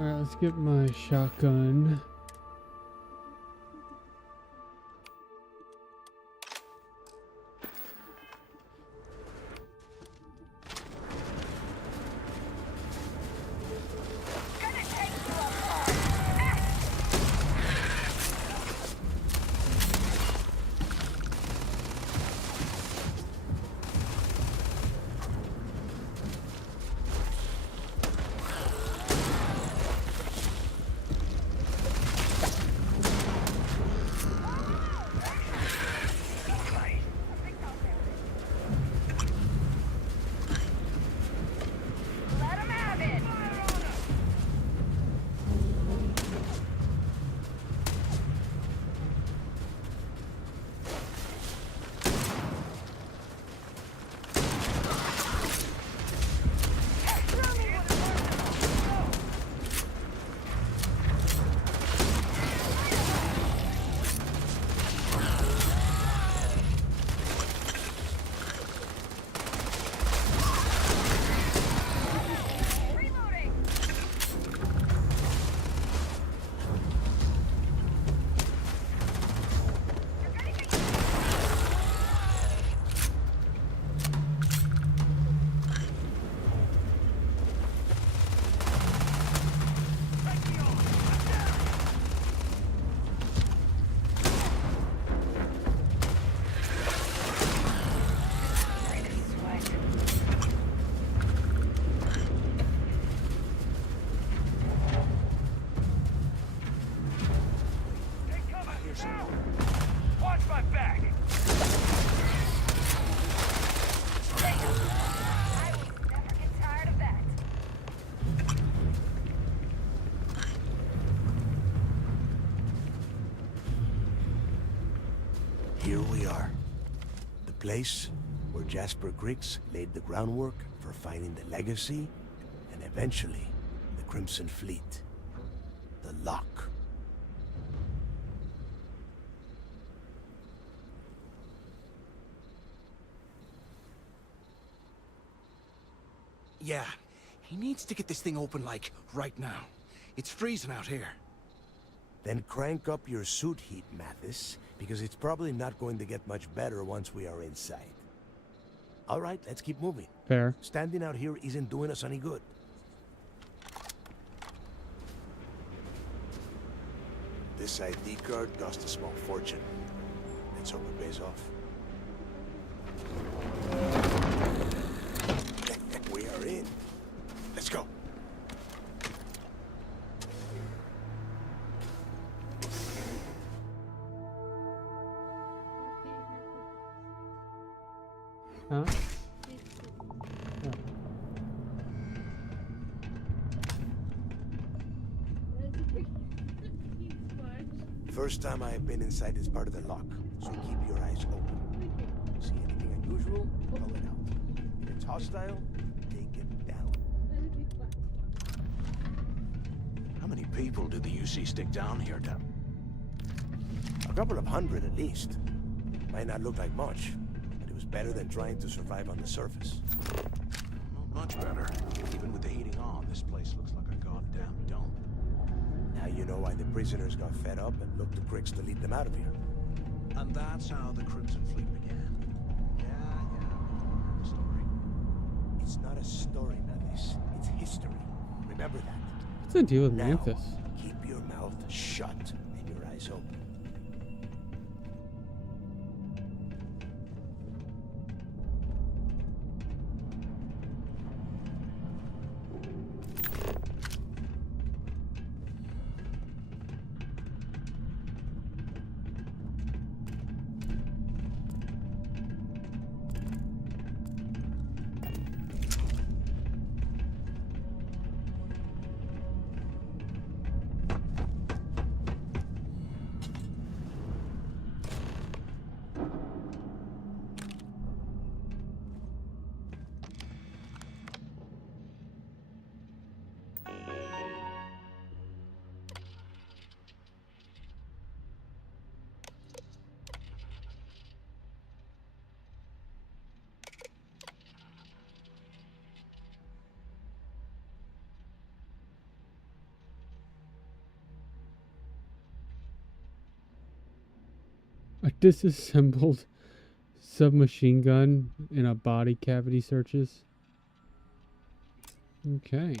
Alright, let's get my shotgun. Here we are. The place where Jasper Griggs laid the groundwork for finding the legacy and eventually the Crimson Fleet. The lock. Yeah, he needs to get this thing open, like, right now. It's freezing out here. Then crank up your suit heat, Mathis, because it's probably not going to get much better once we are inside. All right, let's keep moving. Fair. Standing out here isn't doing us any good. This ID card cost a small fortune. Let's hope it pays off. We are in. Let's go. Huh? First time I have been inside this part of the lock, so keep your eyes open. See anything unusual? Pull it out. If it's hostile, take it down. How many people did the UC stick down here, Tim? A couple of hundred at least. Might not look like much, but it was better than trying to survive on the surface. Not much better. Even with the heating on, this place looks like a goddamn dump. Now you know why the prisoners got fed up and looked to Griggs to lead them out of here. And that's how the Crimson Fleet began. Yeah, story. It's not a story, Mathis. It's history. Remember that. What's the deal with now, Mantis? Keep your mouth shut and your eyes open. A disassembled submachine gun in a body cavity searches. Okay.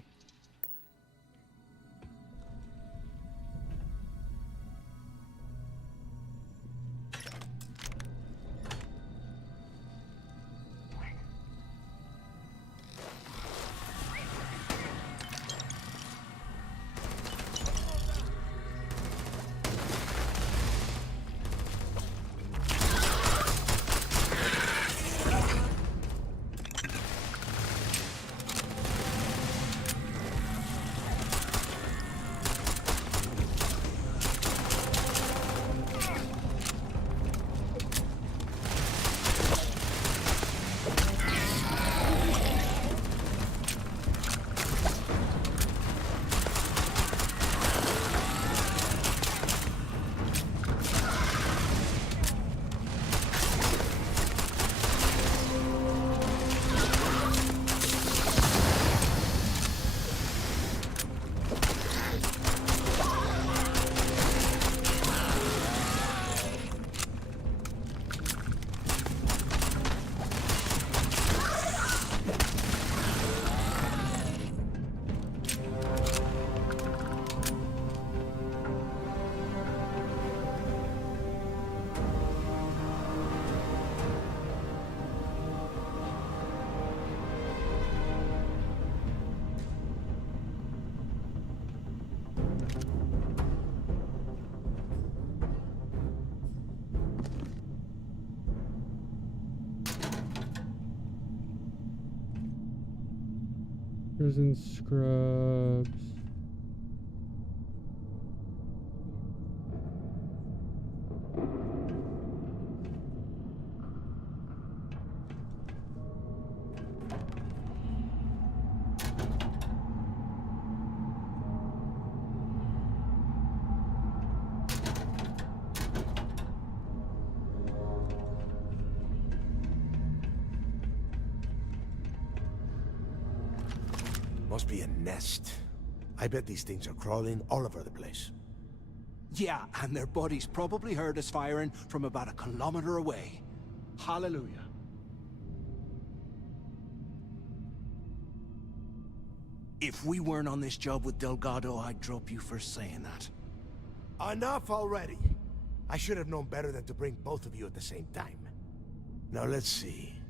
Prison scrubs. Must be a nest. I bet these things are crawling all over the place. Yeah, and their buddies probably heard us firing from about 1 kilometer away. Hallelujah. If we weren't on this job with Delgado, I'd drop you for saying that. Enough already. I should have known better than to bring both of you at the same time. Now let's see.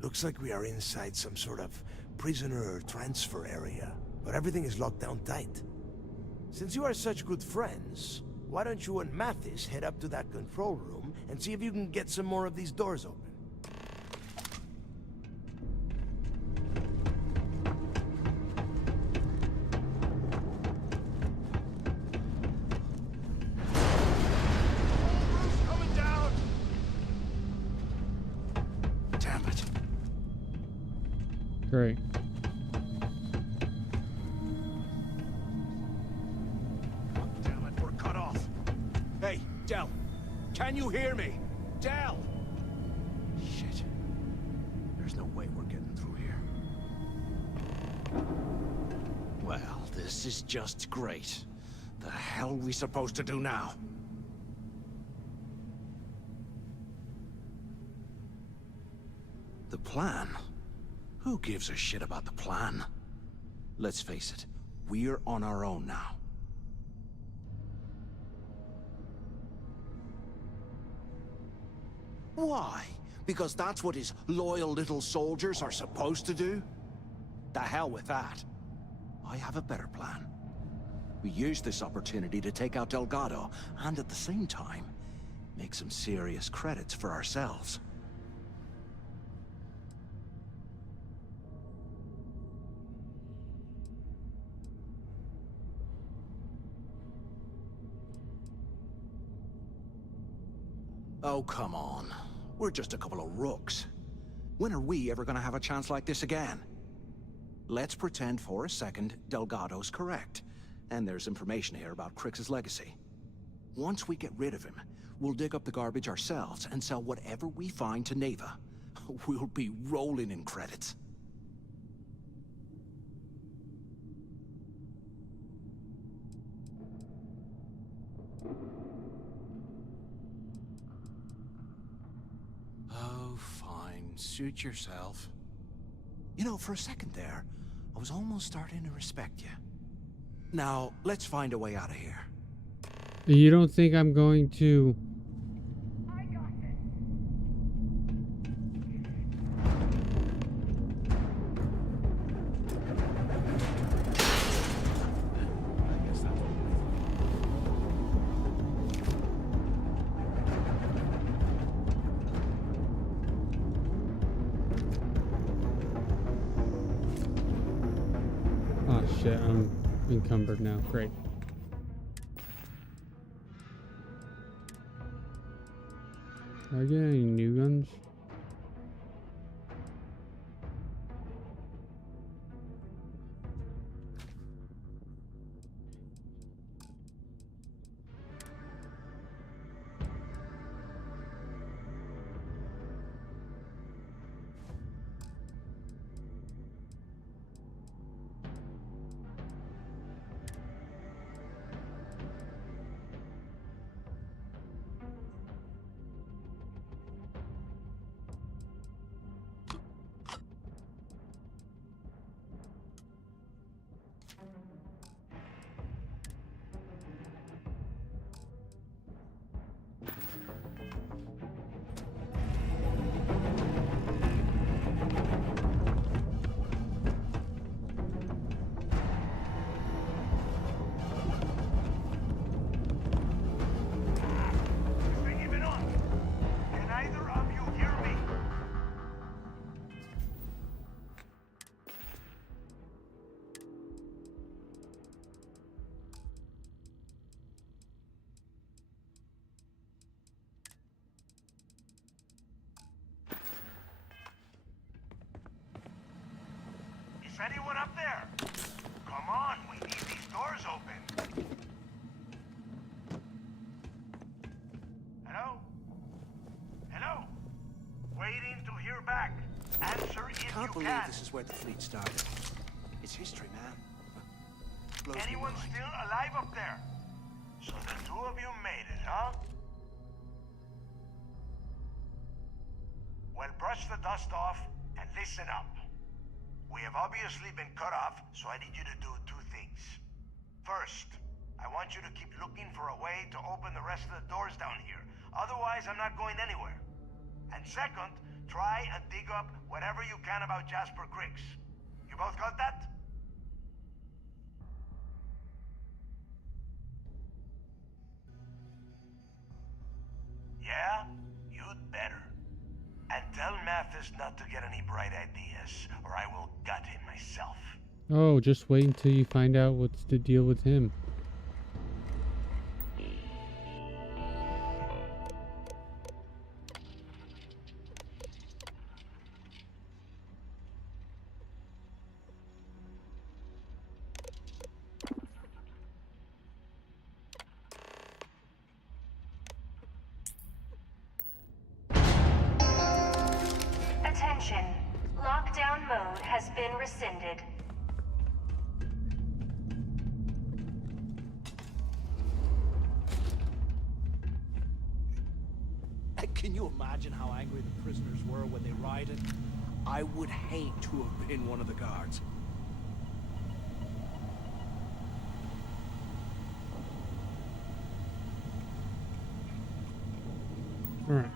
Looks like we are inside some sort of prisoner transfer area, but everything is locked down tight. Since you are such good friends, why don't you and Mathis head up to that control room and see if you can get some more of these doors open? Coming down! Damn it. Great. Damn it, we're cut off. Hey, Del, can you hear me? Del! Shit. There's no way we're getting through here. Well, this is just great. The hell are we supposed to do now? The plan? Who gives a shit about the plan? Let's face it, we're on our own now. Why? Because that's what his loyal little soldiers are supposed to do? The hell with that. I have a better plan. We use this opportunity to take out Delgado, and at the same time, make some serious credits for ourselves. Oh, come on. We're just a couple of rooks. When are we ever gonna have a chance like this again? Let's pretend for a second Delgado's correct, and there's information here about Crix's legacy. Once we get rid of him, we'll dig up the garbage ourselves and sell whatever we find to Neva. We'll be rolling in credits. Oh, fine. Suit yourself. You know, for a second there, I was almost starting to respect you. Now, let's find a way out of here. You don't think I'm going to... Oh shit, I'm encumbered now. Great. Are I getting any new guns? Is anyone up there? Come on, we need these doors open. believe this is where the fleet started. It's history, man. Blows me Anyone away. still alive up there? So the two of you made it, huh? Well, brush the dust off and listen up. We have obviously been cut off, so I need you to do two things. First, I want you to keep looking for a way to open the rest of the doors down here. Otherwise, I'm not going anywhere. And second, try and dig up whatever you can about Jasper Griggs. You both got that? Yeah? You'd better. And tell Mathis not to get any bright ideas, or I will gut him myself. Oh, just wait until you find out what's the deal with him. Attention. Lockdown mode has been rescinded. Can you imagine how angry the prisoners were when they rioted? I would hate to have been one of the guards. All right.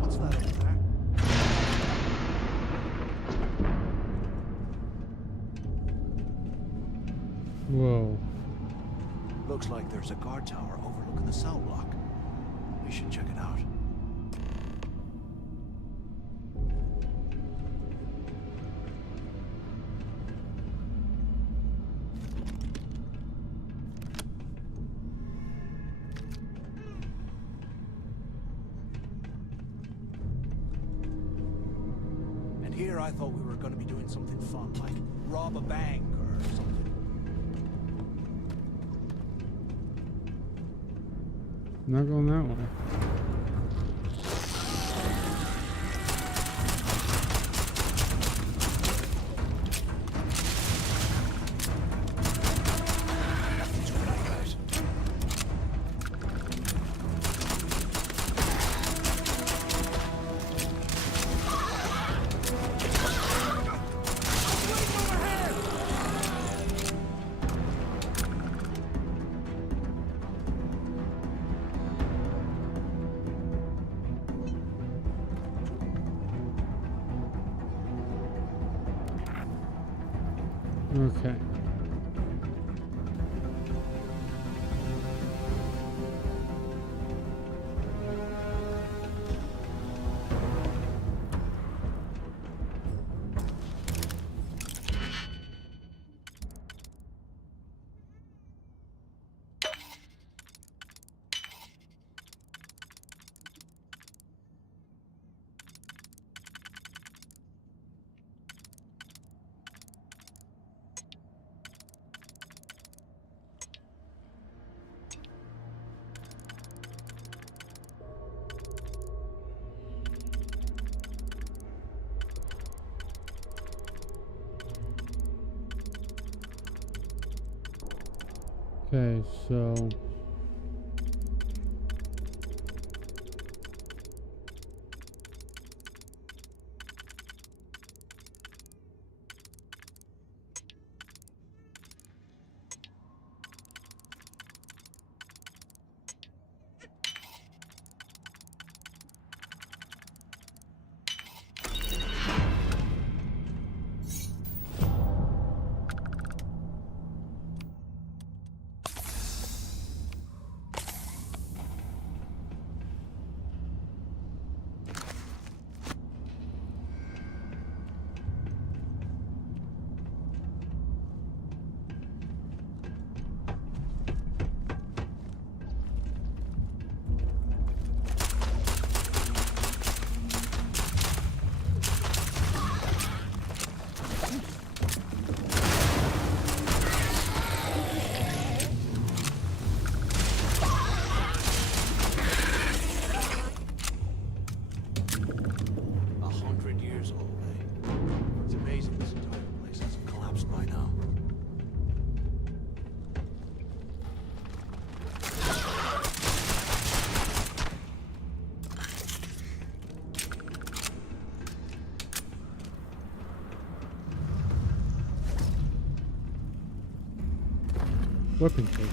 What's that over there? Whoa. Looks like there's a guard tower overlooking the cell block. We should check it out. And here I thought we were going to be doing something fun, like rob a bank or something. Not going that way. Okay. Okay, so Weapon case.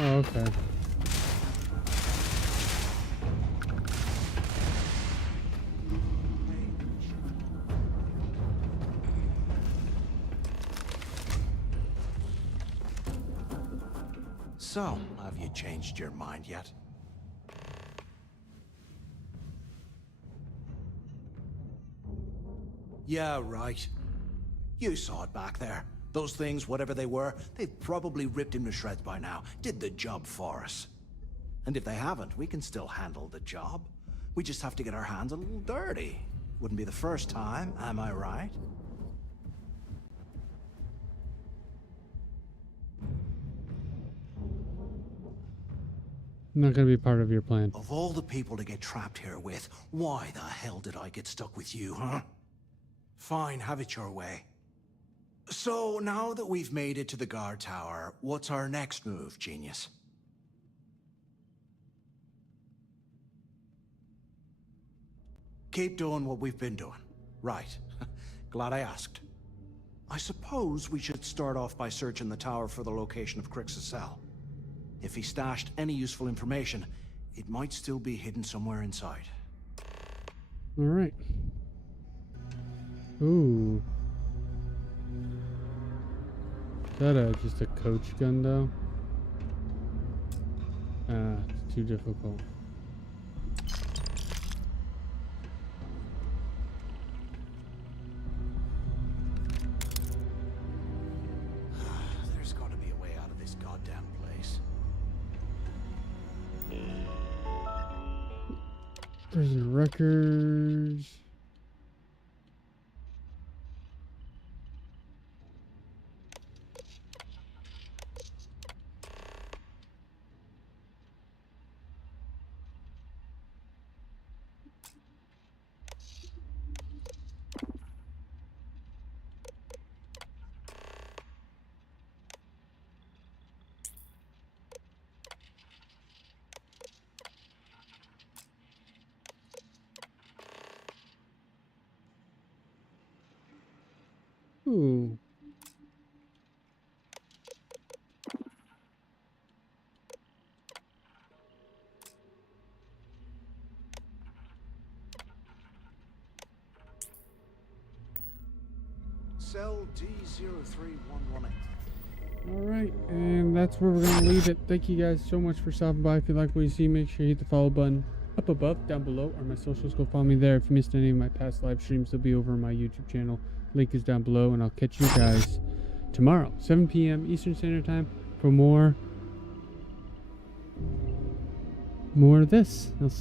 Oh, okay. So, have you changed your mind yet? Yeah, right. You saw it back there. Those things, whatever they were, they've probably ripped him to shreds by now. Did the job for us. And if they haven't, we can still handle the job. We just have to get our hands a little dirty. Wouldn't be the first time, am I right? Not gonna be part of your plan. Of all the people to get trapped here with, why the hell did I get stuck with you, huh? Fine, have it your way. So, now that we've made it to the guard tower, what's our next move, genius? Keep doing what we've been doing. Right. Glad I asked. I suppose we should start off by searching the tower for the location of Crix's cell. If he stashed any useful information, it might still be hidden somewhere inside. All right. Ooh. Is that just a coach gun, though? Ah, it's too difficult. There's got to be a way out of this goddamn place. Prison records. Ooh. Cell D03118. Alright, and that's where we're going to leave it. Thank you guys so much for stopping by. If you like what you see, make sure you hit the follow button up above, down below, or my socials. Go follow me there. If you missed any of my past live streams, they'll be over on my YouTube channel. Link is down below, and I'll catch you guys tomorrow, 7 p.m. Eastern Standard Time, for more of this. I'll see